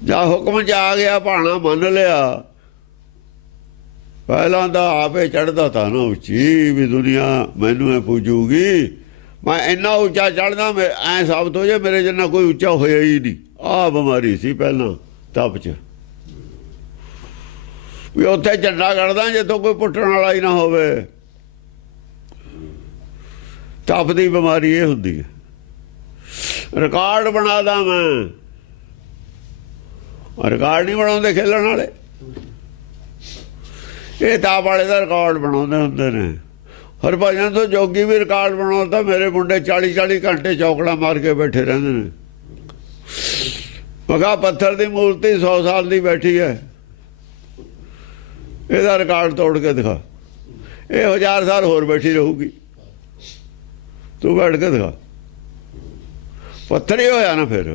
ਜਾਂ ਹੁਕਮ 'ਚ ਆ ਗਿਆ, ਭਾਣਾ ਮੰਨ ਲਿਆ। ਪਹਿਲਾਂ ਤਾਂ ਆਪੇ ਚੜ੍ਹਦਾ ਤਾਂ ਨਾ ਉੱਚੀ, ਵੀ ਦੁਨੀਆ ਮੈਨੂੰ ਇਹ ਪੂਜੂਗੀ। ਮੈਂ ਇੰਨਾ ਉੱਚਾ ਚੜ੍ਹਦਾ, ਮੈਂ ਐਂ ਸਾਬਤ ਹੋ ਜਾਏ ਮੇਰੇ ਜਿੰਨਾ ਕੋਈ ਉੱਚਾ ਹੋਇਆ ਹੀ ਨਹੀਂ। ਆਹ ਬਿਮਾਰੀ ਸੀ ਪਹਿਲਾਂ ਤਪ 'ਚ, ਵੀ ਉੱਥੇ ਝੰਡਾ ਕੱਢਦਾ ਜਿੱਥੋਂ ਕੋਈ ਪੁੱਟਣ ਵਾਲਾ ਹੀ ਨਾ ਹੋਵੇ। ਤਪ ਦੀ ਬਿਮਾਰੀ ਇਹ ਹੁੰਦੀ ਹੈ। ਰਿਕਾਰਡ ਬਣਾਦਾ ਮੈਂ। ਰਿਕਾਰਡ ਨਹੀਂ ਬਣਾਉਂਦੇ ਖੇਲਣ ਵਾਲੇ, ਇਹ ਤਾਪ ਵਾਲੇ ਦਾ ਰਿਕਾਰਡ ਬਣਾਉਂਦੇ ਹੁੰਦੇ ਨੇ। ਹਰਭਜਨ ਤੋਂ ਜੋਗੀ ਵੀ ਰਿਕਾਰਡ ਬਣਾਉਂਦਾ। ਮੇਰੇ ਮੁੰਡੇ 40-40 ਘੰਟੇ ਚੌਕੜਾ ਮਾਰ ਕੇ ਬੈਠੇ ਰਹਿੰਦੇ ਨੇ। ਮਗਾ ਪੱਥਰ ਦੀ ਮੂਰਤੀ 100 ਸਾਲ ਦੀ ਬੈਠੀ ਹੈ, ਇਹਦਾ ਰਿਕਾਰਡ ਤੋੜ ਕੇ ਦਿਖਾ। ਇਹ 1000 ਸਾਲ ਹੋਰ ਬੈਠੀ ਰਹੂਗੀ, ਤੂੰ ਬੈਠ ਕੇ ਦਿਖਾ। ਪੱਥਰ ਹੀ ਹੋਇਆ ਨਾ ਫਿਰ।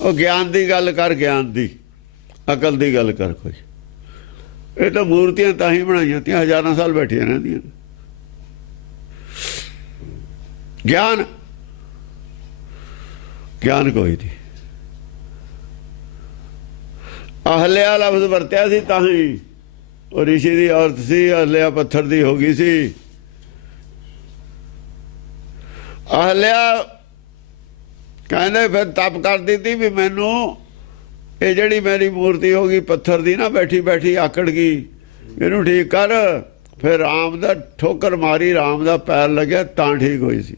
ਉਹ ਗਿਆਨ ਦੀ ਗੱਲ ਕਰ, ਗਿਆਨ ਦੀ, ਅਕਲ ਦੀ ਗੱਲ ਕਰ ਕੋਈ। ਇਹ ਤਾਂ ਮੂਰਤੀਆਂ ਤਾਂ ਹੀ ਬਣਾਈਆਂ ਤੀਆਂ, 1000 ਸਾਲ ਬੈਠੀਆਂ ਰਹਿੰਦੀਆਂ ਨੇ। ਗਿਆਨ ਕੋਈ ਨਹੀਂ। ਅਹਲਿਆ ਲਫ਼ਜ਼ ਵਰਤਿਆ ਸੀ ਤਾਂ ਹੀ ਉਹ ਰਿਸ਼ੀ ਦੀ ਔਰਤ ਸੀ, ਅਹਲਿਆ ਪੱਥਰ ਦੀ ਹੋ ਗਈ ਸੀ। ਅਹਲਿਆ ਕਹਿੰਦੇ ਫਿਰ ਤਪ ਕਰਦੀ ਤੀ ਵੀ ਮੈਨੂੰ ਇਹ ਜਿਹੜੀ ਮੇਰੀ ਮੂਰਤੀ ਹੋ ਗਈ ਪੱਥਰ ਦੀ ਨਾ, ਬੈਠੀ ਬੈਠੀ ਆਕੜ ਗਈ, ਇਹਨੂੰ ਠੀਕ ਕਰ। ਫਿਰ ਰਾਮ ਦਾ ਠੋਕਰ ਮਾਰੀ, ਰਾਮ ਦਾ ਪੈਰ ਲੱਗਿਆ ਤਾਂ ਠੀਕ ਹੋਈ ਸੀ।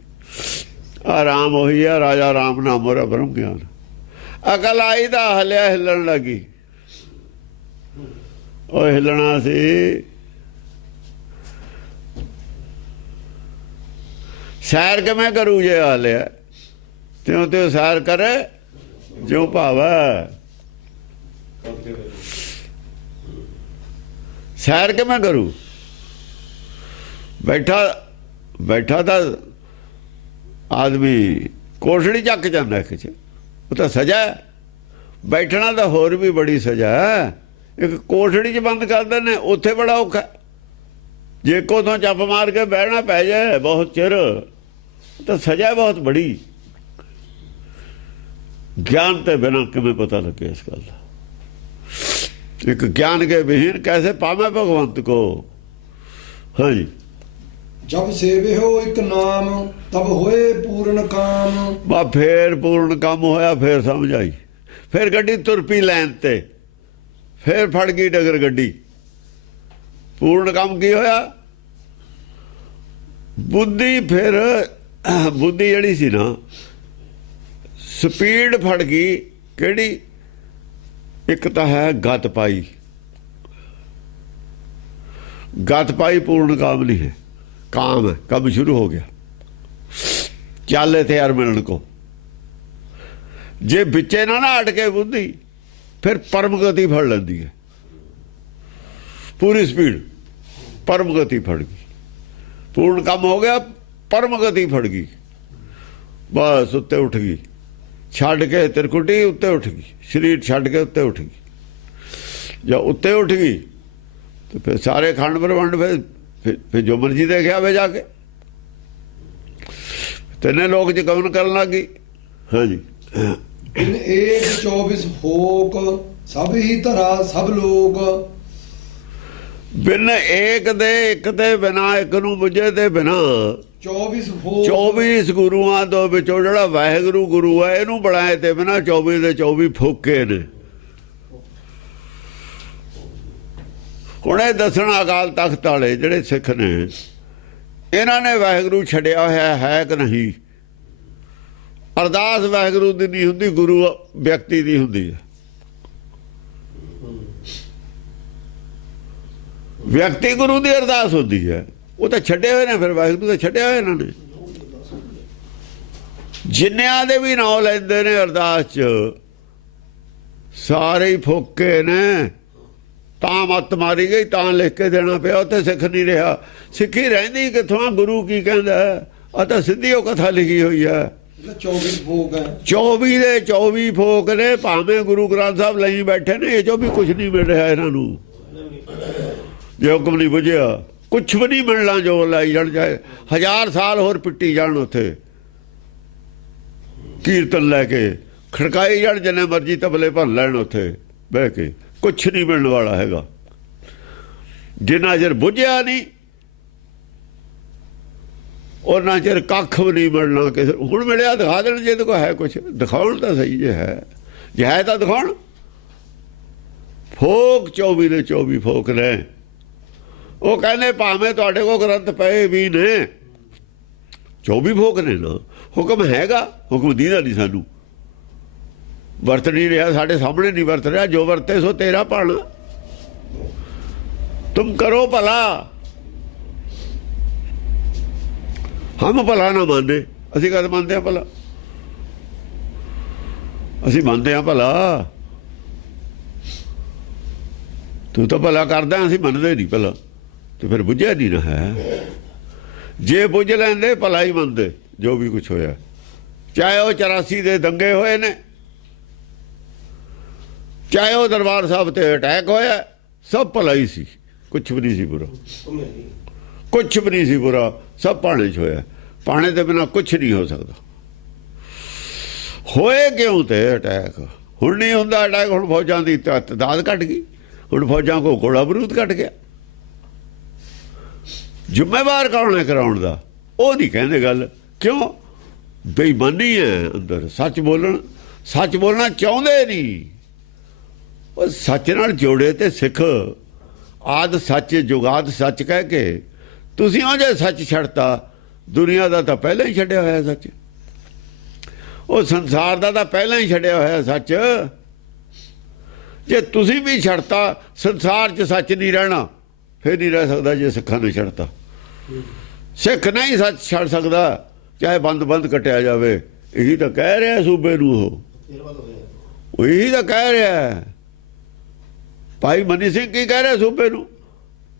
ਆ ਰਾਮ ਉਹੀ ਆ, ਰਾਜਾ ਰਾਮ ਨਾਮ ਮੋਰਾ ਬ੍ਰਹਮ ਗਿਆਨ। ਅਕਲ ਆਈ ਤਾਂ ਹਲਿਆ ਹਿੱਲਣ ਲੱਗੀ। ਉਹ ਹਿੱਲਣਾ ਸੀ। ਸੈਰ ਕਿਵੇਂ ਕਰੂ ਜੇ ਹਲਿਆ? ਤਿਉਂ ਤਿਉਂ ਸੈਰ ਕਰੇ ਜਿਉਂ ਭਾਵੈ। ਸੈਰ ਕਿਵੇਂ ਕਰੂ? ਬੈਠਾ ਤਾਂ ਆਦਮੀ ਕੋਠੜੀ ਚੱਕ ਜਾਂਦਾ ਕਿਛ, ਉਹ ਤਾਂ ਸਜ਼ਾ ਹੈ। ਬੈਠਣਾ ਤਾਂ ਹੋਰ ਵੀ ਬੜੀ ਸਜ਼ਾ ਹੈ। ਇੱਕ ਕੋਠੜੀ 'ਚ ਬੰਦ ਕਰ ਦਿੰਦੇ, ਉੱਥੇ ਬੜਾ ਔਖਾ। ਜੇ ਇੱਕੋ ਤੋਂ ਚੱਪ ਮਾਰ ਕੇ ਬਹਿਣਾ ਪੈ ਜਾਏ ਬਹੁਤ ਚਿਰ, ਤਾਂ ਸਜ਼ਾ ਬਹੁਤ ਬੜੀ। ਗਿਆਨ ਤੇ ਬਿਨਾਂ ਕਿਵੇਂ ਪਤਾ ਲੱਗੇ ਇਸ ਗੱਲ ਦਾ? ਇੱਕ ਗਿਆਨ ਕੇ ਵਿਹੀਨ ਕੈਸੇ ਪਾਵੇਂ ਭਗਵੰਤ ਕੋ। ਹਾਂਜੀ, ਜਬ ਸੇਵੇ ਹੋ ਇੱਕ ਨਾਮ ਤਬ ਹੋਏ ਪੂਰਨ ਕਾਮ। ਬਾ ਫੇਰ ਪੂਰਨ ਕੰਮ ਹੋਇਆ, ਫੇਰ ਸਮਝ ਆਈ। ਫੇਰ ਗੱਡੀ ਤੁਰ ਪਈ ਲੈਣ ਤੇ, ਫੇਰ ਫੜ ਗਈ ਡਗਰ ਗੱਡੀ। ਪੂਰਨ ਕੰਮ ਕੀ ਹੋਇਆ? ਬੁੱਧੀ ਫਿਰ ਬੁੱਧੀ ਜਿਹੜੀ ਸੀ ਨਾ, ਸਪੀਡ ਫੜ ਗਈ। ਕਿਹੜੀ? ਇੱਕ ਤਾਂ ਹੈ ਗਤ ਪਾਈ। ਗਤ ਪਾਈ ਪੂਰਨ ਕਾਮ ਨਹੀਂ ਹੈ, ਕਾਮ ਹੈ। ਕੰਮ ਸ਼ੁਰੂ ਹੋ ਗਿਆ, ਚੱਲ ਇੱਥੇ ਯਾਰ ਮਿਲਣ ਕੋ। ਜੇ ਵਿੱਚੇ ਨਾ ਅਟਕੇ ਬੁੱਧੀ, ਫਿਰ ਪਰਮ ਗਤੀ ਫੜ ਲੈਂਦੀ ਹੈ। ਪੂਰੀ ਸਪੀਡ ਪਰਮ ਗਤੀ ਫੜ ਗਈ। ਪੂਰਨ ਕੰਮ ਹੋ ਗਿਆ, ਪਰਮ ਗਤੀ ਫੜ ਗਈ। ਬਸ ਉੱਤੇ ਉੱਠ ਗਈ, ਛੱਡ ਕੇ ਤਿਰਕੁਟੀ ਉੱਤੇ ਉੱਠ ਗਈ। ਸਰੀਰ ਛੱਡ ਕੇ ਉੱਤੇ ਉੱਠ ਗਈ। ਜਾਂ ਉੱਤੇ ਉੱਠ ਗਈ ਤੇ ਫਿਰ ਸਾਰੇ ਖੰਡ ਬ੍ਰਹਮੰਡ ਫਿਰ ਜੋ ਮਰਜੀ ਦੇਖਿਆ ਵੇ ਜਾ ਕੇ। ਤਿੰਨੇ ਲੋਕ ਚ ਗਮਨ ਕਰਨ ਲੱਗ ਗਈ। ਹਾਂਜੀ, ਬਿਨ ਏਕ 24 ਹੋਕ ਸਭ ਹੀ ਧਰਾ ਸਭ ਲੋਕ। ਬਿਨ ਏਕ ਦੇ ਇੱਕ ਤੇ ਬਿਨਾ, ਇੱਕ ਨੂੰ ਬੁੱਝੇ ਤੇ ਬਿਨਾ 24 ਹੋਕ। 24 ਗੁਰੂਆਂ ਤੋਂ ਵਿੱਚੋਂ ਜਿਹੜਾ ਵਾਹਿਗੁਰੂ ਗੁਰੂ ਹੈ, ਇਹਨੂੰ ਬਣਾਏ ਤੇ ਬਿਨਾ 24 ਦੇ 24 ਫੋਕੇ ਨੇ। ਹੁਣ ਇਹ ਦੱਸਣਾ ਅਕਾਲ ਤਖਤ ਵਾਲੇ ਜਿਹੜੇ ਸਿੱਖ ਨੇ, ਇਹਨਾਂ ਨੇ ਵਾਹਿਗੁਰੂ ਛੱਡਿਆ ਹੋਇਆ ਹੈ ਕਿ ਨਹੀਂ? ਅਰਦਾਸ ਵਾਹਿਗੁਰੂ ਦੀ ਨਹੀਂ ਹੁੰਦੀ, ਗੁਰੂ ਵਿਅਕਤੀ ਦੀ ਹੁੰਦੀ ਹੈ। ਵਿਅਕਤੀ ਗੁਰੂ ਦੀ ਅਰਦਾਸ ਹੁੰਦੀ ਹੈ। ਉਹ ਤਾਂ ਛੱਡੇ ਹੋਏ ਨੇ, ਫਿਰ ਵਾਹਿਗੁਰੂ ਤਾਂ ਛੱਡਿਆ ਹੋਇਆ ਇਹਨਾਂ ਨੇ। ਜਿੰਨਿਆਂ ਦੇ ਵੀ ਨਾਂ ਲੈਂਦੇ ਨੇ ਅਰਦਾਸ 'ਚ, ਸਾਰੇ ਹੀ ਫੋਕੇ ਨੇ। ਤਾਂ ਮੱਤ ਮਾਰੀ ਗਈ, ਤਾਂ ਲਿਖ ਕੇ ਦੇਣਾ ਪਿਆ। ਉੱਥੇ ਸਿੱਖ ਨਹੀਂ ਰਿਹਾ। ਸਿੱਖੀ ਰਹਿੰਦੀ ਕਿੱਥੋਂ? ਗੁਰੂ ਕੀ ਕਹਿੰਦਾ? ਆ ਤਾਂ ਸਿੱਧੀ ਉਹ ਕਥਾ ਲਿਖੀ ਹੋਈ ਹੈ। 24 ਫੋਕ ਹੈ। 24 ਦੇ 24 ਫੋਕ ਨੇ। ਭਾਵੇਂ ਗੁਰੂ ਗ੍ਰੰਥ ਸਾਹਿਬ ਲਈ ਬੈਠੇ ਨੇ, ਇਹ 'ਚੋਂ ਵੀ ਕੁਛ ਨਹੀਂ ਮਿਲ ਰਿਹਾ ਇਹਨਾਂ ਨੂੰ। ਜੇ ਹੁਕਮ ਨਹੀਂ ਬੁਝਿਆ, ਕੁਛ ਵੀ ਨਹੀਂ ਮਿਲਣਾ। ਜੋ ਲਾਈ ਜਾਣ, ਚਾਹੇ 1000 ਸਾਲ ਹੋਰ ਪਿੱਟੀ ਜਾਣ, ਉੱਥੇ ਕੀਰਤਨ ਲੈ ਕੇ ਖੜਕਾਈ ਜਾਣ, ਜਿੰਨੇ ਮਰਜੀ ਤਬਲੇ ਭਰ ਲੈਣ ਉੱਥੇ ਬਹਿ ਕੇ, ਕੁਛ ਨਹੀਂ ਮਿਲਣ ਵਾਲਾ ਹੈਗਾ। ਜਿੰਨਾ ਚਿਰ ਬੁਝਿਆ ਨਹੀਂ, ਉਹਨਾਂ ਚਿਰ ਕੱਖ ਵੀ ਨਹੀਂ ਮਿਲਣਾ ਕਿਸੇ। ਹੁਣ ਮਿਲਿਆ ਦਿਖਾ ਦੇਣ, ਜੇ ਤੇ ਕੋਈ ਹੈ ਕੁਛ ਦਿਖਾਉਣ ਤਾਂ ਸਹੀ। ਜੇ ਹੈ ਤਾਂ ਦਿਖਾਉਣ। ਫੋਕ 24 ਦੇ 24 ਫੋਕ ਨੇ। ਉਹ ਕਹਿੰਦੇ ਭਾਵੇਂ ਤੁਹਾਡੇ ਕੋਲ ਗ੍ਰੰਥ ਪਏ ਵੀ ਨੇ, 24 ਫੋਕ ਨੇ ਨਾ। ਹੁਕਮ ਹੈਗਾ, ਹੁਕਮ ਦੀਦਾ ਨਹੀਂ ਸਾਨੂੰ। ਵਰਤ ਨਹੀਂ ਰਿਹਾ, ਸਾਡੇ ਸਾਹਮਣੇ ਨਹੀਂ ਵਰਤ ਰਿਹਾ। ਜੋ ਵਰਤੇ ਸੋ ਤੇਰਾ ਭਾਣਾ। ਤੁਮ ਕਰੋ ਭਲਾ, ਹਮ ਭਲਾ ਨਾ ਮੰਨੇ। ਅਸੀਂ ਕਦ ਮੰਨਦੇ ਹਾਂ ਭਲਾ? ਅਸੀਂ ਮੰਨਦੇ ਹਾਂ ਭਲਾ। ਤੂੰ ਤਾਂ ਭਲਾ ਕਰਦਾ, ਅਸੀਂ ਮੰਨਦੇ ਨਹੀਂ ਭਲਾ। ਤੇ ਫਿਰ ਬੁੱਝਿਆ ਨਹੀਂ ਨਾ ਹੈ। ਜੇ ਬੁੱਝ ਲੈਂਦੇ ਭਲਾ ਹੀ ਮੰਨਦੇ। ਜੋ ਵੀ ਕੁਛ ਹੋਇਆ, ਚਾਹੇ ਉਹ 84 ਦੇ ਦੰਗੇ ਹੋਏ ਨੇ, ਚਾਹੇ ਉਹ ਦਰਬਾਰ ਸਾਹਿਬ ਤੇ ਅਟੈਕ ਹੋਇਆ, ਸਭ ਭਲਾ ਹੀ ਸੀ। ਕੁਛ ਵੀ ਨਹੀਂ ਸੀ ਬੁਰਾ, ਕੁਛ ਵੀ ਨਹੀਂ ਸੀ ਬੁਰਾ। ਸਭ ਭਾਣੇ 'ਚ ਹੋਇਆ। ਭਾਣੇ ਦੇ ਬਿਨਾਂ ਕੁਛ ਨਹੀਂ ਹੋ ਸਕਦਾ। ਹੋਏ ਕਿਉਂ ਤੇ ਅਟੈਕ? ਹੁਣ ਨਹੀਂ ਹੁੰਦਾ ਅਟੈਕ। ਹੁਣ ਫੌਜਾਂ ਦੀ ਤਾਦਾਦ ਘਟ ਗਈ, ਹੁਣ ਫੌਜਾਂ ਕੋ ਗੋਲਾ ਬਰੂਦ ਘਟ ਗਿਆ। ਜ਼ਿੰਮੇਵਾਰ ਕੌਣ ਹੈ ਕਰਾਉਣ ਦਾ? ਉਹ ਨਹੀਂ ਕਹਿੰਦੇ ਗੱਲ। ਕਿਉਂ? ਬੇਈਮਾਨੀ ਹੈ ਅੰਦਰ। ਸੱਚ ਬੋਲਣਾ ਚਾਹੁੰਦੇ ਨਹੀਂ। ਉਹ ਸੱਚ ਨਾਲ ਜੋੜੇ ਤੇ ਸਿੱਖ ਆਦ ਸੱਚ ਜੁਗਾਦ ਸੱਚ ਕਹਿ ਕੇ ਤੁਸੀਂ ਉਹ ਜੇ ਸੱਚ ਛੱਡਤਾ, ਦੁਨੀਆ ਦਾ ਤਾਂ ਪਹਿਲਾਂ ਹੀ ਛੱਡਿਆ ਹੋਇਆ ਸੱਚ, ਉਹ ਸੰਸਾਰ ਦਾ ਤਾਂ ਪਹਿਲਾਂ ਹੀ ਛੱਡਿਆ ਹੋਇਆ ਸੱਚ। ਜੇ ਤੁਸੀਂ ਵੀ ਛੱਡਤਾ, ਸੰਸਾਰ 'ਚ ਸੱਚ ਨਹੀਂ ਰਹਿਣਾ, ਫਿਰ ਨਹੀਂ ਰਹਿ ਸਕਦਾ। ਜੇ ਸਿੱਖਾਂ ਨੇ ਛੱਡਤਾ, ਸਿੱਖ ਨਹੀਂ ਸੱਚ ਛੱਡ ਸਕਦਾ, ਚਾਹੇ ਬੰਦ ਕੱਟਿਆ ਜਾਵੇ। ਇਹੀ ਤਾਂ ਕਹਿ ਰਿਹਾ ਸੂਬੇ ਨੂੰ, ਉਹ ਇਹੀ ਤਾਂ ਕਹਿ ਰਿਹਾ। ਭਾਈ ਮਨੀ ਸਿੰਘ ਕੀ ਕਹਿ ਰਿਹਾ ਸੂਬੇ ਨੂੰ?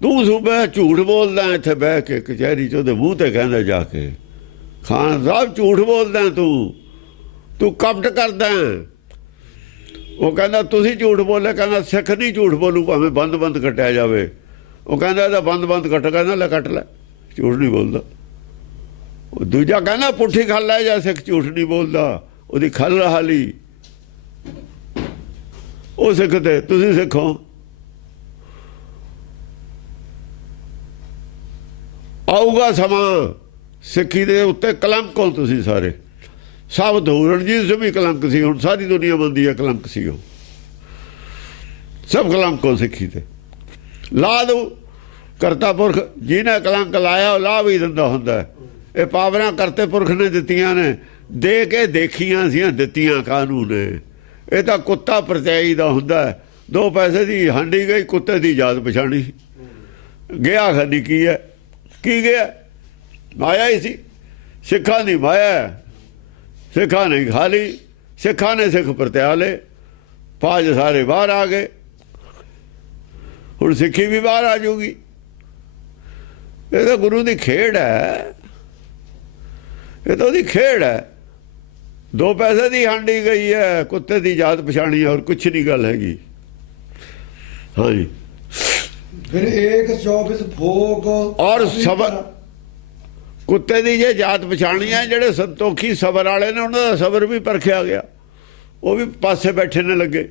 ਤੂੰ ਸੂਬੇ ਝੂਠ ਬੋਲਦਾ ਇੱਥੇ ਬਹਿ ਕੇ ਕਚਹਿਰੀ 'ਚ, ਉਹਦੇ ਮੂੰਹ ਤੇ ਕਹਿੰਦਾ ਜਾ ਕੇ, ਖਾਨ ਸਾਹਿਬ ਝੂਠ ਬੋਲਦਾ, ਤੂੰ ਕਪਟ ਕਰਦਾ। ਉਹ ਕਹਿੰਦਾ ਤੁਸੀਂ ਝੂਠ ਬੋਲੇ। ਕਹਿੰਦਾ ਸਿੱਖ ਨਹੀਂ ਝੂਠ ਬੋਲੂ, ਭਾਵੇਂ ਬੰਦ ਕੱਟਿਆ ਜਾਵੇ। ਉਹ ਕਹਿੰਦਾ ਇਹਦਾ ਬੰਦ ਕੱਟ, ਕਹਿੰਦਾ ਲੈ ਕੱਟ ਲੈ, ਝੂਠ ਨਹੀਂ ਬੋਲਦਾ। ਉਹ ਦੂਜਾ ਕਹਿੰਦਾ ਪੁੱਠੀ ਖੱਲ ਲੈ ਜਾ, ਸਿੱਖ ਝੂਠ ਨਹੀਂ ਬੋਲਦਾ, ਉਹਦੀ ਖੱਲ ਹਾਲੀ। ਉਹ ਸਿੱਖ ਤੇ ਤੁਸੀਂ ਸਿੱਖੋ। ਆਊਗਾ ਸਮਾਂ ਸਿੱਖੀ ਦੇ ਉੱਤੇ ਕਲੰਕ ਹੋ ਤੁਸੀਂ ਸਾਰੇ। ਸਭ ਰਣਜੀਤ ਸਿੰਘ ਵੀ ਕਲੰਕ ਸੀ, ਹੁਣ ਸਾਰੀ ਦੁਨੀਆ ਮੰਨਦੀ ਹੈ ਕਲੰਕ ਸੀ ਉਹ। ਸਭ ਕਲੰਕ ਹੋ ਸਿੱਖੀ ਤੇ। ਲਾ ਦੋ ਕਰਤਾ ਪੁਰਖ ਜਿਹਨੇ ਕਲੰਕ ਲਾਇਆ ਉਹ ਲਾ ਵੀ ਦਿੰਦਾ ਹੁੰਦਾ। ਇਹ ਪਾਵਰਾਂ ਕਰਤੇ ਪੁਰਖ ਨੇ ਦਿੱਤੀਆਂ ਨੇ, ਦੇ ਕੇ ਦੇਖੀਆਂ ਸੀ, ਦਿੱਤੀਆਂ ਕਾਨੂੰਨ ਨੇ। ਇਹ ਤਾਂ ਕੁੱਤਾ ਪਰਚਾਈ ਦਾ ਹੁੰਦਾ। 2 ਪੈਸੇ ਦੀ ਹਾਂਡੀ ਗਈ, ਕੁੱਤੇ ਦੀ ਯਾਦ ਪਛਾਣੀ ਗਿਆ। ਖਾਨੀ ਕੀ ਹੈ? ਕੀ ਗਿਆ? ਮਾਇਆ ਹੀ ਸੀ। ਸਿੱਖਾਂ ਦੀ ਮਾਇਆ, ਸਿੱਖਾਂ ਨੇ ਖਾ ਲਈ, ਸਿੱਖਾਂ ਨੇ ਸਿੱਖ ਪਰਤਿਆ ਲਏ। ਫੌਜ ਸਾਰੇ ਬਾਹਰ ਆ ਗਏ, ਹੁਣ ਸਿੱਖੀ ਵੀ ਬਾਹਰ ਆ ਜਾਊਗੀ। ਇਹ ਤਾਂ ਗੁਰੂ ਦੀ ਖੇਡ ਹੈ, ਇਹ ਤਾਂ ਉਹਦੀ ਖੇਡ ਹੈ। 2 ਪੈਸੇ ਦੀ ਹਾਂਡੀ ਗਈ ਹੈ, ਕੁੱਤੇ ਦੀ ਜਾਤ ਪਛਾਣੀ, ਔਰ ਕੁਛ ਨਹੀਂ ਗੱਲ ਹੈਗੀ। ਹਾਂਜੀ। ਫਿਰ ਏਕ 24 ਫੋਕ ਔਰ ਸਬਰ, ਕੁੱਤੇ ਦੀ ਜੇ ਜਾਤ ਪਛਾਣੀ ਹੈ, ਜਿਹੜੇ ਸੰਤੋਖੀ ਸਬਰ ਵਾਲੇ ਨੇ ਉਹਨਾਂ ਦਾ ਸਬਰ ਵੀ ਪਰਖਿਆ ਗਿਆ। ਉਹ ਵੀ ਪਾਸੇ ਬੈਠੇ ਨੇ ਲੱਗੇ,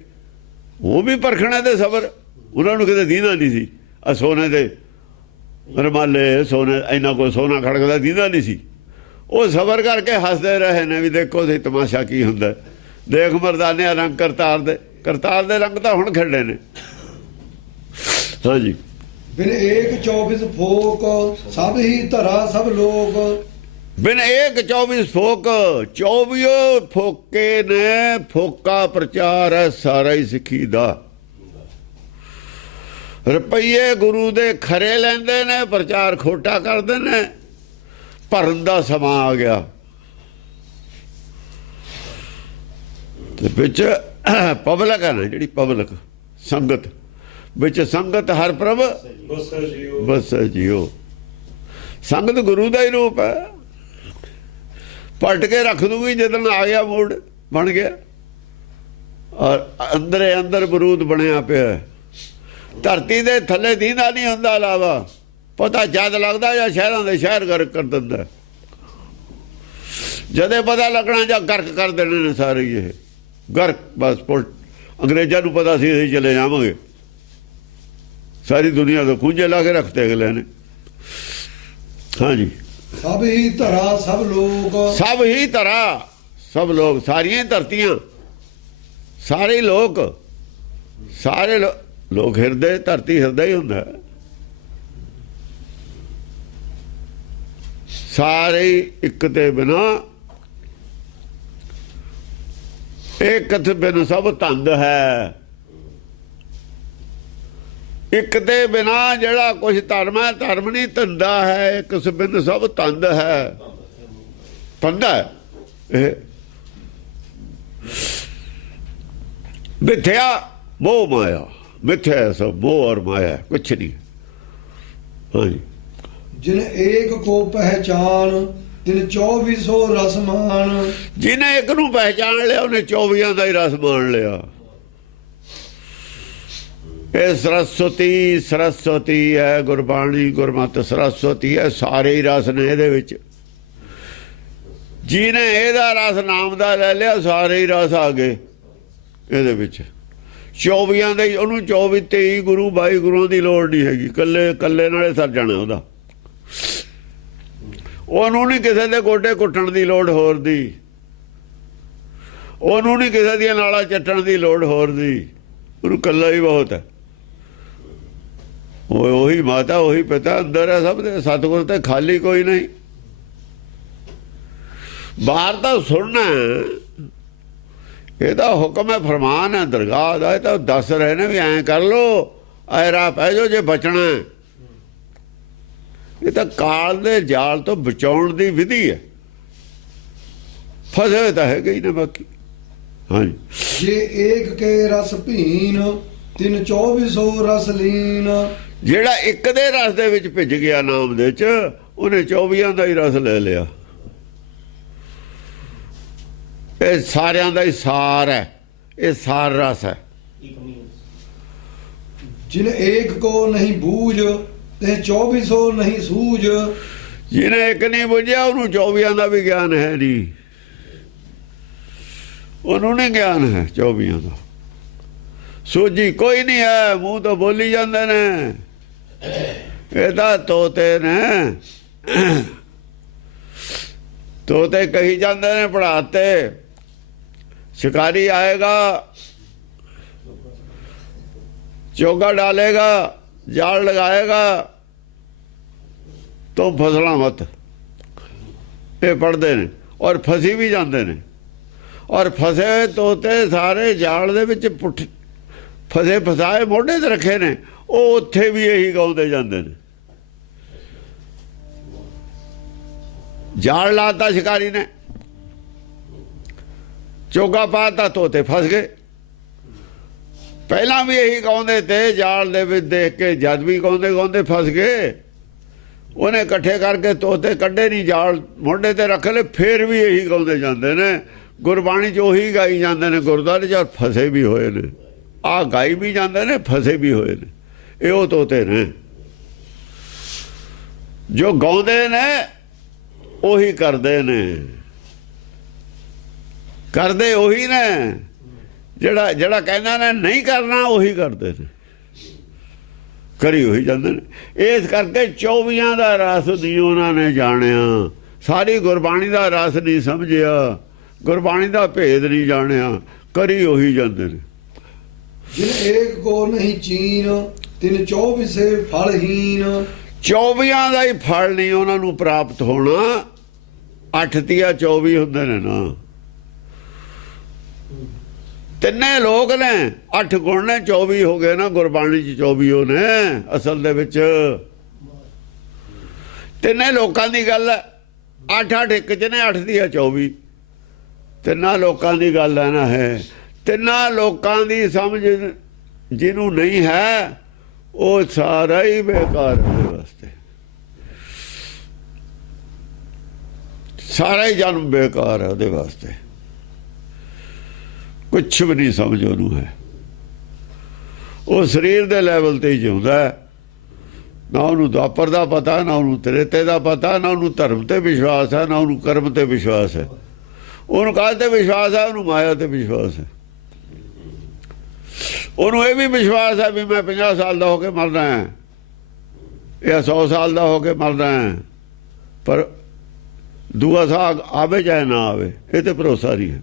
ਉਹ ਵੀ ਪਰਖਣੇ ਦੇ ਸਬਰ। ਉਹਨਾਂ ਨੂੰ ਕਿਤੇ ਦੀਦਾ ਨਹੀਂ ਸੀ। ਆ ਸੋਨੇ ਦੇ ਰਮਾਲੇ, ਸੋਨੇ ਇੰਨਾ ਕੋਈ ਸੋਨਾ ਖੜਕਦਾ ਦੀਦਾ ਨਹੀਂ ਸੀ। ਉਹ ਸਬਰ ਕਰਕੇ ਹੱਸਦੇ ਰਹੇ ਨੇ ਵੀ ਦੇਖੋ ਸਹੀ ਤਮਾਸ਼ਾ ਕੀ ਹੁੰਦਾ। ਦੇਖ ਮਰਦਾਨਿਆਂ ਰੰਗ ਕਰਤਾਰ ਦੇ ਰੰਗ ਤਾਂ ਹੁਣ ਖੇਡੇ ਨੇ। ਹਾਂਜੀ। ਬਿਨ ਏਕ 24 ਫੋਕ ਸਭ ਹੀ ਧਰਾ ਸਭ ਲੋਕ। ਬਿਨ ਏਕ 24 ਫੋਕ, 24 ਫੋਕੇ ਨੇ। ਫੋਕਾ ਪ੍ਰਚਾਰ ਹੈ ਸਾਰਾ ਹੀ ਸਿੱਖੀ ਦਾ। ਰੁਪਈਏ ਗੁਰੂ ਦੇ ਖਰੇ ਲੈਂਦੇ ਨੇ, ਪ੍ਰਚਾਰ ਖੋਟਾ ਕਰਦੇ ਨੇ। ਭਰਨ ਦਾ ਸਮਾਂ ਆ ਗਿਆ ਤੇ ਵਿੱਚ ਪਬਲਿਕ ਹੈ ਨਾ, ਜਿਹੜੀ ਪਬਲਿਕ ਸੰਗਤ ਵਿੱਚ, ਸੰਗਤ ਹਰ ਪ੍ਰਭ ਬਸ ਜੀਓ। ਸੰਗਤ ਗੁਰੂ ਦਾ ਹੀ ਰੂਪ ਹੈ। ਪਲਟ ਕੇ ਰੱਖ ਦੂਗੀ ਜਦੋਂ ਆ ਗਿਆ ਮੂਡ ਬਣ ਗਿਆ। ਔਰ ਅੰਦਰ ਬਰੂਦ ਬਣਿਆ ਪਿਆ। ਧਰਤੀ ਦੇ ਥੱਲੇ ਦੀਂਦਾ ਨਹੀਂ ਹੁੰਦਾ ਇਲਾਵਾ, ਪਤਾ ਜਦ ਲੱਗਦਾ ਜਾਂ ਸ਼ਹਿਰਾਂ ਦੇ ਸ਼ਹਿਰ ਗਰਕ ਕਰ ਦਿੰਦਾ। ਜਦੇ ਪਤਾ ਲੱਗਣਾ ਜਾਂ ਗਰਕ ਕਰ ਦੇਣੇ ਨੇ ਸਾਰੇ। ਇਹ ਗਰਕ ਬਸ ਅੰਗਰੇਜ਼ਾਂ ਨੂੰ ਪਤਾ ਸੀ ਅਸੀਂ ਚਲੇ ਜਾਵਾਂਗੇ। ਸਾਰੀ ਦੁਨੀਆ ਤੋਂ ਖੂੰਜੇ ਲਾ ਕੇ ਰੱਖਤੇ ਅਗਲੇ ਨੇ। ਹਾਂਜੀ। ਸਭ ਹੀ ਧਰਾ ਸਭ ਲੋਕ। ਸਭ ਹੀ ਧਰਾ ਸਭ ਲੋਕ, ਸਾਰੀਆਂ ਧਰਤੀਆਂ, ਸਾਰੇ ਲੋਕ, ਸਾਰੇ ਲੋਕ। ਹਿਰਦੇ, ਧਰਤੀ ਹਿਰਦਾ ਹੀ ਹੁੰਦਾ। ਸਾਰੇ ਇੱਕ ਤੇ ਬਿਨਾ, ਇੱਕ ਤੇ ਬਿਨ ਸਭ ਧੰਦ ਹੈ। ਇੱਕ ਤੇ ਬਿਨਾ ਜਿਹੜਾ ਕੁਛ ਧਰਮ ਹੈ, ਧਰਮ ਨਹੀਂ ਧੰਦਾ ਹੈ। ਇੱਕ ਬਿਨ ਸਭ ਧੰਦ ਹੈ, ਧੰਦਾ ਇਹ ਮਿਥਿਆ ਮੋਹ ਮਾਇਆ। ਮਿਥਿਆ ਸਭ ਮੋਹ ਔਰ ਮਾਇਆ, ਕੁਛ ਨਹੀਂ। ਹਾਂਜੀ। ਜਿਨ ਏਕ ਕੋ ਪਹਿਚਾਨ ਤਿਨ 2400 ਰਸਮਾਨ। ਜਿਹਨੇ ਇੱਕ ਨੂੰ ਪਹਿਚਾਨ ਲਿਆ ਉਹਨੇ 24 ਦਾ ਹੀ ਰਸ ਮਾਣ ਲਿਆ। ਇਹ ਸਰਸਵਤੀ ਹੈ ਗੁਰਬਾਣੀ, ਗੁਰਮਤਿ ਸਰਸਵਤੀ ਹੈ। ਸਾਰੇ ਹੀ ਰਸ ਨੇ ਇਹਦੇ ਵਿੱਚ। ਜਿਹਨੇ ਇਹਦਾ ਰਸ ਨਾਮ ਦਾ ਲੈ ਲਿਆ, ਸਾਰੇ ਹੀ ਰਸ ਆ ਗਏ। ਇਹਦੇ ਵਿੱਚ 24 ਦੇ ਉਹਨੂੰ 24 23 ਗੁਰੂ 22 ਗੁਰੂਆਂ ਦੀ ਲੋੜ ਨਹੀਂ ਹੈਗੀ, ਕੱਲੇ ਨਾਲੇ ਸਰ ਜਾਣਾ ਉਹਦਾ। ਉਹਨੂੰ ਨਹੀਂ ਕਿਸੇ ਦੇ ਗੋਡੇ ਕੁੱਟਣ ਦੀ ਲੋੜ ਹੋਰ ਦੀ, ਉਹਨੂੰ ਨਹੀਂ ਕਿਸੇ ਦੀਆਂ ਨਾਲਾਂ ਚੱਟਣ ਦੀ ਲੋੜ ਹੋਰ ਦੀ, ਉਹਨੂੰ ਕੱਲਾ ਹੀ ਬਹੁਤ ਹੈ। ਉਹੀ ਮਾਤਾ ਉਹੀ ਪਿਤਾ ਅੰਦਰ ਹੈ ਸਭ ਦੇ, ਸਤਿਗੁਰ ਤੇ ਖਾਲੀ ਕੋਈ ਨਹੀਂ। ਬਾਹਰ ਤਾਂ ਸੁਣਨਾ, ਇਹਦਾ ਹੁਕਮ ਹੈ, ਫਰਮਾਨ ਹੈ ਦਰਗਾਹ ਦਾ, ਇਹ ਤਾਂ ਦੱਸ ਰਹੇ ਨੇ ਵੀ ਐਂ ਕਰ ਲੋ, ਐ ਰਾਹ ਪੈ ਜਾਓ ਜੇ ਬਚਣਾ। ਇਹ ਤਾਂ ਕਾਲ ਦੇ ਜਾਲ ਤੋਂ ਬਚਾਉਣ ਦੀ ਵਿਧੀ ਹੈ, ਫਸੇ ਤਾਂ ਹੈਗੇ ਹੀ ਨਾ ਬਾਕੀ। ਹਾਂਜੀ, ਜੇ ਏਕ ਕੇ ਰਸ ਭੀਨ ਤਿਨ 2400 ਰਸ ਲੀਨ। ਜਿਹੜਾ ਇੱਕ ਦੇ ਰਸ ਦੇ ਵਿੱਚ ਭਿੱਜ ਗਿਆ ਨਾਮ ਦੇ ਚ, ਉਹਨੇ 24 ਦਾ ਹੀ ਰਸ ਲੈ ਲਿਆ। ਇਹ ਸਾਰਿਆਂ ਦਾ ਹੀ ਸਾਰ ਹੈ, ਇਹ ਸਾਰ ਰਸ ਹੈ। ਜਿਨ ਏਕ ਕੋ ਨਹੀਂ ਬੂਝ ਤੇ 2400 ਨਹੀਂ ਸੂਝ। ਜਿਹਨੇ ਇੱਕ ਨਹੀਂ ਬੁੱਝਿਆ ਉਹਨੂੰ 24 ਦਾ ਵੀ ਗਿਆਨ ਹੈ ਨਹੀਂ, ਉਹਨੂੰ ਨਹੀਂ ਗਿਆਨ ਹੈ 24 ਦਾ। ਸੂਝੀ ਕੋਈ ਨਹੀਂ ਹੈ, ਮੂੰਹ ਤੋਂ ਬੋਲੀ ਜਾਂਦੇ ਨੇ, ਇਹ ਤਾਂ ਤੋਤੇ ਨੇ, ਤੋਤੇ ਕਹੀ ਜਾਂਦੇ ਨੇ ਪੜਾਤੇ। शिकारी आएगा, चोगा डालेगा, जाल लगाएगा, तो फसला मत। ये पढ़ते हैं और फसी भी जाते हैं। और फसे हुए तोते सारे जाल दे विच पुठ फसे फसाए मोढे ते रखे ने, वो उत्थे भी यही गाउंदे जाते हैं। जाल लाता शिकारी ने, चोगा पाता, तोते फस गए। पहला भी यही गाँवते थे, जाल दे विच देख के जद भी गाँवते गाँवते फस गए। उन्हें इकट्ठे करके तोते कड्डे नहीं, जाल मोढे ते रख ले, फिर भी यही गाँवते जाते ने। गुरबाणी च उही गाई जाते ने, गुरद्वारे च फसे भी होए ने, आ गाई भी जाते ने, फसे भी होए ने। ये वो तोते ने जो गाँवते ने, उही करते ने, करते ਉਹੀ ਨੇ। ਜਿਹੜਾ ਕਹਿੰਦਾ ਨੇ ਨਹੀਂ ਕਰਨਾ, ਉਹੀ ਕਰਦੇ ਨੇ, ਕਰੀ ਉਹੀ ਜਾਂਦੇ ਨੇ। ਇਸ ਕਰਕੇ 24 ਦਾ ਰਸ ਨਹੀਂ ਉਹਨਾਂ ਨੇ ਜਾਣਿਆ, ਸਾਰੀ ਗੁਰਬਾਣੀ ਦਾ ਰਸ ਨਹੀਂ ਸਮਝਿਆ, ਗੁਰਬਾਣੀ ਦਾ ਭੇਦ ਨਹੀਂ ਜਾਣਿਆ, ਕਰੀ ਉਹੀ ਜਾਂਦੇ ਨੇ। ਜਿਨ ਏਕ ਕੋ ਨਹੀਂ ਚੀਨ ਤਿਨ 24 ਫਲਹੀਨ। 24 ਦਾ ਹੀ ਫਲ ਨਹੀਂ ਉਹਨਾਂ ਨੂੰ ਪ੍ਰਾਪਤ ਹੋਣਾ। 8 ਤੀਆ 24 ਹੁੰਦੇ ਨੇ ਨਾ, ਤਿੰਨੇ ਲੋਕ ਨੇ, 8 ਗੁਣ ਨੇ, 24 ਹੋ ਗਏ ਨਾ। ਗੁਰਬਾਣੀ ਚ 24 ਨੇ ਅਸਲ ਦੇ ਵਿੱਚ। ਤਿੰਨੇ ਲੋਕਾਂ ਦੀ ਗੱਲ ਹੈ, 8 ਇੱਕ ਚ ਨੇ, 8 ਦੀਆਂ 24 ਤਿੰਨਾਂ ਲੋਕਾਂ ਦੀ ਗੱਲ ਹੈ ਨਾ। ਹੈ ਤਿੰਨਾਂ ਲੋਕਾਂ ਦੀ ਸਮਝ ਜਿਹਨੂੰ ਨਹੀਂ ਹੈ, ਉਹ ਸਾਰਾ ਹੀ ਬੇਕਾਰ ਹੈ ਉਹਦੇ ਵਾਸਤੇ, ਸਾਰਾ ਹੀ ਜਨਮ ਬੇਕਾਰ ਹੈ ਉਹਦੇ ਵਾਸਤੇ। ਕੁਛ ਵੀ ਨਹੀਂ ਸਮਝ ਉਹਨੂੰ ਹੈ। ਉਹ ਸਰੀਰ ਦੇ ਲੈਵਲ ਤੇ ਹੀ ਜਿਉਂਦਾ, ਨਾ ਉਹਨੂੰ ਦੁਆਪਰ ਦਾ ਪਤਾ, ਨਾ ਉਹਨੂੰ ਤ੍ਰੇਤੇ ਦਾ ਪਤਾ, ਨਾ ਉਹਨੂੰ ਧਰਮ ਤੇ ਵਿਸ਼ਵਾਸ ਹੈ, ਨਾ ਉਹਨੂੰ ਕਰਮ ਤੇ ਵਿਸ਼ਵਾਸ ਹੈ। ਉਹਨੂੰ ਕਾਹਦੇ ਤੇ ਵਿਸ਼ਵਾਸ ਹੈ? ਉਹਨੂੰ ਮਾਇਆ ਤੇ ਵਿਸ਼ਵਾਸ ਹੈ। ਉਹਨੂੰ ਇਹ ਵੀ ਵਿਸ਼ਵਾਸ ਹੈ ਵੀ ਮੈਂ 50 ਸਾਲ ਦਾ ਹੋ ਕੇ ਮਰਨਾ ਹੈ, ਜਾਂ 100 ਸਾਲ ਦਾ ਹੋ ਕੇ ਮਰਨਾ ਹੈ, ਪਰ ਦੂਆ ਸਾਹ ਆਵੇ ਚਾਹੇ ਨਾ ਆਵੇ, ਇਹ ਤੇ ਭਰੋਸਾ ਨਹੀਂ ਹੈ।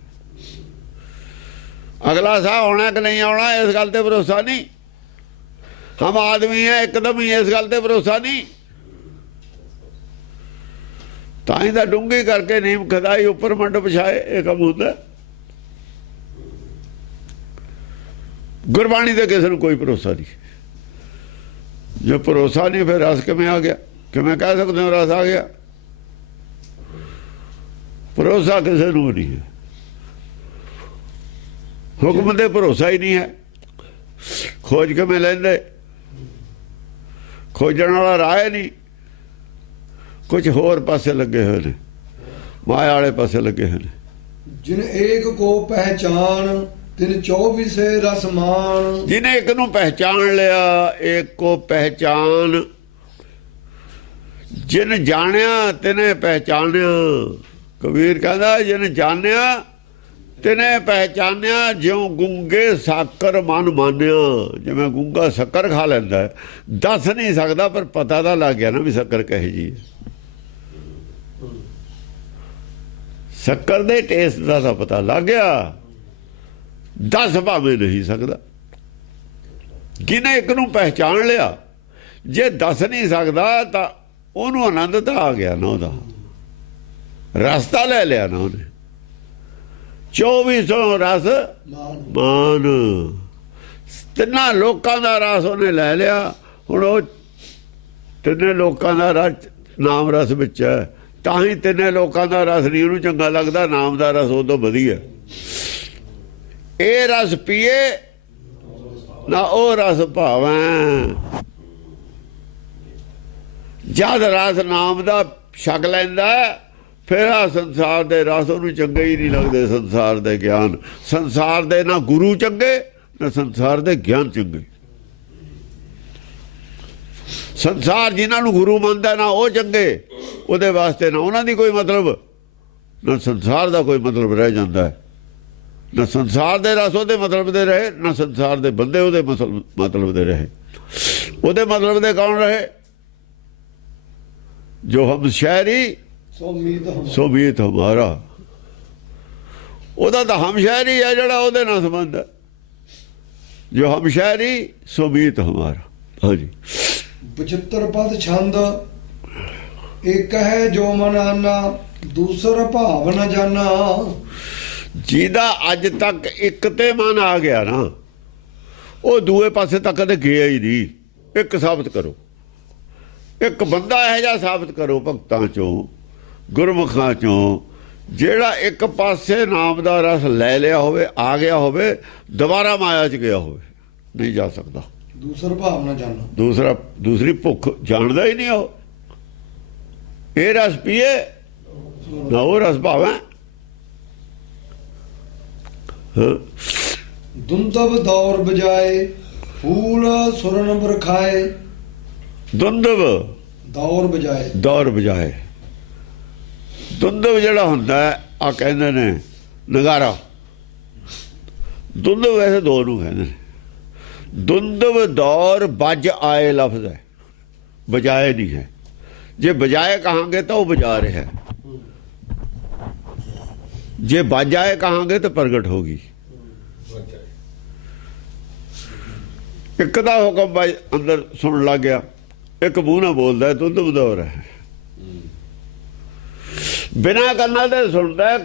अगला साह होना कि नहीं आना, इस गल ते भरोसा नहीं। हम आदमी हैं एकदम ही, इस गल ते भरोसा नहीं। ताई तो डूंगी करके नीम खदाई उपर मंड पिछाए, ये कम होता। गुरबाणी ते किसी को कोई भरोसा नहीं। जो भरोसा नहीं फिर रस किवें आ गया? किवें कह सकते हो रस आ गया? भरोसा किसी को नहीं है, हुक्म ते भरोसा ही नहीं है। खोज के मैं लेंदे, खोजण वाला राह नहीं, कुछ होर पासे लगे हुए ने, माया वाले पासे लगे हुए ने। जिन एक को पहचान तिन 24 रस मान। जिन्हें एक नू पहचान लिया, एक को पहचान, जिन जानिया तिने पहचानिया। कबीर कहता जिन जानिया ਤਿਨੇ ਪਹਿਚਾਨਿਆ ਜਿਉ ਗੁੰਗੇ ਸਾਕਰ ਮਨ ਮਾਨਿਆ। ਜਿਵੇਂ ਗੁੰਗਾ ਸ਼ੱਕਰ ਖਾ ਲੈਂਦਾ ਹੈ, ਦੱਸ ਨਹੀਂ ਸਕਦਾ ਪਰ ਪਤਾ ਤਾਂ ਲੱਗ ਗਿਆ ਨਾ ਵੀ ਸ਼ੱਕਰ ਕਹੇ ਜੀ। ਸ਼ੱਕਰ ਦੇ ਟੇਸਟ ਦਾ ਤਾਂ ਪਤਾ ਲੱਗ ਗਿਆ, ਦੱਸ ਭਾਵੇਂ ਨਹੀਂ ਸਕਦਾ। ਜਿਹਨੇ ਇੱਕ ਨੂੰ ਪਹਿਚਾਣ ਲਿਆ, ਜੇ ਦੱਸ ਨਹੀਂ ਸਕਦਾ ਤਾਂ ਉਹਨੂੰ ਆਨੰਦ ਤਾਂ ਆ ਗਿਆ ਨਾ, ਉਹਦਾ ਰਸਤਾ ਲੈ ਲਿਆ ਨਾ ਉਹਨੇ। 2400 ਰਸ ਮਾਨ, ਤਿੰਨਾਂ ਲੋਕਾਂ ਦਾ ਰਸ ਉਹਨੇ ਲੈ ਲਿਆ। ਹੁਣ ਉਹ ਤਿੰਨੇ ਲੋਕਾਂ ਦਾ ਰਸ ਨਾਮ ਰਸ ਵਿੱਚ ਹੈ, ਤਾਂ ਹੀ ਤਿੰਨੇ ਲੋਕਾਂ ਦਾ ਰਸ ਨਹੀਂ ਉਹਨੂੰ ਚੰਗਾ ਲੱਗਦਾ, ਨਾਮ ਦਾ ਰਸ ਉਹ ਤੋਂ ਵਧੀਆ। ਇਹ ਰਸ ਪੀਏ ਨਾ ਉਹ ਰਸ ਭਾਵੇਂ। ਜਦ ਰਸ ਨਾਮ ਦਾ ਛਕ ਲੈਂਦਾ ਫਿਰ ਆ ਸੰਸਾਰ ਦੇ ਰਸ ਉਹਨੂੰ ਚੰਗੇ ਹੀ ਨਹੀਂ ਲੱਗਦੇ। ਸੰਸਾਰ ਦੇ ਗਿਆਨ, ਸੰਸਾਰ ਦੇ ਨਾ ਗੁਰੂ ਚੰਗੇ ਨਾ ਸੰਸਾਰ ਦੇ ਗਿਆਨ ਚੰਗੇ। ਸੰਸਾਰ ਜਿਨ੍ਹਾਂ ਨੂੰ ਗੁਰੂ ਮੰਨਦਾ ਨਾ ਉਹ ਚੰਗੇ, ਉਹਦੇ ਵਾਸਤੇ ਨਾ ਉਹਨਾਂ ਦੀ ਕੋਈ ਮਤਲਬ, ਨਾ ਸੰਸਾਰ ਦਾ ਕੋਈ ਮਤਲਬ ਰਹਿ ਜਾਂਦਾ ਹੈ। ਨਾ ਸੰਸਾਰ ਦੇ ਰਸ ਉਹਦੇ ਮਤਲਬ ਦੇ ਰਹੇ, ਨਾ ਸੰਸਾਰ ਦੇ ਬੰਦੇ ਉਹਦੇ ਮਤਲਬ ਦੇ ਰਹੇ। ਉਹਦੇ ਮਤਲਬ ਦੇ ਕੌਣ ਰਹੇ? ਜੋ ਹਮ ਸ਼ਹਿਰੀ ਸੋ ਮੀਤ ਹਮਾਰਾ। ਉਹਦਾ ਤਾਂ ਹਮ ਸ਼ਹਿਰੀ ਹੈ ਜਿਹੜਾ ਉਹਦੇ ਨਾਲ ਸੰਬੰਧ ਹੈ। ਜੋ ਹਮ ਸ਼ਹਿਰੀ ਸੋ ਮੀਤ ਹਮਾਰਾ। ਹਾਂਜੀ, 75 ਪਦ ਛੰਦ। ਇੱਕ ਹੈ ਜੋ ਮਨ ਆਨਾ, ਦੂਸਰ ਭਾਵ ਨ ਜਾਨਾ। ਜਿਹਦਾ ਅੱਜ ਤੱਕ ਇੱਕ ਤੇ ਮਨ ਆ ਗਿਆ ਨਾ, ਉਹ ਦੂਏ ਪਾਸੇ ਤੱਕ ਕਦੇ ਗਿਆ ਹੀ ਨਹੀਂ। ਇੱਕ ਸਾਬਤ ਕਰੋ, ਇੱਕ ਬੰਦਾ ਇਹੋ ਜਿਹਾ ਸਾਬਤ ਕਰੋ ਭਗਤਾਂ ਚੋਂ, ਗੁਰਮੁਖਾਂ ਚੋਂ, ਜਿਹੜਾ ਇੱਕ ਪਾਸੇ ਨਾਮ ਦਾ ਰਸ ਲੈ ਲਿਆ ਹੋਵੇ, ਆ ਗਿਆ ਹੋਵੇ, ਦੁਬਾਰਾ ਮਾਇਆ 'ਚ ਗਿਆ ਹੋਵੇ। ਨਹੀਂ ਜਾ ਸਕਦਾ। ਦੂਸਰ ਭਾਵ ਨ ਜਾਨਾ, ਦੂਸਰੀ ਭੁੱਖ ਜਾਣਦਾ ਹੀ ਨਹੀਂ ਉਹ। ਇਹ ਰਸ ਪੀਏ ਨਾ ਉਹ ਰਸ ਭਾਵੇਂ। ਦੁੰਦਬ ਦੌਰ ਬਜਾਏ, ਫੂਲ ਸੁਰਨ ਬਰਖਾਏ। ਦੁੰਦਬ ਦੌਰ ਬਜਾਏ। ਦੁੰਦਬ ਜਿਹੜਾ ਹੁੰਦਾ ਆ ਕਹਿੰਦੇ ਨੇ ਨਗਾਰਾ। ਦੁੰਦਬ ਵੈਸੇ ਦੋ ਨੂੰ ਕਹਿੰਦੇ ਨੇ। ਦੁੰਦਬ ਦੌਰ ਵੱਜ ਆਏ ਲਫ਼ਜ਼ ਹੈ, ਬਜਾਏ ਨਹੀਂ ਹੈ। ਜੇ ਬਜਾਏ ਕਹਾਂਗੇ ਤਾਂ ਉਹ ਬਜਾ ਰਿਹਾ, ਜੇ ਵੱਜ ਆਏ ਕਹਾਂਗੇ ਤਾਂ ਪ੍ਰਗਟ ਹੋਗੀ। ਇੱਕ ਦਾ ਹੁਕਮ ਅੰਦਰ ਸੁਣਨ ਲੱਗ ਗਿਆ, ਇੱਕ ਮੂੰਹ ਨਾਲ ਬੋਲਦਾ, ਦੁੰਦਬ ਦੌਰ ਹੈ। ਬਿਨਾਂ ਕੰਨਾਂ ਦੇ ਸੁਣਦਾ,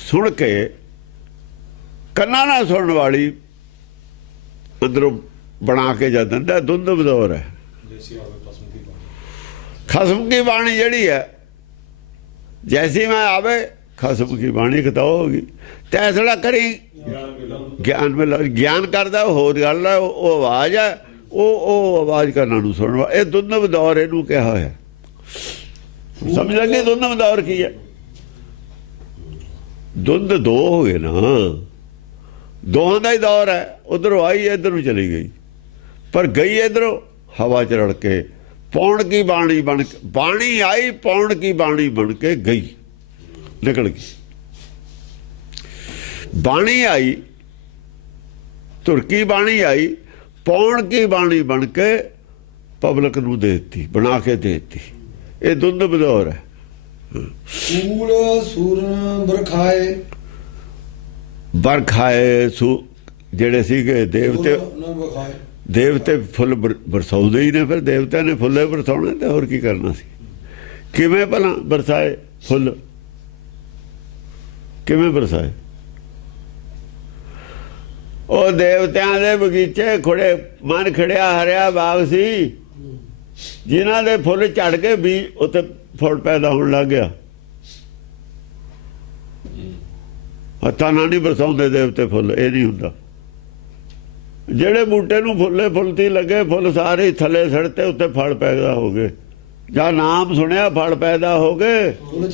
ਸੁਣ ਕੇ ਕੰਨਾਂ ਨਾਲ ਸੁਣਨ ਵਾਲੀ ਅੰਦਰੋਂ ਬਣਾ ਕੇ ਜਾ ਦਿੰਦਾ, ਦੁੰਦਬ ਦੌਰ ਹੈ। ਖਸਮ ਕੀ ਬਾਣੀ ਜਿਹੜੀ ਹੈ, ਜੈਸੀ ਮੈਂ ਆਵੇ ਖਸਮ ਕੀ ਬਾਣੀ ਕਿਤਾ ਹੋਗੀ। ਤੈਸੜਾ ਕਰੀ ਗਿਆਨ ਮਿਲ, ਗਿਆਨ ਕਰਦਾ ਹੋਰ ਗੱਲ ਹੈ। ਉਹ ਆਵਾਜ਼ ਹੈ, ਉਹ ਆਵਾਜ਼ ਕੰਨਾਂ ਨੂੰ ਸੁਣਵਾ। ਇਹ ਦੁੰਦਬ ਦੌਰ ਇਹਨੂੰ ਕਿਹਾ ਹੋਇਆ। ਸਮਝ ਲੱਗੇ ਦੁੰਦਬ ਦੌਰ ਕੀ ਹੈ? ਦੁੰਦ ਦੋ ਹੋ ਗਏ ਨਾ, ਦੋਹਾਂ ਦਾ ਹੀ ਦੌਰ ਹੈ। ਉਧਰੋਂ ਆਈ ਇੱਧਰੋਂ ਚਲੀ ਗਈ, ਪਰ ਗਈ ਇੱਧਰੋਂ ਹਵਾ 'ਚ ਰੜ ਕੇ। ਪੌਣ ਕੀ ਬਾਣੀ ਬਣ ਕੇ, ਬਾਣੀ ਆਈ ਪੌਣ ਕੀ ਬਾਣੀ ਬਣ ਕੇ ਗਈ, ਨਿਕਲ ਗਈ। ਬਾਣੀ ਆਈ, ਤੁਰਕੀ ਬਾਣੀ ਆਈ, ਪੌਣ ਕੀ ਬਾਣੀ ਬਣ ਕੇ ਪਬਲਿਕ ਨੂੰ ਦੇ ਦਿੱਤੀ, ਬਣਾ ਕੇ ਦੇ ਦਿੱਤੀ। ਇਹ ਦੁੰਦਬ ਦੌਰ ਹੈ। ਫੂਲ ਸੂਰਨ ਬਰਖਾਏ। ਬਰਖਾਏ ਜਿਹੜੇ ਸੀਗੇ ਦੇਵਤੇ ਫੁੱਲ ਬਰਸਾਉਂਦੇ ਹੀ ਨੇ। ਫਿਰ ਦੇਵਤਿਆਂ ਨੇ ਫੁੱਲੇ ਬਰਸਾਉਣੇ ਤੇ ਹੋਰ ਕੀ ਕਰਨਾ ਸੀ? ਕਿਵੇਂ ਭਲਾ ਬਰਸਾਏ ਫੁੱਲ? ਕਿਵੇਂ ਬਰਸਾਏ? ਉਹ ਦੇਵਤਿਆਂ ਦੇ ਬਗੀਚੇ ਖੁੜੇ, ਮਨ ਖੜਿਆ ਹਰਿਆ ਬਾਗ ਸੀ, ਜਿਨ੍ਹਾਂ ਦੇ ਫੁੱਲ ਝੜ ਕੇ ਵੀ ਉੱਥੇ ਫੁੱਲ ਪੈਦਾ ਹੋਣ ਲੱਗ ਗਿਆ। ਹੱਥਾਂ ਨਾਲ ਨਹੀਂ ਬਰਸਾਉਂਦੇ ਦੇਵਤੇ ਫੁੱਲ, ਇਹ ਨਹੀਂ ਹੁੰਦਾ। ਜਿਹੜੇ ਬੂਟੇ ਨੂੰ ਫੁੱਲ ਤੀ ਲੱਗੇ, ਫੁੱਲ ਸਾਰੇ ਥੱਲੇ ਸੜਤੇ, ਉੱਤੇ ਫਲ ਪੈਦਾ ਹੋ ਗਏ। ਜਾਂ ਨਾਮ ਸੁਣਿਆ ਫਲ ਪੈਦਾ ਹੋ ਗਏ, ਫੁੱਲ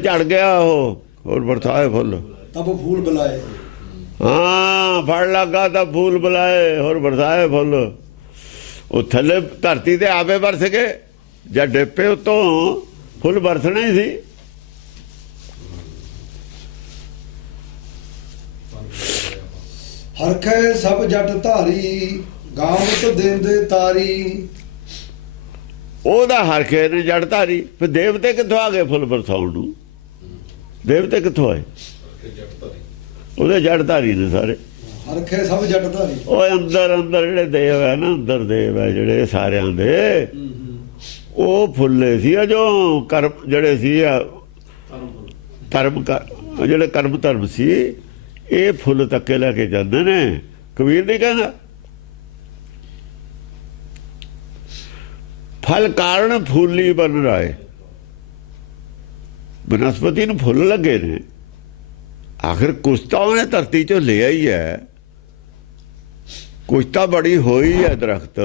ਝੜ ਗਿਆ। ਉਹ ਹੋਰ ਬਰਸਾਏ ਫੁੱਲ, ਤਬ ਫੂਲ ਬੁਲਾਏ। ਹਾਂ, ਫਲ ਲੱਗਾ ਤਾਂ ਫੂਲ ਬੁਲਾਏ, ਹੋਰ ਬਰਸਾਏ ਫੁੱਲ। ਉਹ ਥੱਲੇ ਧਰਤੀ ਤੇ ਆਵੇ ਬਰਸ ਗਏ, ਜਾਂ ਡੇਪੇ ਉਤੋਂ ਫੁੱਲ ਬਰਸਣੇ ਸੀ। ਹਰਖੈ ਸਭ ਜਟ ਧਾਰੀ ਗਾਵਤ ਦੇਂਦੇ ਤਾਰੀ। ਉਹਦਾ ਹਰਖੇ ਨੇ ਜੜ ਧਾਰੀ। ਫਿਰ ਦੇਵਤੇ ਕਿੱਥੋਂ ਆ ਗਏ ਫੁੱਲ ਬਰਸਾਉਣ ਨੂੰ? ਦੇਵਤੇ ਕਿੱਥੋਂ ਆਏ? ਉਹਦੇ ਜੜ ਧਾਰੀ ਨੇ ਸਾਰੇ। ਹਰਖੈ ਸਭ ਜਟ ਧਾਰੀ। ਉਹ ਅੰਦਰ ਅੰਦਰ ਜਿਹੜੇ ਦੇਵ ਹੈ ਨਾ, ਅੰਦਰ ਦੇਵ ਹੈ ਜਿਹੜੇ ਸਾਰਿਆਂ ਦੇ, ਉਹ ਫੁੱਲੇ ਸੀ ਜੋ ਕਰਮ ਜਿਹੜੇ ਸੀ ਧਰਮ ਜਿਹੜੇ ਕਰਮ ਧਰਮ ਸੀ, ਇਹ ਫੁੱਲ ਤੱਕੇ ਲੈ ਕੇ ਜਾਂਦੇ ਨੇ। ਕਬੀਰ ਨਹੀਂ ਕਹਿੰਦਾ ਫਲ ਕਾਰਨ ਫੁੱਲੀ ਬਨ ਰਾਏ। ਬਨਸਪਤੀ ਨੂੰ ਫੁੱਲ ਲੱਗੇ ਨੇ। ਆਖਿਰ ਕੁਛ ਤਾਂ ਉਹਨੇ ਧਰਤੀ ਚੋਂ ਲਿਆ ਹੀ ਹੈ, ਕੁਛ ਤਾਂ ਬੜੀ ਹੋਈ ਹੈ ਦਰਖਤ।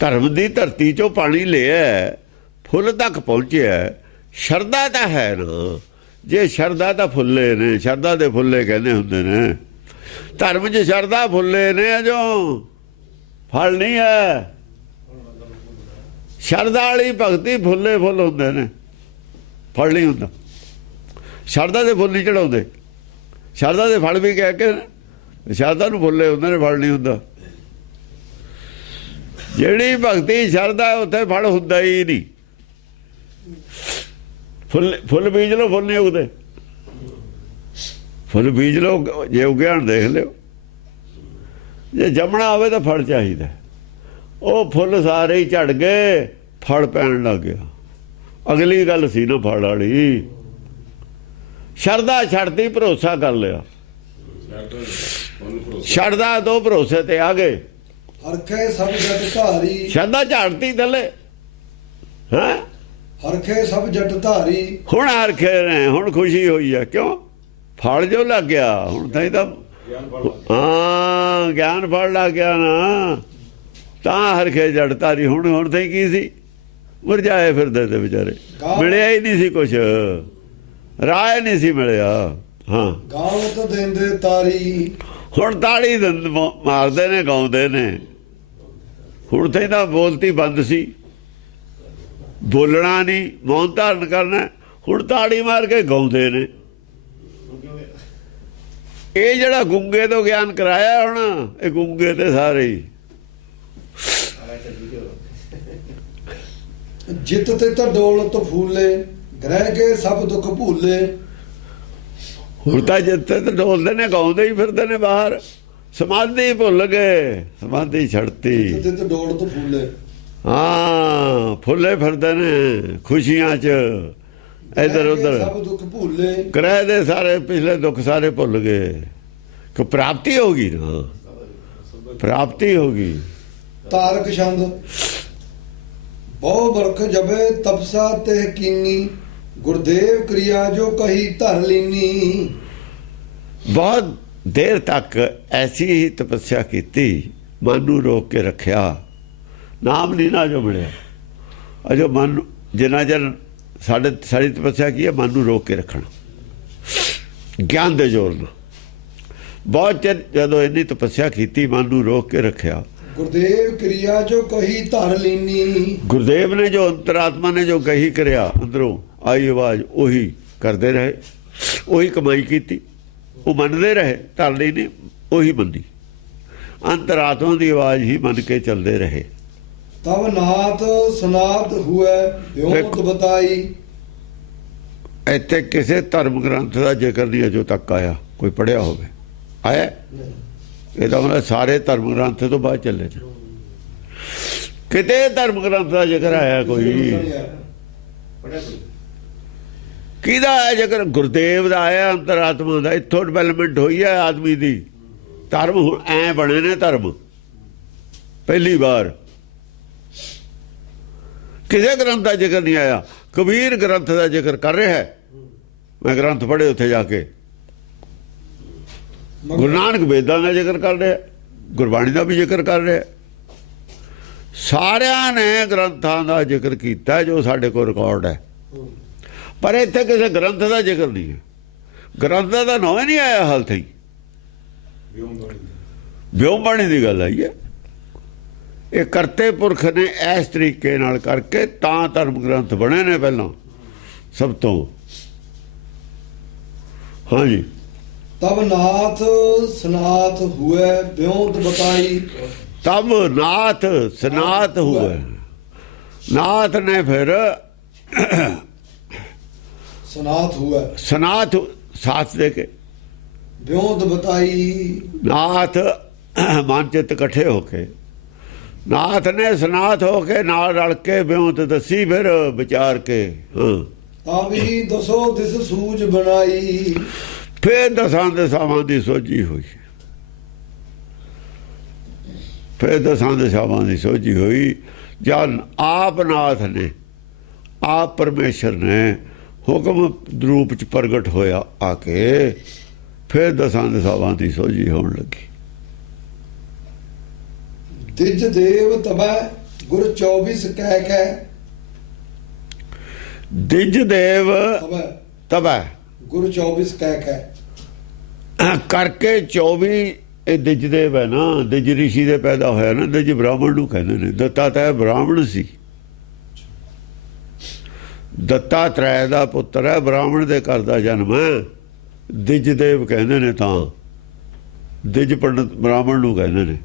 ਧਰਮ ਦੀ ਧਰਤੀ ਚੋਂ ਪਾਣੀ ਲਿਆ, ਫੁੱਲ ਤੱਕ ਪਹੁੰਚਿਆ। ਸ਼ਰਧਾ ਤਾਂ ਹੈ ਨਾ। ਜੇ ਸ਼ਰਧਾ ਤਾਂ ਫੁੱਲੇ ਨੇ, ਸ਼ਰਧਾ ਦੇ ਫੁੱਲੇ ਕਹਿੰਦੇ ਹੁੰਦੇ ਨੇ। ਧਰਮ 'ਚ ਸ਼ਰਧਾ ਫੁੱਲੇ ਨੇ ਜੋ ਫਲ ਨਹੀਂ ਹੈ। ਸ਼ਰਧਾ ਵਾਲੀ ਭਗਤੀ ਫੁੱਲੇ ਫੁੱਲ ਹੁੰਦੇ ਨੇ, ਫਲ ਨਹੀਂ ਹੁੰਦਾ। ਸ਼ਰਧਾ ਦੇ ਫੁੱਲ ਨਹੀਂ ਚੜਾਉਂਦੇ। ਸ਼ਰਧਾ ਦੇ ਫਲ ਵੀ ਕਹਿ ਕੇ ਸ਼ਰਧਾ ਨੂੰ ਫੁੱਲੇ ਹੁੰਦੇ ਨੇ, ਫਲ ਨਹੀਂ ਹੁੰਦਾ। ਜਿਹੜੀ ਭਗਤੀ ਸ਼ਰਧਾ ਉੱਥੇ ਫਲ ਹੁੰਦਾ ਹੀ ਨਹੀਂ। ਫੁੱਲ ਬੀਜ ਲਓ, ਫੁੱਲ ਨਹੀਂ ਉਗਦੇ। ਫੁੱਲ ਬੀਜ ਲਓ, ਜੇ ਉਗਿਆਣ ਦੇਖ ਲਿਓ। ਜੇ ਜੰਮਣਾ ਹੋਵੇ ਤਾਂ ਫਲ ਚਾਹੀਦਾ। ਉਹ ਫੁੱਲ ਸਾਰੇ ਹੀ ਝੜ ਗਏ, ਫਲ ਪੈਣ ਲੱਗ ਗਿਆ। ਅਗਲੀ ਗੱਲ ਸੀ ਨਾ ਫਲ ਵਾਲੀ। ਸ਼ਰਧਾ ਛੱਡਤੀ, ਭਰੋਸਾ ਕਰ ਲਿਆ। ਸ਼ਰਧਾ ਤੋਂ ਭਰੋਸੇ ਤੇ ਆ ਗਏ। ਹਰਖੈ ਸਭ ਜਟ ਧਾਰੀ। ਸ਼ਰਧਾ ਝਾੜਤੀ ਥੱਲੇ। ਹੈਂ? ਹਰਖੈ ਸਭ ਜਟ ਧਾਰੀ। ਹੁਣ ਹਰਖੇ ਨੇ, ਹੁਣ ਖੁਸ਼ੀ ਹੋਈ ਹੈ। ਕਿਉਂ? ਫਲ ਜੋ ਲੱਗ ਗਿਆ। ਹੁਣ ਤਾਂ ਹਾਂ, ਗਿਆਨ ਫਲ ਲੱਗ ਗਿਆ ਨਾ, ਤਾਂ ਹਰਖੇ ਜਟ ਧਾਰੀ। ਹੁਣ ਤਾਂ ਕੀ ਸੀ? ਮੁਰਝਾਏ ਫਿਰਦੇ ਤੇ ਵਿਚਾਰੇ, ਮਿਲਿਆ ਹੀ ਨਹੀਂ ਸੀ ਕੁਛ, ਰਾਹ ਨਹੀਂ ਸੀ ਮਿਲਿਆ। ਹਾਂ, ਗਾਵਤ ਦੇਂਦੇ ਤਾਰੀ। ਹੁਣ ਤਾੜੀ ਮਾਰਦੇ ਨੇ, ਗਾਉਂਦੇ ਨੇ। ਹੁਣ ਤਾਂ ਇਹਦਾ ਬੋਲਤੀ ਬੰਦ ਸੀ, ਬੋਲਣਾ ਨਹੀਂ, ਮੌਨ ਧਾਰਨ ਕਰਨਾ। ਹੁਣ ਤਾੜੀ ਮਾਰ ਕੇ ਗਾਉਂਦੇ ਨੇ। ਇਹ ਜਿਹੜਾ ਗੁੰਗੇ ਤੋਂ ਗਿਆਨ ਕਰਾਇਆ ਹੁਣ, ਇਹ ਗੁੰਗੇ ਤੇ ਸਾਰੇ ਹੀ। ਜਿੱਤ ਤੇ ਤਾਂ ਦੌਲਤ ਫੂਲੇ ਗ੍ਰਹਿ ਕੇ ਸਭ ਦੁੱਖ ਭੂਲੇ। ਹੁਣ ਤਾਂ ਜਿੱਥੇ ਤੇ ਡੋਲਦੇ ਨੇ, ਗਾਉਂਦੇ ਹੀ ਫਿਰਦੇ ਨੇ ਬਾਹਰ। ਸਮਾਧੀ ਭੁੱਲ ਗਏ, ਸਮਾਧੀ ਛੱਡਤੀ। ਜਿੱਤ ਤੇ ਦੌਲਤ ਫੂਲੇ। ਹਾਂ, ਫੁੱਲੇ ਫਿਰਦੇ ਨੇ ਖੁਸ਼ੀਆਂ 'ਚ, ਇੱਧਰ ਉੱਧਰ। ਸਭ ਦੁੱਖ ਭੂਲੇ। ਗ੍ਰਹਿ ਦੇ ਸਾਰੇ ਪਿਛਲੇ ਦੁੱਖ ਸਾਰੇ ਭੁੱਲ ਗਏ ਕਿ ਪ੍ਰਾਪਤੀ ਹੋ ਗਈ ਨਾ, ਪ੍ਰਾਪਤੀ ਹੋ ਗਈ। ਤਾਰਕ ਛੰਦ। ਬਹੁ ਬਰਖ ਜਬੇ ਤਪਸਾ ਤੇ ਕੀਨੀ ਗੁਰਦੇਵ ਕਿਰਿਆ ਜੋ ਕਹੀ ਧਰ ਲੀਨੀ। ਬਹੁਤ ਦੇਰ ਤੱਕ ਐਸੀ ਹੀ ਤਪੱਸਿਆ ਕੀਤੀ, ਮਨ ਨੂੰ ਰੋਕ ਕੇ ਰੱਖਿਆ। ਨਾਮ ਨਹੀਂ ਨਾ ਜੋ ਮਿਲਿਆ। ਅਜੋ ਮਨ ਜਿੰਨਾ ਚਿਰ ਸਾਡੀ ਤਪੱਸਿਆ ਕੀ ਹੈ? ਮਨ ਨੂੰ ਰੋਕ ਕੇ ਰੱਖਣਾ, ਗਿਆਨ ਦੇ ਜ਼ੋਰ ਨਾਲ। ਬਹੁਤ ਚਿਰ ਜਦੋਂ ਇੰਨੀ ਤਪੱਸਿਆ ਕੀਤੀ, ਮਨ ਨੂੰ ਰੋਕ ਕੇ ਰੱਖਿਆ। ਗੁਰਦੇਵ ਕਿਰਿਆ ਜੋ ਕਹੀ ਧਰ ਲੀਨੀ। ਗੁਰਦੇਵ ਨੇ ਜੋ ਅੰਤਰਾਤਮਾ ਨੇ ਜੋ ਕਹੀ ਕਰਿਆ, ਅੰਦਰੋਂ ਆਈ ਆਵਾਜ਼, ਉਹੀ ਕਰਦੇ ਰਹੇ, ਉਹੀ ਕਮਾਈ ਕੀਤੀ। ਉਹ ਮੰਨਦੇ ਰਹੇ, ਧਰ ਲਈ ਨਹੀਂ, ਉਹੀ ਮੰਨੀ। ਅੰਤਰਾਤਮਾ ਦੀ ਆਵਾਜ਼ ਹੀ ਮੰਨ ਕੇ ਚੱਲਦੇ ਰਹੇ। ਤਬ ਨਾਥ ਸਨਾਤ ਹੁਐ ਵਿਉਂਤ ਬਤਾਈ। ਇੱਥੇ ਕਿਸੇ ਧਰਮ ਗ੍ਰੰਥ ਦਾ ਜ਼ਿਕਰ ਨਹੀਂ ਅਜੋ ਤੱਕ ਆਇਆ, ਕੋਈ ਪੜ੍ਹਿਆ ਹੋਵੇ। ਆਇਆ? ਇਹਦਾ ਮਤਲਬ ਸਾਰੇ ਧਰਮ ਗ੍ਰੰਥ ਤੋਂ ਬਾਅਦ ਚੱਲੇ ਨੇ। ਕਿਤੇ ਧਰਮ ਗ੍ਰੰਥ ਦਾ ਜ਼ਿਕਰ ਆਇਆ ਕੋਈ? ਕਿਹਦਾ ਆਇਆ ਜ਼ਿਕਰ? ਗੁਰਦੇਵ ਦਾ ਆਇਆ, ਅੰਤਰਾਤਮਾ ਦਾ। ਇੱਥੋਂ ਡਿਵੈਲਪਮੈਂਟ ਹੋਈ ਹੈ ਆਦਮੀ ਦੀ। ਧਰਮ ਹੁਣ ਐ ਬਣੇ ਨੇ ਧਰਮ ਪਹਿਲੀ ਵਾਰ। ਕਿਸੇ ਗ੍ਰੰਥ ਦਾ ਜ਼ਿਕਰ ਨਹੀਂ ਆਇਆ। ਕਬੀਰ ਗ੍ਰੰਥ ਦਾ ਜ਼ਿਕਰ ਕਰ ਰਿਹਾ ਹੈ। ਮੈਂ ਗ੍ਰੰਥ ਪੜ੍ਹੇ ਉੱਥੇ ਜਾ ਕੇ। ਗੁਰੂ ਨਾਨਕ ਵੇਦਾਂ ਦਾ ਜ਼ਿਕਰ ਕਰ ਰਿਹਾ, ਗੁਰਬਾਣੀ ਦਾ ਵੀ ਜ਼ਿਕਰ ਕਰ ਰਿਹਾ। ਸਾਰਿਆਂ ਨੇ ਗ੍ਰੰਥਾਂ ਦਾ ਜ਼ਿਕਰ ਕੀਤਾ ਜੋ ਸਾਡੇ ਕੋਲ ਰਿਕਾਰਡ ਹੈ। ਪਰ ਇੱਥੇ ਕਿਸੇ ਗ੍ਰੰਥ ਦਾ ਜ਼ਿਕਰ ਨਹੀਂ ਹੈ। ਗ੍ਰੰਥ ਦਾ ਨਾਂ ਹੀ ਨਹੀਂ ਆਇਆ ਹਾਲ ਤਾਈਂ। ਵਿਉਮ ਬਾਣੀ ਦੀ ਗੱਲ ਆਈ ਹੈ। ਇਹ ਕਰਤੇ ਪੁਰਖ ਨੇ ਇਸ ਤਰੀਕੇ ਨਾਲ ਕਰਕੇ ਤਾਂ ਧਰਮ ਗ੍ਰੰਥ ਬਣੇ ਨੇ ਪਹਿਲਾਂ ਸਭ ਤੋਂ। ਹਾਂਜੀ, ਤਬ ਨਾਥ ਸਨਾਥ ਹੁਏ ਬਿਉਂਤ ਬਤਾਈ। तब नाथ सनात हुए। नाथ ने फिर ਸਨਾਥ ਹੁਏ सनात साथ दे के ਬਿਉਂਤ ਬਤਾਈ। नाथ मानचित इकट्ठे होके नाथ ने सनाथ होके नाल रल के ब्योंत दसी फिर विचार के। हाँ ਤਬ ਹੀ ਦਸੋ ਦਿਸ ਸੂਝ ਬਣਾਈ। फिर दसां दिशावां दी सोझी हुई। फिर दसां दिशावां दी सोझी हुई जब आप नाथ ने आप परमेश्वर ने हुक्म रूप च प्रगट होया आके फिर दसां दिशावां दी सोझी होने लगी। ਦਿਜ ਦੇਵ ਤਬੈ ਗੁਰ 24 ਕਹਿ ਕੇ। दिज देव ਤਬੈ तबै ਗੁਰ 24 ਕਹਿ ਕੇ। करके 24 ਇਹ ਦਿਜ ਦੇਵ ਹੈ ਨਾ, ਦਿਜ ਰਿਸ਼ੀ ਦੇ ਪੈਦਾ ਹੋਇਆ ਨਾ, ਦਿਜ ਬ੍ਰਾਹਮਣ ਨੂੰ ਕਹਿੰਦੇ ਨੇ। ਦੱਤਾ ਤਾਂ ਬ੍ਰਾਹਮਣ ਸੀ, ਦੱਤਾਤਰੇय ਦਾ ਪੁੱਤਰ ਹੈ, ਬ੍ਰਾਹਮਣ ਦੇ ਘਰ ਦਾ ਜਨਮ ਹੈ। ਦਿਜ ਦੇਵ ਕਹਿੰਦੇ ਨੇ। ਤਾਂ ਦਿਜ ਪੰਡਤ ਬ੍ਰਾਹਮਣ ਨੂੰ ਕਹਿੰਦੇ ਨੇ।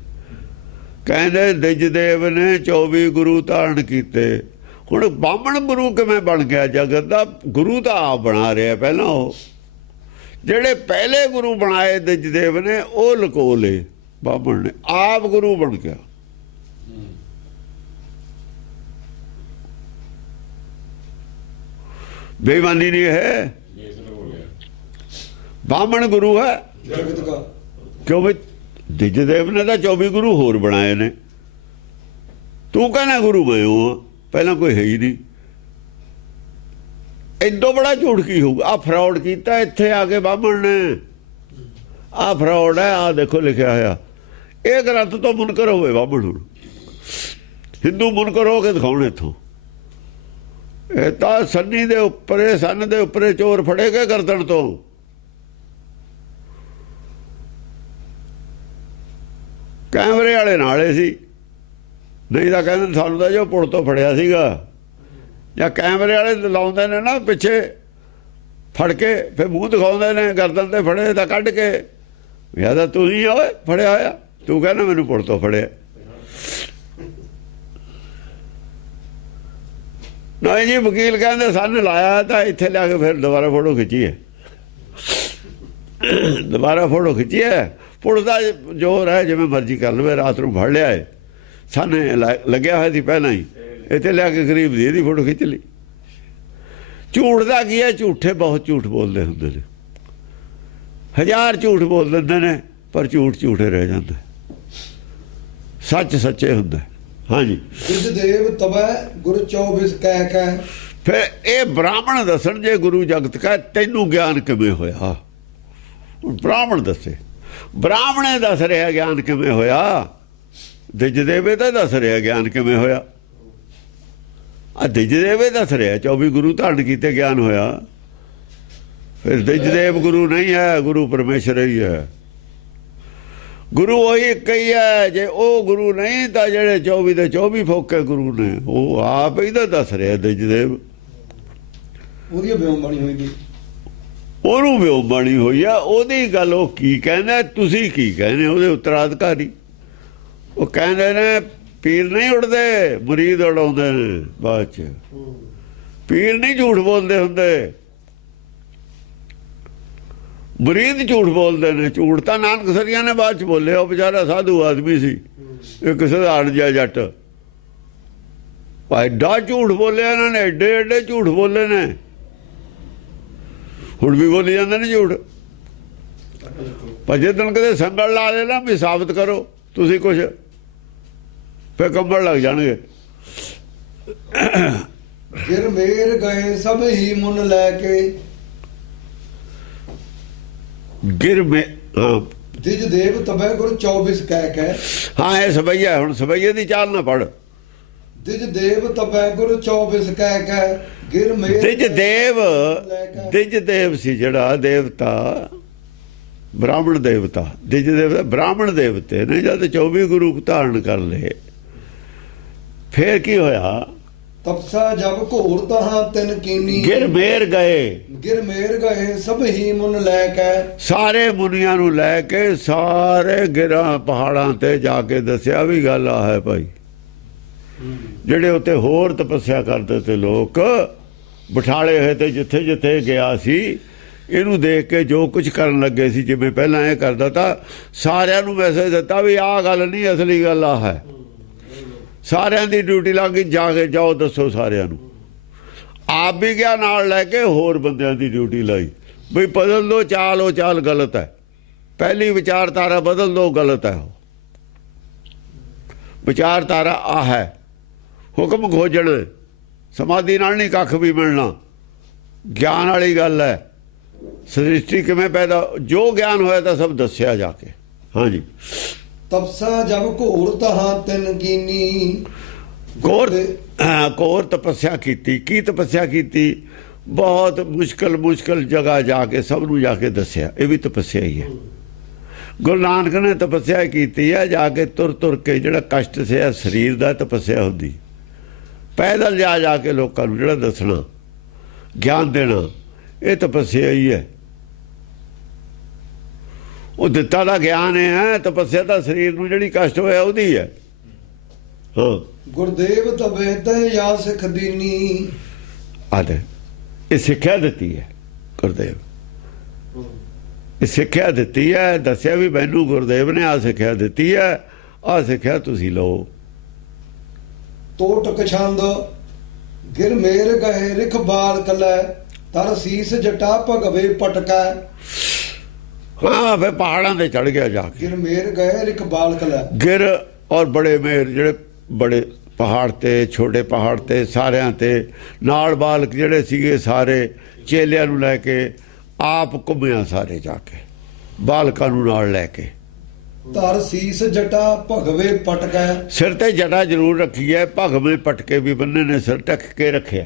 ਕਹਿੰਦੇ ਦਿਜ ਦੇਵ ਨੇ 24 ਗੁਰੂ ਧਾਰਨ ਕੀਤੇ। ਹੁਣ ਬਾਹਮਣ ਗੁਰੂ ਕਿਵੇਂ ਬਣ ਗਿਆ? ਜਗਤ ਦਾ ਗੁਰੂ ਤਾਂ ਆਪ ਬਣਾ ਰਿਹਾ। ਪਹਿਲਾਂ ਉਹ ਜਿਹੜੇ ਪਹਿਲੇ ਗੁਰੂ ਬਣਾਏ ਦਿਜ ਦੇਵ ਨੇ ਉਹ ਲੁਕੋ ਲਏ ਬਾਹਮਣ ਨੇ, ਆਪ ਗੁਰੂ ਬਣ ਗਿਆ। ਬੇਈਮਾਨੀ ਨਹੀਂ ਹੈ, ਬਾਹਮਣ ਗੁਰੂ ਹੈ। ਜਗਤ ਕਾ ਕਿਉਂ ਵੀ ਦਿਜ ਦੇਵ ਨੇ ਤਾਂ 24 ਗੁਰੂ ਹੋਰ ਬਣਾਏ ਨੇ। ਤੂੰ ਕਹਿੰਦਾ ਗੁਰੂ ਮੈਂ ਹਾਂ, ਪਹਿਲਾਂ ਕੋਈ ਹੈ ਹੀ ਨਹੀਂ। ਇਦੋਂ ਬੜਾ ਝੂਠ ਕੀ ਹੋਊਗਾ? ਆ ਫਰਾਡ ਕੀਤਾ ਇੱਥੇ ਆ ਕੇ ਬਾਹਮਣ ਨੇ। ਆ ਫਰਾਡ ਹੈ, ਆ ਦੇਖੋ ਲਿਖਿਆ ਹੋਇਆ। ਇਹ ਗ੍ਰੰਥ ਤੋਂ ਮੁਨਕਰ ਹੋਵੇ ਬਾਹਮਣ। ਹੁਣ ਹਿੰਦੂ ਮੁਨਕਰ ਹੋ ਕੇ ਦਿਖਾਉਣ ਇੱਥੋਂ। ਇਹ ਤਾਂ ਸੰਨੀ ਦੇ ਉੱਪਰੇ, ਸੰਨ ਦੇ ਉੱਪਰੇ ਚੋਰ ਫੜੇ ਗਏ ਗਰਦਨ ਤੋਂ। ਕੈਮਰੇ ਵਾਲੇ ਨਾਲੇ ਸੀ, ਨਹੀਂ ਤਾਂ ਕਹਿੰਦੇ ਸਾਨੂੰ ਤਾਂ ਜੋ ਪੁਲ ਤੋਂ ਫੜਿਆ ਸੀਗਾ। ਜਾਂ ਕੈਮਰੇ ਵਾਲੇ ਲਾਉਂਦੇ ਨੇ ਨਾ ਪਿੱਛੇ ਫੜ ਕੇ, ਫਿਰ ਮੂੰਹ ਦਿਖਾਉਂਦੇ ਨੇ ਗਰਦਨ ਤੇ ਫੜੇ ਤਾਂ ਕੱਢ ਕੇ। ਯਾਰ ਤਾਂ ਤੂੰ ਹੀ ਓਏ ਫੜਿਆ ਹੋਇਆ, ਤੂੰ ਕਹਿੰਦਾ ਮੈਨੂੰ ਪੁਲ ਤੋਂ ਫੜਿਆ। ਨਹੀਂ ਜੀ ਵਕੀਲ ਕਹਿੰਦੇ ਸਾਨੂੰ ਲਾਇਆ ਤਾਂ ਇੱਥੇ ਲਿਆ ਕੇ ਫਿਰ ਦੁਬਾਰਾ ਫੋਟੋ ਖਿੱਚੀ ਹੈ। ਦੁਬਾਰਾ ਫੋਟੋ ਖਿੱਚੀ ਹੈ। ਪੁਲਿਸ ਦਾ ਜ਼ੋਰ ਹੈ, ਜਿਵੇਂ ਮਰਜ਼ੀ ਕਰ ਲਵੇ। ਰਾਤ ਨੂੰ ਫੜ ਲਿਆ ਹੈ, ਸਾਨੇ ਲੱਗਿਆ ਹੋਇਆ ਸੀ ਪਹਿਲਾਂ ਹੀ। ਇੱਥੇ ਲਿਆ ਕੇ ਗਰੀਬ ਦੀ ਇਹਦੀ ਫੋਟੋ ਖਿੱਚ ਲਈ। ਝੂਠ ਦਾ ਕੀ ਹੈ? ਝੂਠੇ ਬਹੁਤ ਝੂਠ ਬੋਲਦੇ ਹੁੰਦੇ ਨੇ। 1000 ਝੂਠ ਬੋਲ ਦਿੰਦੇ ਨੇ, ਪਰ ਝੂਠ ਝੂਠੇ ਰਹਿ ਜਾਂਦਾ, ਸੱਚ ਸੱਚੇ ਹੁੰਦਾ। ਹਾਂਜੀ ਦਿਜ ਦੇਵ ਤਬੈ ਗੁਰ 24 ਕਹਿ ਕੇ। ਫਿਰ ਇਹ ਬ੍ਰਾਹਮਣ ਦੱਸਣ ਜੇ ਗੁਰੂ ਜਗਤ ਕਾ ਤੈਨੂੰ ਗਿਆਨ ਕਿਵੇਂ ਹੋਇਆ। ਬ੍ਰਾਹਮਣ ਦੱਸੇ, ਬ੍ਰਾਹਮਣੇ ਦੱਸ ਰਿਹਾ ਗਿਆਨ ਕਿਵੇਂ ਹੋਇਆ। ਦਿਜ ਦੇਵੇ ਤਾਂ ਦੱਸ ਰਿਹਾ ਗਿਆਨ ਕਿਵੇਂ ਹੋਇਆ। ਆ ਦਿਜ ਦੇਵੇ ਦੱਸ ਰਿਹਾ 24 ਗੁਰੂ ਧਾਰਨ ਕੀਤੇ ਗਿਆਨ ਹੋਇਆ। ਫਿਰ ਦਿਜ ਦੇਵ ਗੁਰੂ ਨਹੀਂ ਹੈ, ਗੁਰੂ ਪਰਮੇਸ਼ਰ ਹੀ ਹੈ। ਗੁਰੂ ਉਹੀ ਇੱਕ ਹੀ ਹੈ। ਜੇ ਉਹ ਗੁਰੂ ਨਹੀਂ ਤਾਂ ਜਿਹੜੇ 24 ਦੇ 24 ਫੋਕੇ ਗੁਰੂ ਨੇ, ਉਹ ਆਪ ਹੀ ਤਾਂ ਦੱਸ ਰਿਹਾ ਦਿਜ ਦੇਵ। ਉਹਦੀ ਬਿਉਂ ਬਣੀ ਹੋਈ ਦੀ, ਉਹਨੂੰ ਵਿਉ ਬਣੀ ਹੋਈ ਆ। ਉਹਦੀ ਗੱਲ ਉਹ ਕੀ ਕਹਿੰਦਾ, ਤੁਸੀਂ ਕੀ ਕਹਿੰਦੇ? ਉਹਦੇ ਉੱਤਰਾਧਿਕਾਰੀ ਉਹ ਕਹਿੰਦੇ ਨੇ ਪੀਰ ਨਹੀਂ ਉੜਦੇ, ਮੁਰੀਦ ਉਡਾਉਂਦੇ ਨੇ ਬਾਅਦ ਚ। ਪੀਰ ਨਹੀਂ ਝੂਠ ਬੋਲਦੇ ਹੁੰਦੇ, ਮੁਰੀਦ ਝੂਠ ਬੋਲਦੇ ਨੇ। ਝੂਠ ਤਾਂ ਨਾਨਕ ਸਰੀਆਂ ਨੇ ਬਾਅਦ ਚ ਬੋਲਿਆ। ਉਹ ਵਿਚਾਰਾ ਸਾਧੂ ਆਦਮੀ ਸੀ, ਇੱਕ ਸਧਾਰਨ ਜਿਹਾ ਜੱਟ। ਐਡਾ ਝੂਠ ਬੋਲਿਆ ਇਹਨਾਂ ਨੇ, ਐਡੇ ਐਡੇ ਝੂਠ ਬੋਲੇ ਨੇ। ਹੁਣ ਵੀ ਬੋਲੀ ਜਾਂਦੇ ਨੇ ਝੂਠ। ਪਰ ਜਿੱਦਣ ਕਦੇ ਸੰਗਲ ਲਾ ਦੇ ਨਾ ਵੀ ਸਾਬਤ ਕਰੋ ਤੁਸੀਂ ਕੁਛ, ਫਿਰ ਕੰਬਲ ਲੱਗ ਜਾਣਗੇ। ਗਿਰ ਮੇਰ ਗਏ ਸਭ ਹੀ ਮੁੰਨ ਲੈ ਕੇ। ਗਿਰ ਮੇ ਹਾਂ ਦਿਜ ਦੇਵ ਤਬੈ ਗੁਰ 24 ਕਹਿ ਕੇ। ਹਾਂ ਇਹ ਸਵਈਆ। ਹੁਣ ਸਵਈਏ ਦੀ ਚਾਲ ਨਾ ਪੜ। ਦਿਜ ਦੇਵ ਤਬੈ ਗੁਰ 24 ਕਹਿ ਕੇ। ਗਿਰ ਮੇਰ ਦਿਜ ਦੇਵ, ਦਿਜ ਦੇਵ ਸੀ ਜਿਹੜਾ ਦੇਵਤਾ, ਬ੍ਰਾਹਮਣ ਦੇਵਤਾ। ਦਿਜ ਦੇਵ ਬ੍ਰਾਹਮਣ ਦੇਵਤੇ ਨੇ ਜਦ 24 ਗੁਰੂ ਧਾਰਨ ਕਰ ਲਏ, ਫੇਰ ਕੀ ਹੋਇਆ? ਤਪਸਾ ਜਬ ਘੋਰ ਤਹਾਂ ਤਿਨ ਕੀਨੀ ਗਿਰ ਮੇਰ ਗਏ ਗਿਰ ਮੇਰ ਗਏ ਸਭ ਹੀ ਮੁਨ ਲੈ ਕੇ ਸਾਰੇ ਮੁਨੀਆਂ ਨੂੰ ਲੈ ਕੇ ਸਾਰੇ ਗਿਰਾਂ ਪਹਾੜਾਂ ਤੇ ਜਾ ਕੇ ਦੱਸਿਆ ਵੀ ਗੱਲ ਆ ਹੈ ਭਾਈ। ਜਿਹੜੇ ਉੱਤੇ ਹੋਰ ਤਪੱਸਿਆ ਕਰਦੇ ਤੇ ਲੋਕ ਬਿਠਾਲੇ ਹੋਏ ਤੇ ਜਿੱਥੇ ਜਿੱਥੇ ਗਿਆ ਸੀ, ਇਹਨੂੰ ਦੇਖ ਕੇ ਜੋ ਕੁਝ ਕਰਨ ਲੱਗੇ ਸੀ, ਜਿਵੇਂ ਪਹਿਲਾਂ ਇਹ ਕਰਦਾ ਤਾਂ ਸਾਰਿਆਂ ਨੂੰ ਮੈਸੇਜ ਦਿੱਤਾ ਵੀ ਆਹ ਗੱਲ ਨਹੀਂ, ਅਸਲੀ ਗੱਲ ਆ ਹੈ। ਸਾਰਿਆਂ ਦੀ ਡਿਊਟੀ ਲੱਗ ਗਈ, ਜਾ ਕੇ ਜਾਓ ਦੱਸੋ ਸਾਰਿਆਂ ਨੂੰ। ਆਪ ਵੀ ਗਿਆ ਨਾਲ ਲੈ ਕੇ, ਹੋਰ ਬੰਦਿਆਂ ਦੀ ਡਿਊਟੀ ਲਾਈ ਬਈ ਬਦਲ ਦੋ ਚਾਲ, ਉਹ ਚਾਲ ਗਲਤ ਹੈ। ਪਹਿਲੀ ਵਿਚਾਰਧਾਰਾ ਬਦਲ ਦੋ, ਗਲਤ ਹੈ ਉਹ ਵਿਚਾਰਧਾਰਾ। ਆ ਹੈ ਹੁਕਮ ਖੋਜਣਾ, ਸਮਾਧੀ ਨਾਲ ਨਹੀਂ ਕੱਖ ਵੀ ਮਿਲਣਾ, ਗਿਆਨ ਵਾਲੀ ਗੱਲ ਹੈ। ਸ੍ਰਿਸ਼ਟੀ ਕਿਵੇਂ ਪੈਦਾ, ਜੋ ਗਿਆਨ ਹੋਇਆ ਤਾਂ ਸਭ ਦੱਸਿਆ ਜਾ ਕੇ। ਹਾਂਜੀ, ਤਪਸਾ ਜਬ ਘੋਰ ਤਹਾਂ ਤਿਨ ਕੀਨੀ ਘੋਰ ਤਪੱਸਿਆ ਕੀਤੀ। ਕੀ ਤਪੱਸਿਆ ਕੀਤੀ? ਬਹੁਤ ਮੁਸ਼ਕਲ ਜਗ੍ਹਾ ਜਾ ਕੇ ਸਭ ਨੂੰ ਜਾ ਕੇ ਦੱਸਿਆ। ਇਹ ਵੀ ਤਪੱਸਿਆ ਹੀ ਹੈ। ਗੁਰੂ ਨਾਨਕ ਨੇ ਤਪੱਸਿਆ ਕੀਤੀ ਹੈ, ਜਾ ਕੇ ਤੁਰ ਕੇ ਜਿਹੜਾ ਕਸ਼ਟ ਸਿਆ ਸਰੀਰ ਦਾ, ਤਪੱਸਿਆ ਹੁੰਦੀ। ਪੈਦਲ ਜਾ ਕੇ ਲੋਕਾਂ ਨੂੰ ਜਿਹੜਾ ਦੱਸਣਾ, ਗਿਆਨ ਦੇਣਾ, ਇਹ ਤਪੱਸਿਆ ਹੀ ਹੈ। ਉਹ ਦਿੱਤਾ ਦਾ ਗਿਆਨ ਹੈ, ਤਪੱਸਿਆ ਤਾਂ ਸਰੀਰ ਨੂੰ ਜਿਹੜੀ ਕਸ਼ਟ ਹੋਇਆ ਉਹਦੀ ਹੈ। ਹਾਂ, ਗੁਰਦੇਵ ਤਬੇ ਤੇ ਜਾਂ ਸਿੱਖ ਦੀਨੀ ਆਦੇ ਇਹ ਸਿੱਖਿਆ ਦਿੱਤੀ ਹੈ ਗੁਰਦੇਵ, ਇਹ ਸਿੱਖਿਆ ਦਿੱਤੀ ਹੈ। ਦੱਸਿਆ ਵੀ ਮੈਨੂੰ ਗੁਰਦੇਵ ਨੇ ਆਹ ਸਿੱਖਿਆ ਦਿੱਤੀ ਹੈ, ਆਹ ਸਿੱਖਿਆ ਤੁਸੀਂ ਲਓ। ਤੋਟਕ ਛੰਦ ਗਿਰ ਮੇਰ ਗਏ ਰਿਖ ਬਾਲ ਕਲੈ ਤਰ ਸੀਸ ਜਟਾ ਭਗਵੇ ਪਟਕੈ। ਹਾਂ, ਫਿਰ ਪਹਾੜਾਂ ਤੇ ਚੜ ਗਿਆ ਜਾ ਕੇ। ਗਿਰ ਮੇਰ ਗਏ ਰਿਖ ਬਾਲ ਕਲੈ, ਗਿਰ ਔਰ ਬੜੇ ਮੇਰ, ਜਿਹੜੇ ਬੜੇ ਪਹਾੜ ਤੇ ਛੋਟੇ ਪਹਾੜ ਤੇ ਸਾਰਿਆਂ ਤੇ ਨਾਲ ਬਾਲਕ ਜਿਹੜੇ ਸੀਗੇ ਸਾਰੇ ਚੇਲਿਆਂ ਨੂੰ ਲੈ ਕੇ ਆਪ ਘੁੰਮਿਆ ਸਾਰੇ ਜਾ ਕੇ, ਬਾਲਕਾਂ ਨੂੰ ਨਾਲ ਲੈ ਕੇ। ਤਰ ਸੀਸ ਜਟਾ ਭਗਵੇ ਪਟਕੈ, ਸਿਰ ਤੇ ਜਟਾ ਜ਼ਰੂਰ ਰੱਖੀ ਹੈ, ਭਗਵੇਂ ਪਟਕੇ ਵੀ ਬੰਨੇ ਨੇ, ਸਿਰ ਢੱਕ ਕੇ ਰੱਖਿਆ।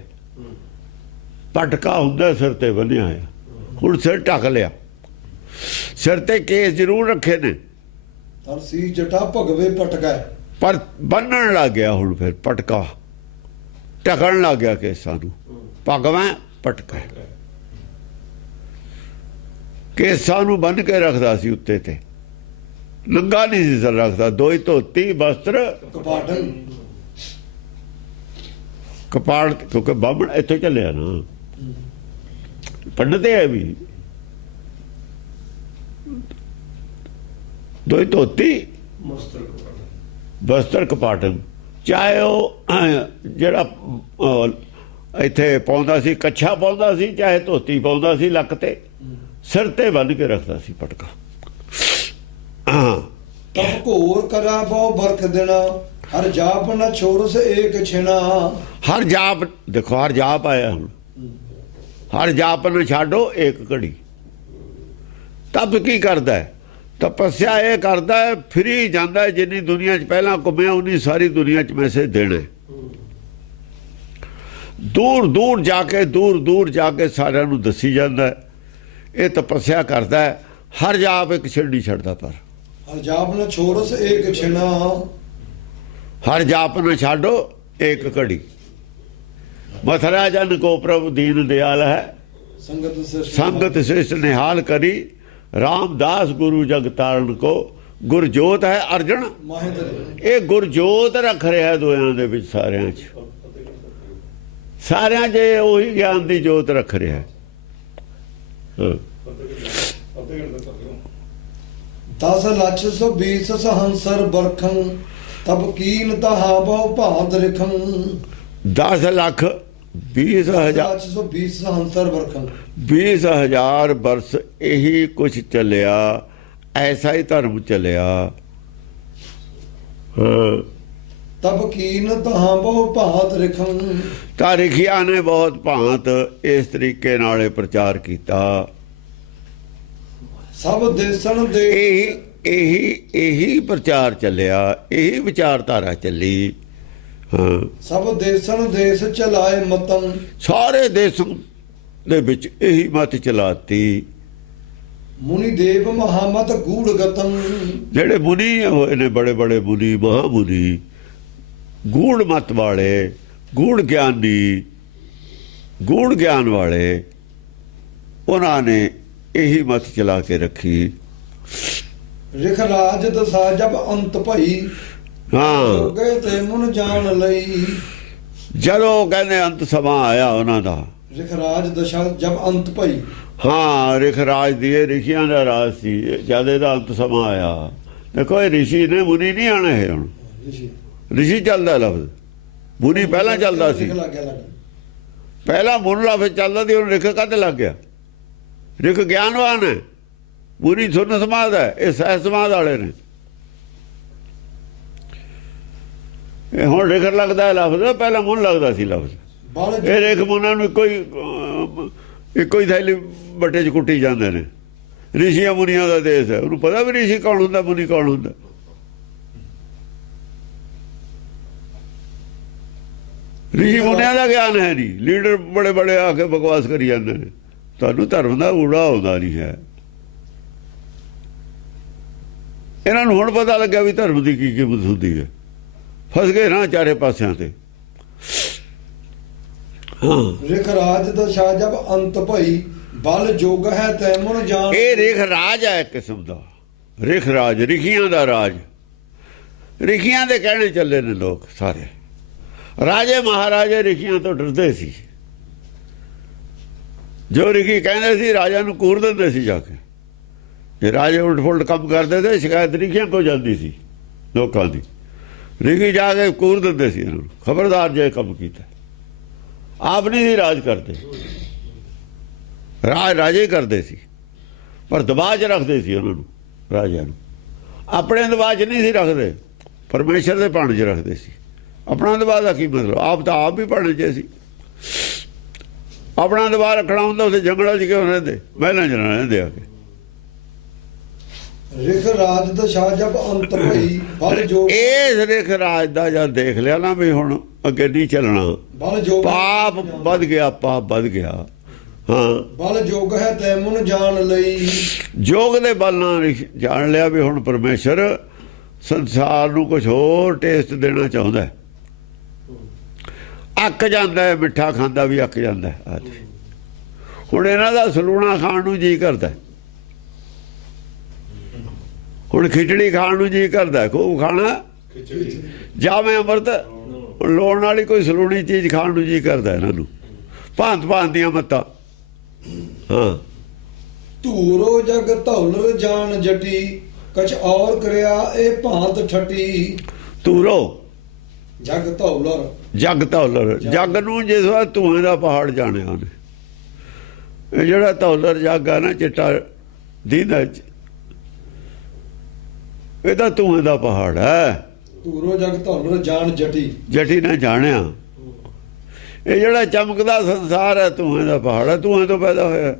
ਪਟਕਾ ਹੁੰਦਾ ਸਿਰ ਤੇ ਬੰਨਿਆ ਹੋਇਆ, ਹੁਣ ਸਿਰ ਢੱਕ ਲਿਆ। ਸਿਰ ਤੇ ਕੇਸ ਜ਼ਰੂਰ ਰੱਖੇ ਨੇ, ਤਰ ਸੀਸ ਜਟਾ ਭਗਵੇ ਪਟਕੈ, ਪਰ ਬੰਨਣ ਲੱਗ ਗਿਆ ਹੁਣ, ਫਿਰ ਪਟਕਾ ਢਕਣ ਲੱਗ ਗਿਆ ਕੇਸਾਂ ਨੂੰ। ਭਗਵਾਂ ਪਟਕਾ ਕੇਸਾਂ ਨੂੰ ਬੰਨ ਕੇ ਰੱਖਦਾ ਸੀ ਉੱਤੇ ਤੇ, ਨੰਗਾ ਨਹੀਂ ਸੀ ਸਰ ਰੱਖਦਾ। ਦੋਈ ਧੋਤੀ ਵਸਤਰ ਕਪਾਟਨ ਕਪਾੜ, ਕਿਉਂਕਿ ਬਾਹਮਣ ਇੱਥੇ ਚੱਲਿਆ ਨਾ, ਪੰਡਤ ਹੈ ਵੀ। ਦੋਈ ਧੋਤੀ ਵਸਤਰ ਕਪਾਟਨ, ਚਾਹੇ ਉਹ ਜਿਹੜਾ ਇੱਥੇ ਪਾਉਂਦਾ ਸੀ, ਕੱਛਾ ਪਾਉਂਦਾ ਸੀ, ਚਾਹੇ ਧੋਤੀ ਪਾਉਂਦਾ ਸੀ, ਲੱਕ ਤੇ ਸਿਰ ਤੇ ਬੰਨ ਕੇ ਰੱਖਦਾ ਸੀ ਪਟਕਾ। ਤਬ ਘੋਰ ਕਰਾ ਬਹੁ ਬਰਖ ਦੇਣਾ ਹਰ ਜਾਪ ਨ ਛੋਰਸ ਏਕ ਛਿਣਾ। ਹਰ ਜਾਪ, ਦੇਖੋ ਹਰ ਜਾਪ ਆਇਆ ਹੁਣ, ਹਰ ਜਾਪ ਨੂੰ ਛੱਡੋ ਏਕ ਘੜੀ। ਤਬ ਕੀ ਕਰਦਾ ਹੈ? ਤਪੱਸਿਆ ਇਹ ਕਰਦਾ ਹੈ, ਫਿਰੀ ਜਾਂਦਾ ਹੈ। ਜਿੰਨੀ ਦੁਨੀਆ 'ਚ ਪਹਿਲਾਂ ਘੁੰਮਿਆ ਉਨੀ ਸਾਰੀ ਦੁਨੀਆ 'ਚ ਮੈਸੇਜ ਦੇਣਾ। ਦੂਰ ਦੂਰ ਜਾ ਕੇ ਸਾਰਿਆਂ ਨੂੰ ਦੱਸੀ ਜਾਂਦਾ ਹੈ। ਇਹ ਤਪੱਸਿਆ ਕਰਦਾ ਹੈ। ਹਰ ਜਾਪ ਇੱਕ ਛਿੜ ਨਹੀਂ ਛੱਡਦਾ, ਪਰ ਹਰ ਜਾਪ ਨ ਛੋਰਸ ਏਕ ਛਿਣਾ। ਹਰ ਜਾਪ ਨੂੰ ਛੱਡੋ ਏਕ ਘੜੀ। ਮਥਰਾ ਜਨ ਕੋ ਪ੍ਰਭੂ ਦੀਨ ਦਿਆਲ ਹੈ, ਸੰਗਤ ਸ੍ਰਿਸ਼ਟ ਨਿਹਾਲ ਕਰੀ। ਰਾਮਦਾਸ ਗੁਰੂ ਜਗ ਤਾਰਨ ਕੋ ਗੁਰਜੋਤ ਹੈ ਅਰਜਨ। ਇਹ ਗੁਰਜੋਤ ਰੱਖ ਰਿਹਾ ਦੋਆਂ ਦੇ ਵਿੱਚ, ਸਾਰਿਆਂ 'ਚ, ਸਾਰਿਆਂ 'ਚ ਉਹੀ ਗਿਆਨ ਦੀ ਜੋਤ ਰੱਖ ਰਿਹਾ। 10 ਲੱਖ 120 ਸਹੰਸਰ ਬਰਖੰ ਤਬ ਕੀਨ ਤਹਾ ਬਹੁ ਭਾਂਤ ਰਿਖੰ। 10 ਲੱਖ 20 ਹਜ਼ਾਰ 120 ਸਹੰਸਰ ਬਰਖੰ, 20,000 ਬਰਸ ਇਹੀ ਕੁਛ ਚੱਲਿਆ, ਐਸਾ ਹੀ ਧਰਮ ਚੱਲਿਆ। ਤਬ ਕੀਨ ਤਹਾ ਬਹੁ ਭਾਂਤ ਰਿਖੰ। ਤਾਰਿਖੀਆਂ ਨੇ ਬਹੁਤ ਭਾਂਤ ਇਸ ਤਰੀਕੇ ਨਾਲ ਇਹ ਪ੍ਰਚਾਰ ਕੀਤਾ। ਸਭ ਦੇਸਣ ਦੇ ਇਹੀ ਪ੍ਰਚਾਰ ਚੱਲਿਆ, ਇਹੀ ਵਿਚਾਰਧਾਰਾ ਚੱਲੀ। ਹਾਂ, ਸਭ ਦੇਸਣ ਦੇਸ ਚਲਾਏ ਮਤੰ। ਸਾਰੇ ਦੇਸ਼ਾਂ ਦੇ ਵਿੱਚ ਇਹੀ ਮਤ ਚਲਾਤੀ। ਮੁਨੀ ਦੇਵ ਮਹਾਮਤ ਗੂੜ ਗਤੰ। ਜਿਹੜੇ ਮੁਨੀ ਹੋਏ ਨੇ, ਬੜੇ ਬੜੇ ਮੁਨੀ, ਮਹਾਮੁਨੀ, ਗੂੜ ਮਤ ਵਾਲੇ, ਗੂੜ ਗਿਆਨੀ, ਗੂੜ ਗਿਆਨ ਵਾਲੇ, ਉਹਨਾਂ ਨੇ ਇਹੀ ਮਤ ਚਲਾ ਕੇ ਰੱਖੀ। ਰਿਖ ਰਾਜ ਦਸਾ ਜਬ ਅੰਤ ਭਈ, ਹਾਂ, ਗਏ ਤੇ ਮੁਨ ਜਾਣ ਲਈ। ਜਦੋਂ ਕਹਿੰਦੇ ਅੰਤ ਸਮਾਂ ਆਇਆ ਉਹਨਾਂ ਦਾ, ਰਿਖ ਰਾਜ ਦਸ਼ਾ ਜਬ ਅੰਤ ਭਈ। ਹਾਂ, ਰਿਖ ਰਾਜ ਦੀ, ਇਹ ਰਿਸ਼ੀਆਂ ਦਾ ਰਾਜ ਸੀ। ਜਦ ਇਹਦਾ ਅੰਤ ਸਮਾਂ ਆਇਆ, ਦੇਖੋ ਇਹ ਰਿਸ਼ੀ ਨੇ, ਮੁਨੀ ਨਹੀਂ ਆਣਾ ਹੈ। ਹੁਣ ਰਿਸ਼ੀ ਚੱਲਦਾ ਲਫ਼ਜ਼, ਮੁਨੀ ਪਹਿਲਾਂ ਚੱਲਦਾ ਸੀ। ਰਿਖ ਲੱਗ ਗਿਆ ਲੱਗ। ਪਹਿਲਾਂ ਮੁਨ ਲਫ਼ਜ਼ ਚੱਲਦਾ ਸੀ, ਹੁਣ ਰਿਖ ਕਦ ਲੱਗ ਗਿਆ? ਰਿਖ ਗਿਆਨਵਾਨ ਹੈ, ਮੁਨੀ ਸੁਨ ਸਮਾਦ ਹੈ, ਇਹ ਸਹਿ ਸਮਾਦ ਵਾਲੇ ਨੇ। ਇਹ ਹੁਣ ਰਿਖ ਲੱਗਦਾ ਹੈ ਲਫ਼ਜ਼, ਪਹਿਲਾਂ ਮੁਨ ਲੱਗਦਾ ਸੀ ਲਫ਼ਜ਼। ਇਹ ਰਿਖ ਮੁਨਾਂ ਨੂੰ ਇੱਕੋ ਹੀ ਥੈਲੀ ਬੱਟੇ 'ਚ ਕੁੱਟੀ ਜਾਂਦੇ ਨੇ। ਰਿਸ਼ੀਆਂ ਮੁਨੀਆਂ ਦਾ ਦੇਸ਼ ਹੈ, ਉਹਨੂੰ ਪਤਾ ਵੀ ਰਿਸ਼ੀ ਕੌਣ ਹੁੰਦਾ, ਮੁਨੀ ਕੌਣ ਹੁੰਦਾ। ਰਿਸ਼ੀ ਮੁਨੀਆਂ ਦਾ ਗਿਆਨ ਹੈ ਨਹੀਂ, ਲੀਡਰ ਬੜੇ ਬੜੇ ਆ ਕੇ ਬਕਵਾਸ ਕਰੀ ਜਾਂਦੇ ਨੇ। ਤੁਹਾਨੂੰ ਧਰਮ ਦਾ ਊੜਾ ਆਉਂਦਾ ਨਹੀਂ ਹੈ। ਇਹਨਾਂ ਨੂੰ ਹੁਣ ਪਤਾ ਲੱਗਿਆ ਵੀ ਧਰਮ ਦੀ ਕੀ ਕੀਮਤ ਹੁੰਦੀ ਹੈ। ਫਸ ਗਏ ਨਾ ਚਾਰੇ ਪਾਸਿਆਂ ਤੇ। ਰਿਖ ਰਾਜ ਦਸ਼ਾ ਜਬ ਅੰਤ ਭਈ, ਬਲ ਜੋਗ ਹੈ ਤੈ ਮੁਨ ਜਾਣ। ਇਹ ਰਿਖ ਰਾਜ ਹੈ ਇੱਕ ਕਿਸਮ ਦਾ। ਰਿਖ ਰਾਜ, ਰਿਖੀਆਂ ਦਾ ਰਾਜ। ਰਿਖੀਆਂ ਦੇ ਕਹਿਣੇ ਚੱਲੇ ਨੇ ਲੋਕ ਸਾਰੇ। ਰਾਜੇ ਮਹਾਰਾਜੇ ਰਿਖੀਆਂ ਤੋਂ ਡਰਦੇ ਸੀ। ਜੋ ਰਿਖੀ ਕਹਿੰਦੇ ਸੀ ਰਾਜਾ ਨੂੰ ਕੂਰ ਦਿੰਦੇ ਸੀ ਜਾ ਕੇ। ਜੇ ਰਾਜੇ ਉਲਟ ਫੁਲਟ ਕੰਮ ਕਰਦੇ ਤੇ ਸ਼ਿਕਾਇਤ ਰਿਖੀਆਂ ਕੋਲ ਜਾਂਦੀ ਸੀ ਲੋਕਾਂ ਦੀ। ਰਿਖੀ ਜਾ ਕੇ ਕੂਰ ਦਿੰਦੇ ਸੀ ਇਹਨਾਂ ਨੂੰ, ਖਬਰਦਾਰ ਜੇ ਕੰਮ ਕੀਤਾ। ਆਪ ਨਹੀਂ ਸੀ ਰਾਜ ਕਰਦੇ, ਰਾਜੇ ਕਰਦੇ ਸੀ, ਪਰ ਦਬਾਅ 'ਚ ਰੱਖਦੇ ਸੀ ਉਹਨਾਂ ਨੂੰ, ਰਾਜਿਆਂ ਨੂੰ। ਆਪਣੇ ਦਬਾਅ 'ਚ ਨਹੀਂ ਸੀ ਰੱਖਦੇ, ਪਰਮੇਸ਼ਰ ਦੇ ਭਾਣੇ 'ਚ ਰੱਖਦੇ ਸੀ। ਆਪਣਾ ਦਬਾਅ ਦਾ ਕੀ ਮਤਲਬ? ਆਪ ਤਾਂ ਆਪ ਵੀ ਭਾਣੇ 'ਚ ਸੀ। ਆਪਣਾ ਦਬਾਅ ਰੱਖਣਾ ਹੁੰਦਾ ਉੱਥੇ ਜੰਗਲਾਂ 'ਚ ਕਿਉਂ ਰਹਿੰਦੇ, ਮਹਿਲਾਂ 'ਚ ਨਾ ਰਹਿੰਦੇ ਆ ਕੇ। ਰਿਖ ਰਾਜ ਦਸ਼ਾ ਜਬ ਅੰਤ ਭਈ, ਬਲ ਜੋਗ। ਇਸ ਰਿਖ ਰਾਜ ਦਾ ਜਦ ਦੇਖ ਲਿਆ ਨਾ ਵੀ ਹੁਣ ਅੱਗੇ ਨਹੀਂ ਚੱਲਣਾ, ਬਲ ਜੋਗ, ਪਾਪ ਵੱਧ ਗਿਆ, ਪਾਪ ਵੱਧ ਗਿਆ। ਹਾਂ, ਬਲ ਜੋਗ ਹੈ ਤੈ ਮੁਨ ਜਾਣ ਲਈ। ਯੋਗ ਦੇ ਬਲ ਨਾਲ ਜਾਣ ਲਿਆ ਵੀ ਹੁਣ ਪਰਮੇਸ਼ਰ ਸੰਸਾਰ ਨੂੰ ਕੁਝ ਹੋਰ ਟੇਸਟ ਦੇਣਾ ਚਾਹੁੰਦਾ ਹੈ। ਅੱਕ ਜਾਂਦਾ ਹੈ, ਮਿੱਠਾ ਖਾਂਦਾ ਵੀ ਅੱਕ ਜਾਂਦਾ ਹੈ। ਹੁਣ ਇਹਨਾਂ ਦਾ ਸਲੂਣਾ ਖਾਣ ਨੂੰ ਜੀ ਕਰਦਾ, ਹੁਣ ਖਿਚੜੀ ਖਾਣ ਨੂੰ ਜੀ ਕਰਦਾ, ਖੂਬ ਖਾਣਾ। ਜਾਵੇਂ ਅੰਮ੍ਰਿਤ ਲੋਣ ਵਾਲੀ ਕੋਈ ਸਲੂਣੀ ਚੀਜ਼ ਖਾਣ ਨੂੰ ਜੀ ਕਰਦਾ ਇਹਨਾਂ ਨੂੰ, ਭਾਂਤ ਭਾਂਤ ਦੀਆਂ ਮੱਤਾਂ। ਹਾਂ, ਧੂਰੋ ਜਗ ਧੌਲਰ ਜਾਣ ਜਟੀ, ਕਛ ਔਰ ਕਰਿਆ ਇਹ ਭਾਂਤ ਠਟੀ। ਧੂਰੋ ਜਗ ਧੌਲਰ, ਜਗ ਧੌਲਰ, ਜਗ ਨੂੰ ਜਿਸ ਵਾਰ ਧੂਏ ਦਾ ਪਹਾੜ ਜਾਣਿਆ ਉਹਨੇ। ਇਹ ਜਿਹੜਾ ਧੌਲਰ ਜੱਗ ਆ ਨਾ, ਚਿੱਟਾ ਦੀਦਾ, ਇਹਦਾ ਧੂਏ ਦਾ ਪਹਾੜ ਹੈ। ਧੂਰੋ ਜਗ ਧੌਲਰ ਜਾਣ ਜਟੀ, ਜਟੀ ਨੇ ਜਾਣਿਆ। ਇਹ ਜਿਹੜਾ ਚਮਕਦਾ ਸੰਸਾਰ ਹੈ ਧੂਏ ਦਾ ਪਹਾੜ ਹੈ, ਧੂਏ ਤੋਂ ਪੈਦਾ ਹੋਇਆ।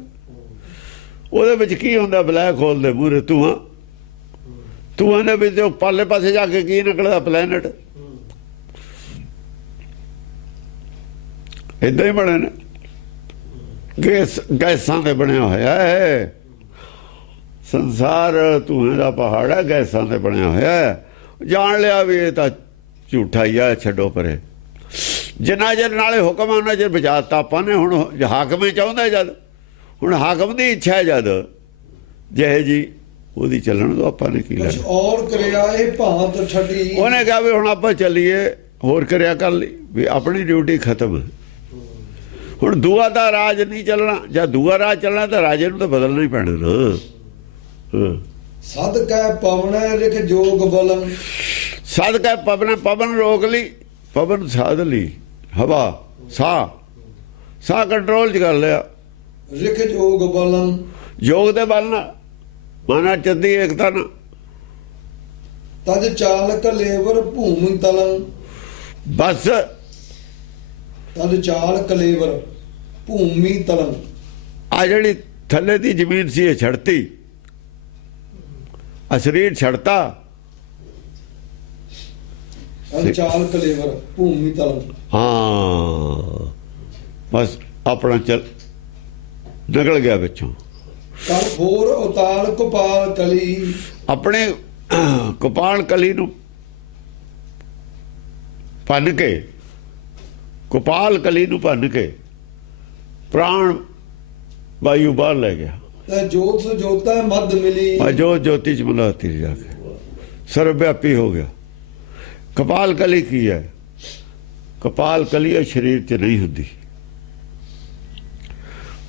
ਉਹਦੇ ਵਿੱਚ ਕੀ ਹੁੰਦਾ? ਬਲੈਕ ਹੋਲ ਦੇ ਮੂਹਰੇ ਧੂਆਂ। ਧੂਆਂ ਦੇ ਵਿੱਚ ਉਹ ਪਾਲੇ ਪਾਸੇ ਜਾ ਕੇ ਕੀ ਨਿਕਲਦਾ? ਪਲੈਨਟ। ਏਦਾਂ ਹੀ ਬਣੇ ਨੇ, ਗੈਸਾਂ ਤੇ ਬਣਿਆ ਹੋਇਆ ਹੈ ਸੰਸਾਰ। ਧੂਏ ਦਾ ਪਹਾੜ ਹੈ, ਗੈਸਾਂ ਤੇ ਬਣਿਆ ਹੋਇਆ ਹੈ। ਜਾਣ ਲਿਆ ਵੀ ਇਹ ਤਾਂ ਝੂਠਾ ਹੀ ਆ, ਛੱਡੋ ਪਰੇ। ਜਿੰਨਾ ਚਿਰ ਨਾਲੇ ਹੁਕਮ ਉਹਨਾਂ ਚਿਰ ਬਚਾਤਾ ਆਪਾਂ ਨੇ। ਹੁਣ ਹਾਕਮ ਹੀ ਚਾਹੁੰਦਾ ਜਦ, ਹੁਣ ਹਾਕਮ ਦੀ ਇੱਛਾ ਹੈ ਜਦ ਜਿਹੇ ਜੀ ਉਹਦੀ ਚੱਲਣ ਤੋਂ ਆਪਾਂ ਨੇ ਕੀ ਲੈਣਾ। ਕਛ ਔਰ ਕਰਿਆ ਇਹ ਭਾਂਤ ਠਟੀ। ਉਹਨੇ ਕਿਹਾ ਵੀ ਹੁਣ ਆਪਾਂ ਚੱਲੀਏ, ਹੋਰ ਕਰਿਆ ਕਰ ਲਈ ਵੀ ਆਪਣੀ ਡਿਊਟੀ ਖਤਮ। ਹੁਣ ਦੂਆ ਦਾ ਰਾਜ ਨਹੀਂ ਚੱਲਣਾ। ਜਦ ਦੂਆ ਰਾਜ ਚੱਲਣਾ ਤਾਂ ਰਾਜੇ ਨੂੰ ਤਾਂ ਬਦਲਣਾ ਹੀ ਪੈਣਾ ਨਾ। ਸਦ ਕੈ ਪਵਨ ਰਿਖ ਜੋਗ ਬਲੰ। ਸਦ ਕੈ ਪਵਨ, ਪਵਨ ਰੋਕ ਲਈ, ਪਵਨ ਸਾਧ ਲਈ, ਹਵਾ ਸਾਹ ਕੰਟਰੋਲ 'ਚ ਕਰ ਲਿਆ। ਰਿਖ ਜੋਗ ਬਲੰ, ਯੋਗ ਦੇ ਬਲ ਨਾਲ, ਮਾਨਾ ਚੱਦੀ ਏਕਤਾ ਨਾਲ। ਤਜ ਚਾਲ ਕਲੇਵਰ ਭੂਮਿ ਤਲੰ। ਬਸ ਤਦ ਚਾਲ ਕਲੇਵਰ ਭੂਮੀ ਤਲੰ। ਆ ਜਿਹੜੀ ਥੱਲੇ ਦੀ ਜ਼ਮੀਨ ਸੀ ਇਹ ਛੱਡਤੀ, ਆ ਸਰੀਰ ਛੱਡਤਾ। ਤਦ ਚਾਲ ਕਲੇਵਰ ਭੂਮੀ ਤਲੰ। ਹਾਂ, ਬਸ ਆਪਣਾ ਚੱਲ ਨਿਕਲ ਗਿਆ ਵਿੱਚੋਂ। ਤਲ ਹੋਰ ਉਤਾਲ ਕੁਪਾਲ ਕਲੀ। ਆਪਣੇ ਕਪਾਲ ਕਲੀ ਨੂੰ ਭੰਨ ਕੇ ਕਪਾਲ ਕਲੀ ਨੂੰ ਭੰਨ ਕੇ ਪ੍ਰਾਣ ਵਾਯੂ ਬਾਹਰ ਲੈ ਗਿਆ। ਤੇ ਜੋਤ ਜੋਤਾ ਮਦ ਮਿਲੀ, ਆ ਜੋ ਜੋਤੀ ਚ ਮਿਲਾਤੀ ਜਾ ਕੇ ਸਰਵ ਵਿਆਪੀ ਹੋ ਗਿਆ। ਕਪਾਲ ਕਲੀ ਕੀ ਹੈ? ਕਪਾਲ ਕਲੀ ਇਹ ਸਰੀਰ 'ਚ ਨਹੀਂ ਹੁੰਦੀ।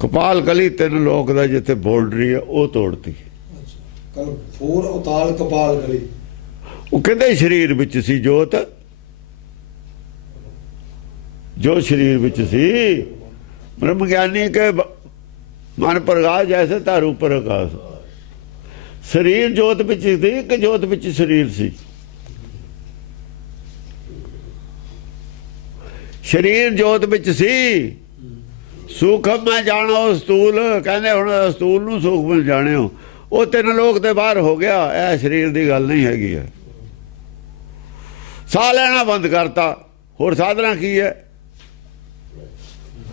ਕਪਾਲ ਕਲੀ 3 ਲੋਕ ਦਾ ਜਿੱਥੇ ਬਾਉਂਡਰੀ ਹੈ ਉਹ ਤੋੜਤੀ। ਕਲ ਫੋਰ ਉਤਾਲ ਕਪਾਲ ਕਲੀ। ਉਹ ਕਹਿੰਦੇ ਸਰੀਰ ਵਿੱਚ ਸੀ ਜੋਤ, ਜੋ ਸਰੀਰ ਵਿੱਚ ਸੀ ਬ੍ਰਹਮ ਗਿਆਨੀ ਕੇ ਮਨ ਪ੍ਰਗਾਸ ਜੈਸੇ ਧਾਰੂ ਪਰ ਆਕਾਸ਼। ਸਰੀਰ ਜੋਤ ਵਿੱਚ ਸੀ ਕਿ ਜੋਤ ਵਿੱਚ ਸਰੀਰ ਸੀ? ਸਰੀਰ ਜੋਤ ਵਿੱਚ ਸੀ। ਸੂਖਮ ਮੈਂ ਜਾਣੋ ਸਤੂਲ, ਕਹਿੰਦੇ ਹੁਣ ਸਤੂਲ ਨੂੰ ਸੂਖਮ ਜਾਣਿਓ। ਉਹ 3 ਲੋਕ ਤੇ ਬਾਹਰ ਹੋ ਗਿਆ। ਇਹ ਸਰੀਰ ਦੀ ਗੱਲ ਨਹੀਂ ਹੈਗੀ ਹੈ। ਸਾਹ ਲੈਣਾ ਬੰਦ ਕਰਤਾ, ਹੋਰ ਸਾਧਨਾ ਕੀ ਹੈ?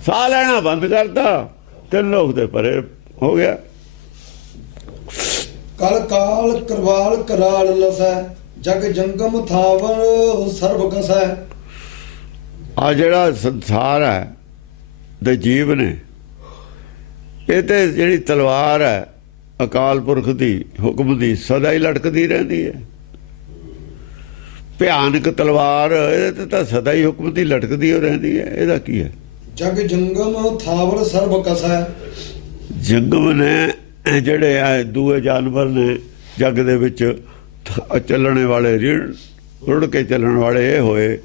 ਸਾਹ ਲੈਣਾ ਬੰਦ ਕਰਤਾ, 3 ਲੋਕ ਤੇ ਪਰੇ ਹੋ ਗਿਆ। ਕਲ ਕਾਲ ਕਰਵਾਲ ਕਰਾਲ ਲਸੈ, ਜਗ ਜੰਗਮ ਥਾਵਰ ਸਰਬ ਕਸੈ। ਆ ਜਿਹੜਾ ਸੰਸਾਰ ਹੈ ਦੇ ਜੀਵ ਨੇ, ਇਹ ਤੇ ਜਿਹੜੀ ਤਲਵਾਰ ਹੈ ਅਕਾਲ ਪੁਰਖ ਦੀ ਹੁਕਮ ਦੀ ਸਦਾ ਹੀ ਲਟਕਦੀ ਰਹਿੰਦੀ ਹੈ। ਭਿਆਨਕ ਤਲਵਾਰ ਇਹਦੇ ਤੇ ਤਾਂ ਸਦਾ ਹੀ ਹੁਕਮ ਦੀ ਲਟਕਦੀ ਹੋ ਰਹਿੰਦੀ ਹੈ। ਇਹਦਾ ਕੀ ਹੈ? ਜਗ ਜੰਗਮ ਥਾਵਰ ਸਰਬ ਕਸੈ। ਜੰਗਮ ਨੇ ਜਿਹੜੇ ਆ ਦੂਏ ਜਾਨਵਰ ਨੇ ਜੱਗ ਦੇ ਵਿੱਚ ਚੱਲਣੇ ਵਾਲੇ, ਰੁੜ ਕੇ ਚੱਲਣ ਵਾਲੇ ਇਹ ਹੋਏ।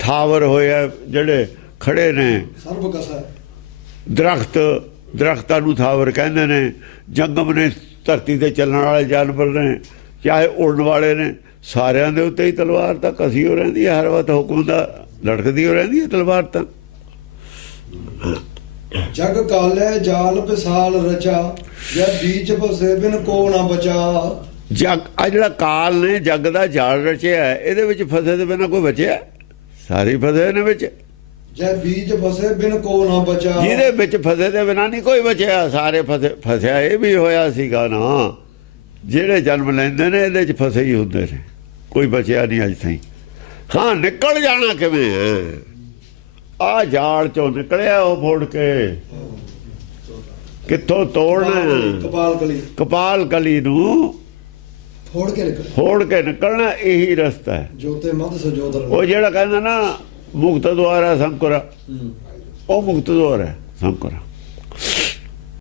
ਥਾਵਰ ਹੋਏ ਆ ਜਿਹੜੇ ਖੜੇ ਨੇ। ਸਰਬ ਕਸੈ ਦਰਖਤਾਂ ਨੂੰ ਥਾਵਰ ਕਹਿੰਦੇ ਨੇ। ਜੰਗਮ ਨੇ ਧਰਤੀ ਤੇ ਚੱਲਣ ਵਾਲੇ ਜਾਨਵਰ ਨੇ, ਚਾਹੇ ਉੜਨ ਵਾਲੇ ਨੇ, ਸਾਰਿਆਂ ਦੇ ਉੱਤੇ ਹੀ ਤਲਵਾਰ ਤਾਂ ਕਸੀ ਹੋ ਰਹਿੰਦੀ ਹੈ। ਹਰ ਵਕਤ ਹੁਕਮ ਦਾ ਲਟਕਦੀ ਹੋ ਰਹਿੰਦੀ ਹੈ ਤਲਵਾਰ ਤਾਂ। ਜਗ ਕਾਲੇ ਜਾਲ ਪਿਸਾਲ ਰਚਾ, ਜੈ ਬੀਚ ਫਸੇ ਬਿਨ ਕੋ ਨਾ ਬਚਾ। ਜੱਗ ਆ ਜਿਹੜਾ ਕਾਲ ਨੇ ਜੱਗ ਦਾ ਜਾਲ ਰਚਿਆ, ਇਹਦੇ ਵਿੱਚ ਫਸੇ ਦੇ ਬਿਨਾਂ ਕੋਈ ਬਚਿਆ? ਸਾਰੇ ਫਸੇ ਨੇ ਵਿੱਚ। ਜੈ ਬੀਜ ਫਸੇ ਬਿਨ ਕੋ ਨਾ ਬਚਾ। ਜਿਹਦੇ ਵਿੱਚ ਫਸੇ ਦੇ ਬਿਨਾਂ ਨਹੀਂ ਕੋਈ ਬਚਿਆ, ਸਾਰੇ ਫਸਿਆ ਇਹ ਵੀ ਹੋਇਆ ਸੀਗਾ ਨਾ। ਜਿਹੜੇ ਜਨਮ ਲੈਂਦੇ ਨੇ ਇਹਦੇ 'ਚ ਫਸੇ ਹੀ ਹੁੰਦੇ ਨੇ, ਕੋਈ ਬਚਿਆ ਨਹੀਂ ਅੱਜ ਤਾਈਂ। ਹਾਂ, ਨਿਕਲ ਜਾਣਾ ਕਿਵੇਂ ਹੈ? ਆ ਜਾਲ ਚੋਂ ਨਿਕਲਿਆ ਉਹ ਫੋੜ ਕੇ, ਕਿੱਥੋਂ ਤੋੜਨਾ? ਕਪਾਲ ਕਲੀ। ਕਪਾਲ ਕਲੀ ਨੂੰ ਫੋੜ ਕੇ ਨਿਕਲ, ਫੋੜ ਕੇ ਨਿਕਲਣਾ, ਇਹੀ ਰਸਤਾ ਹੈ। ਜੋਤੇ ਮਦ ਸਜੋਦਰ। ਉਹ ਜਿਹੜਾ ਕਹਿੰਦਾ ਨਾ ਮੁਕਤ ਦੁਆਰਾ ਸੰਕਰਾ, ਉਹ ਮੁਕਤ ਦੁਆਰਾ ਹੈ ਸੰਕਰਾ।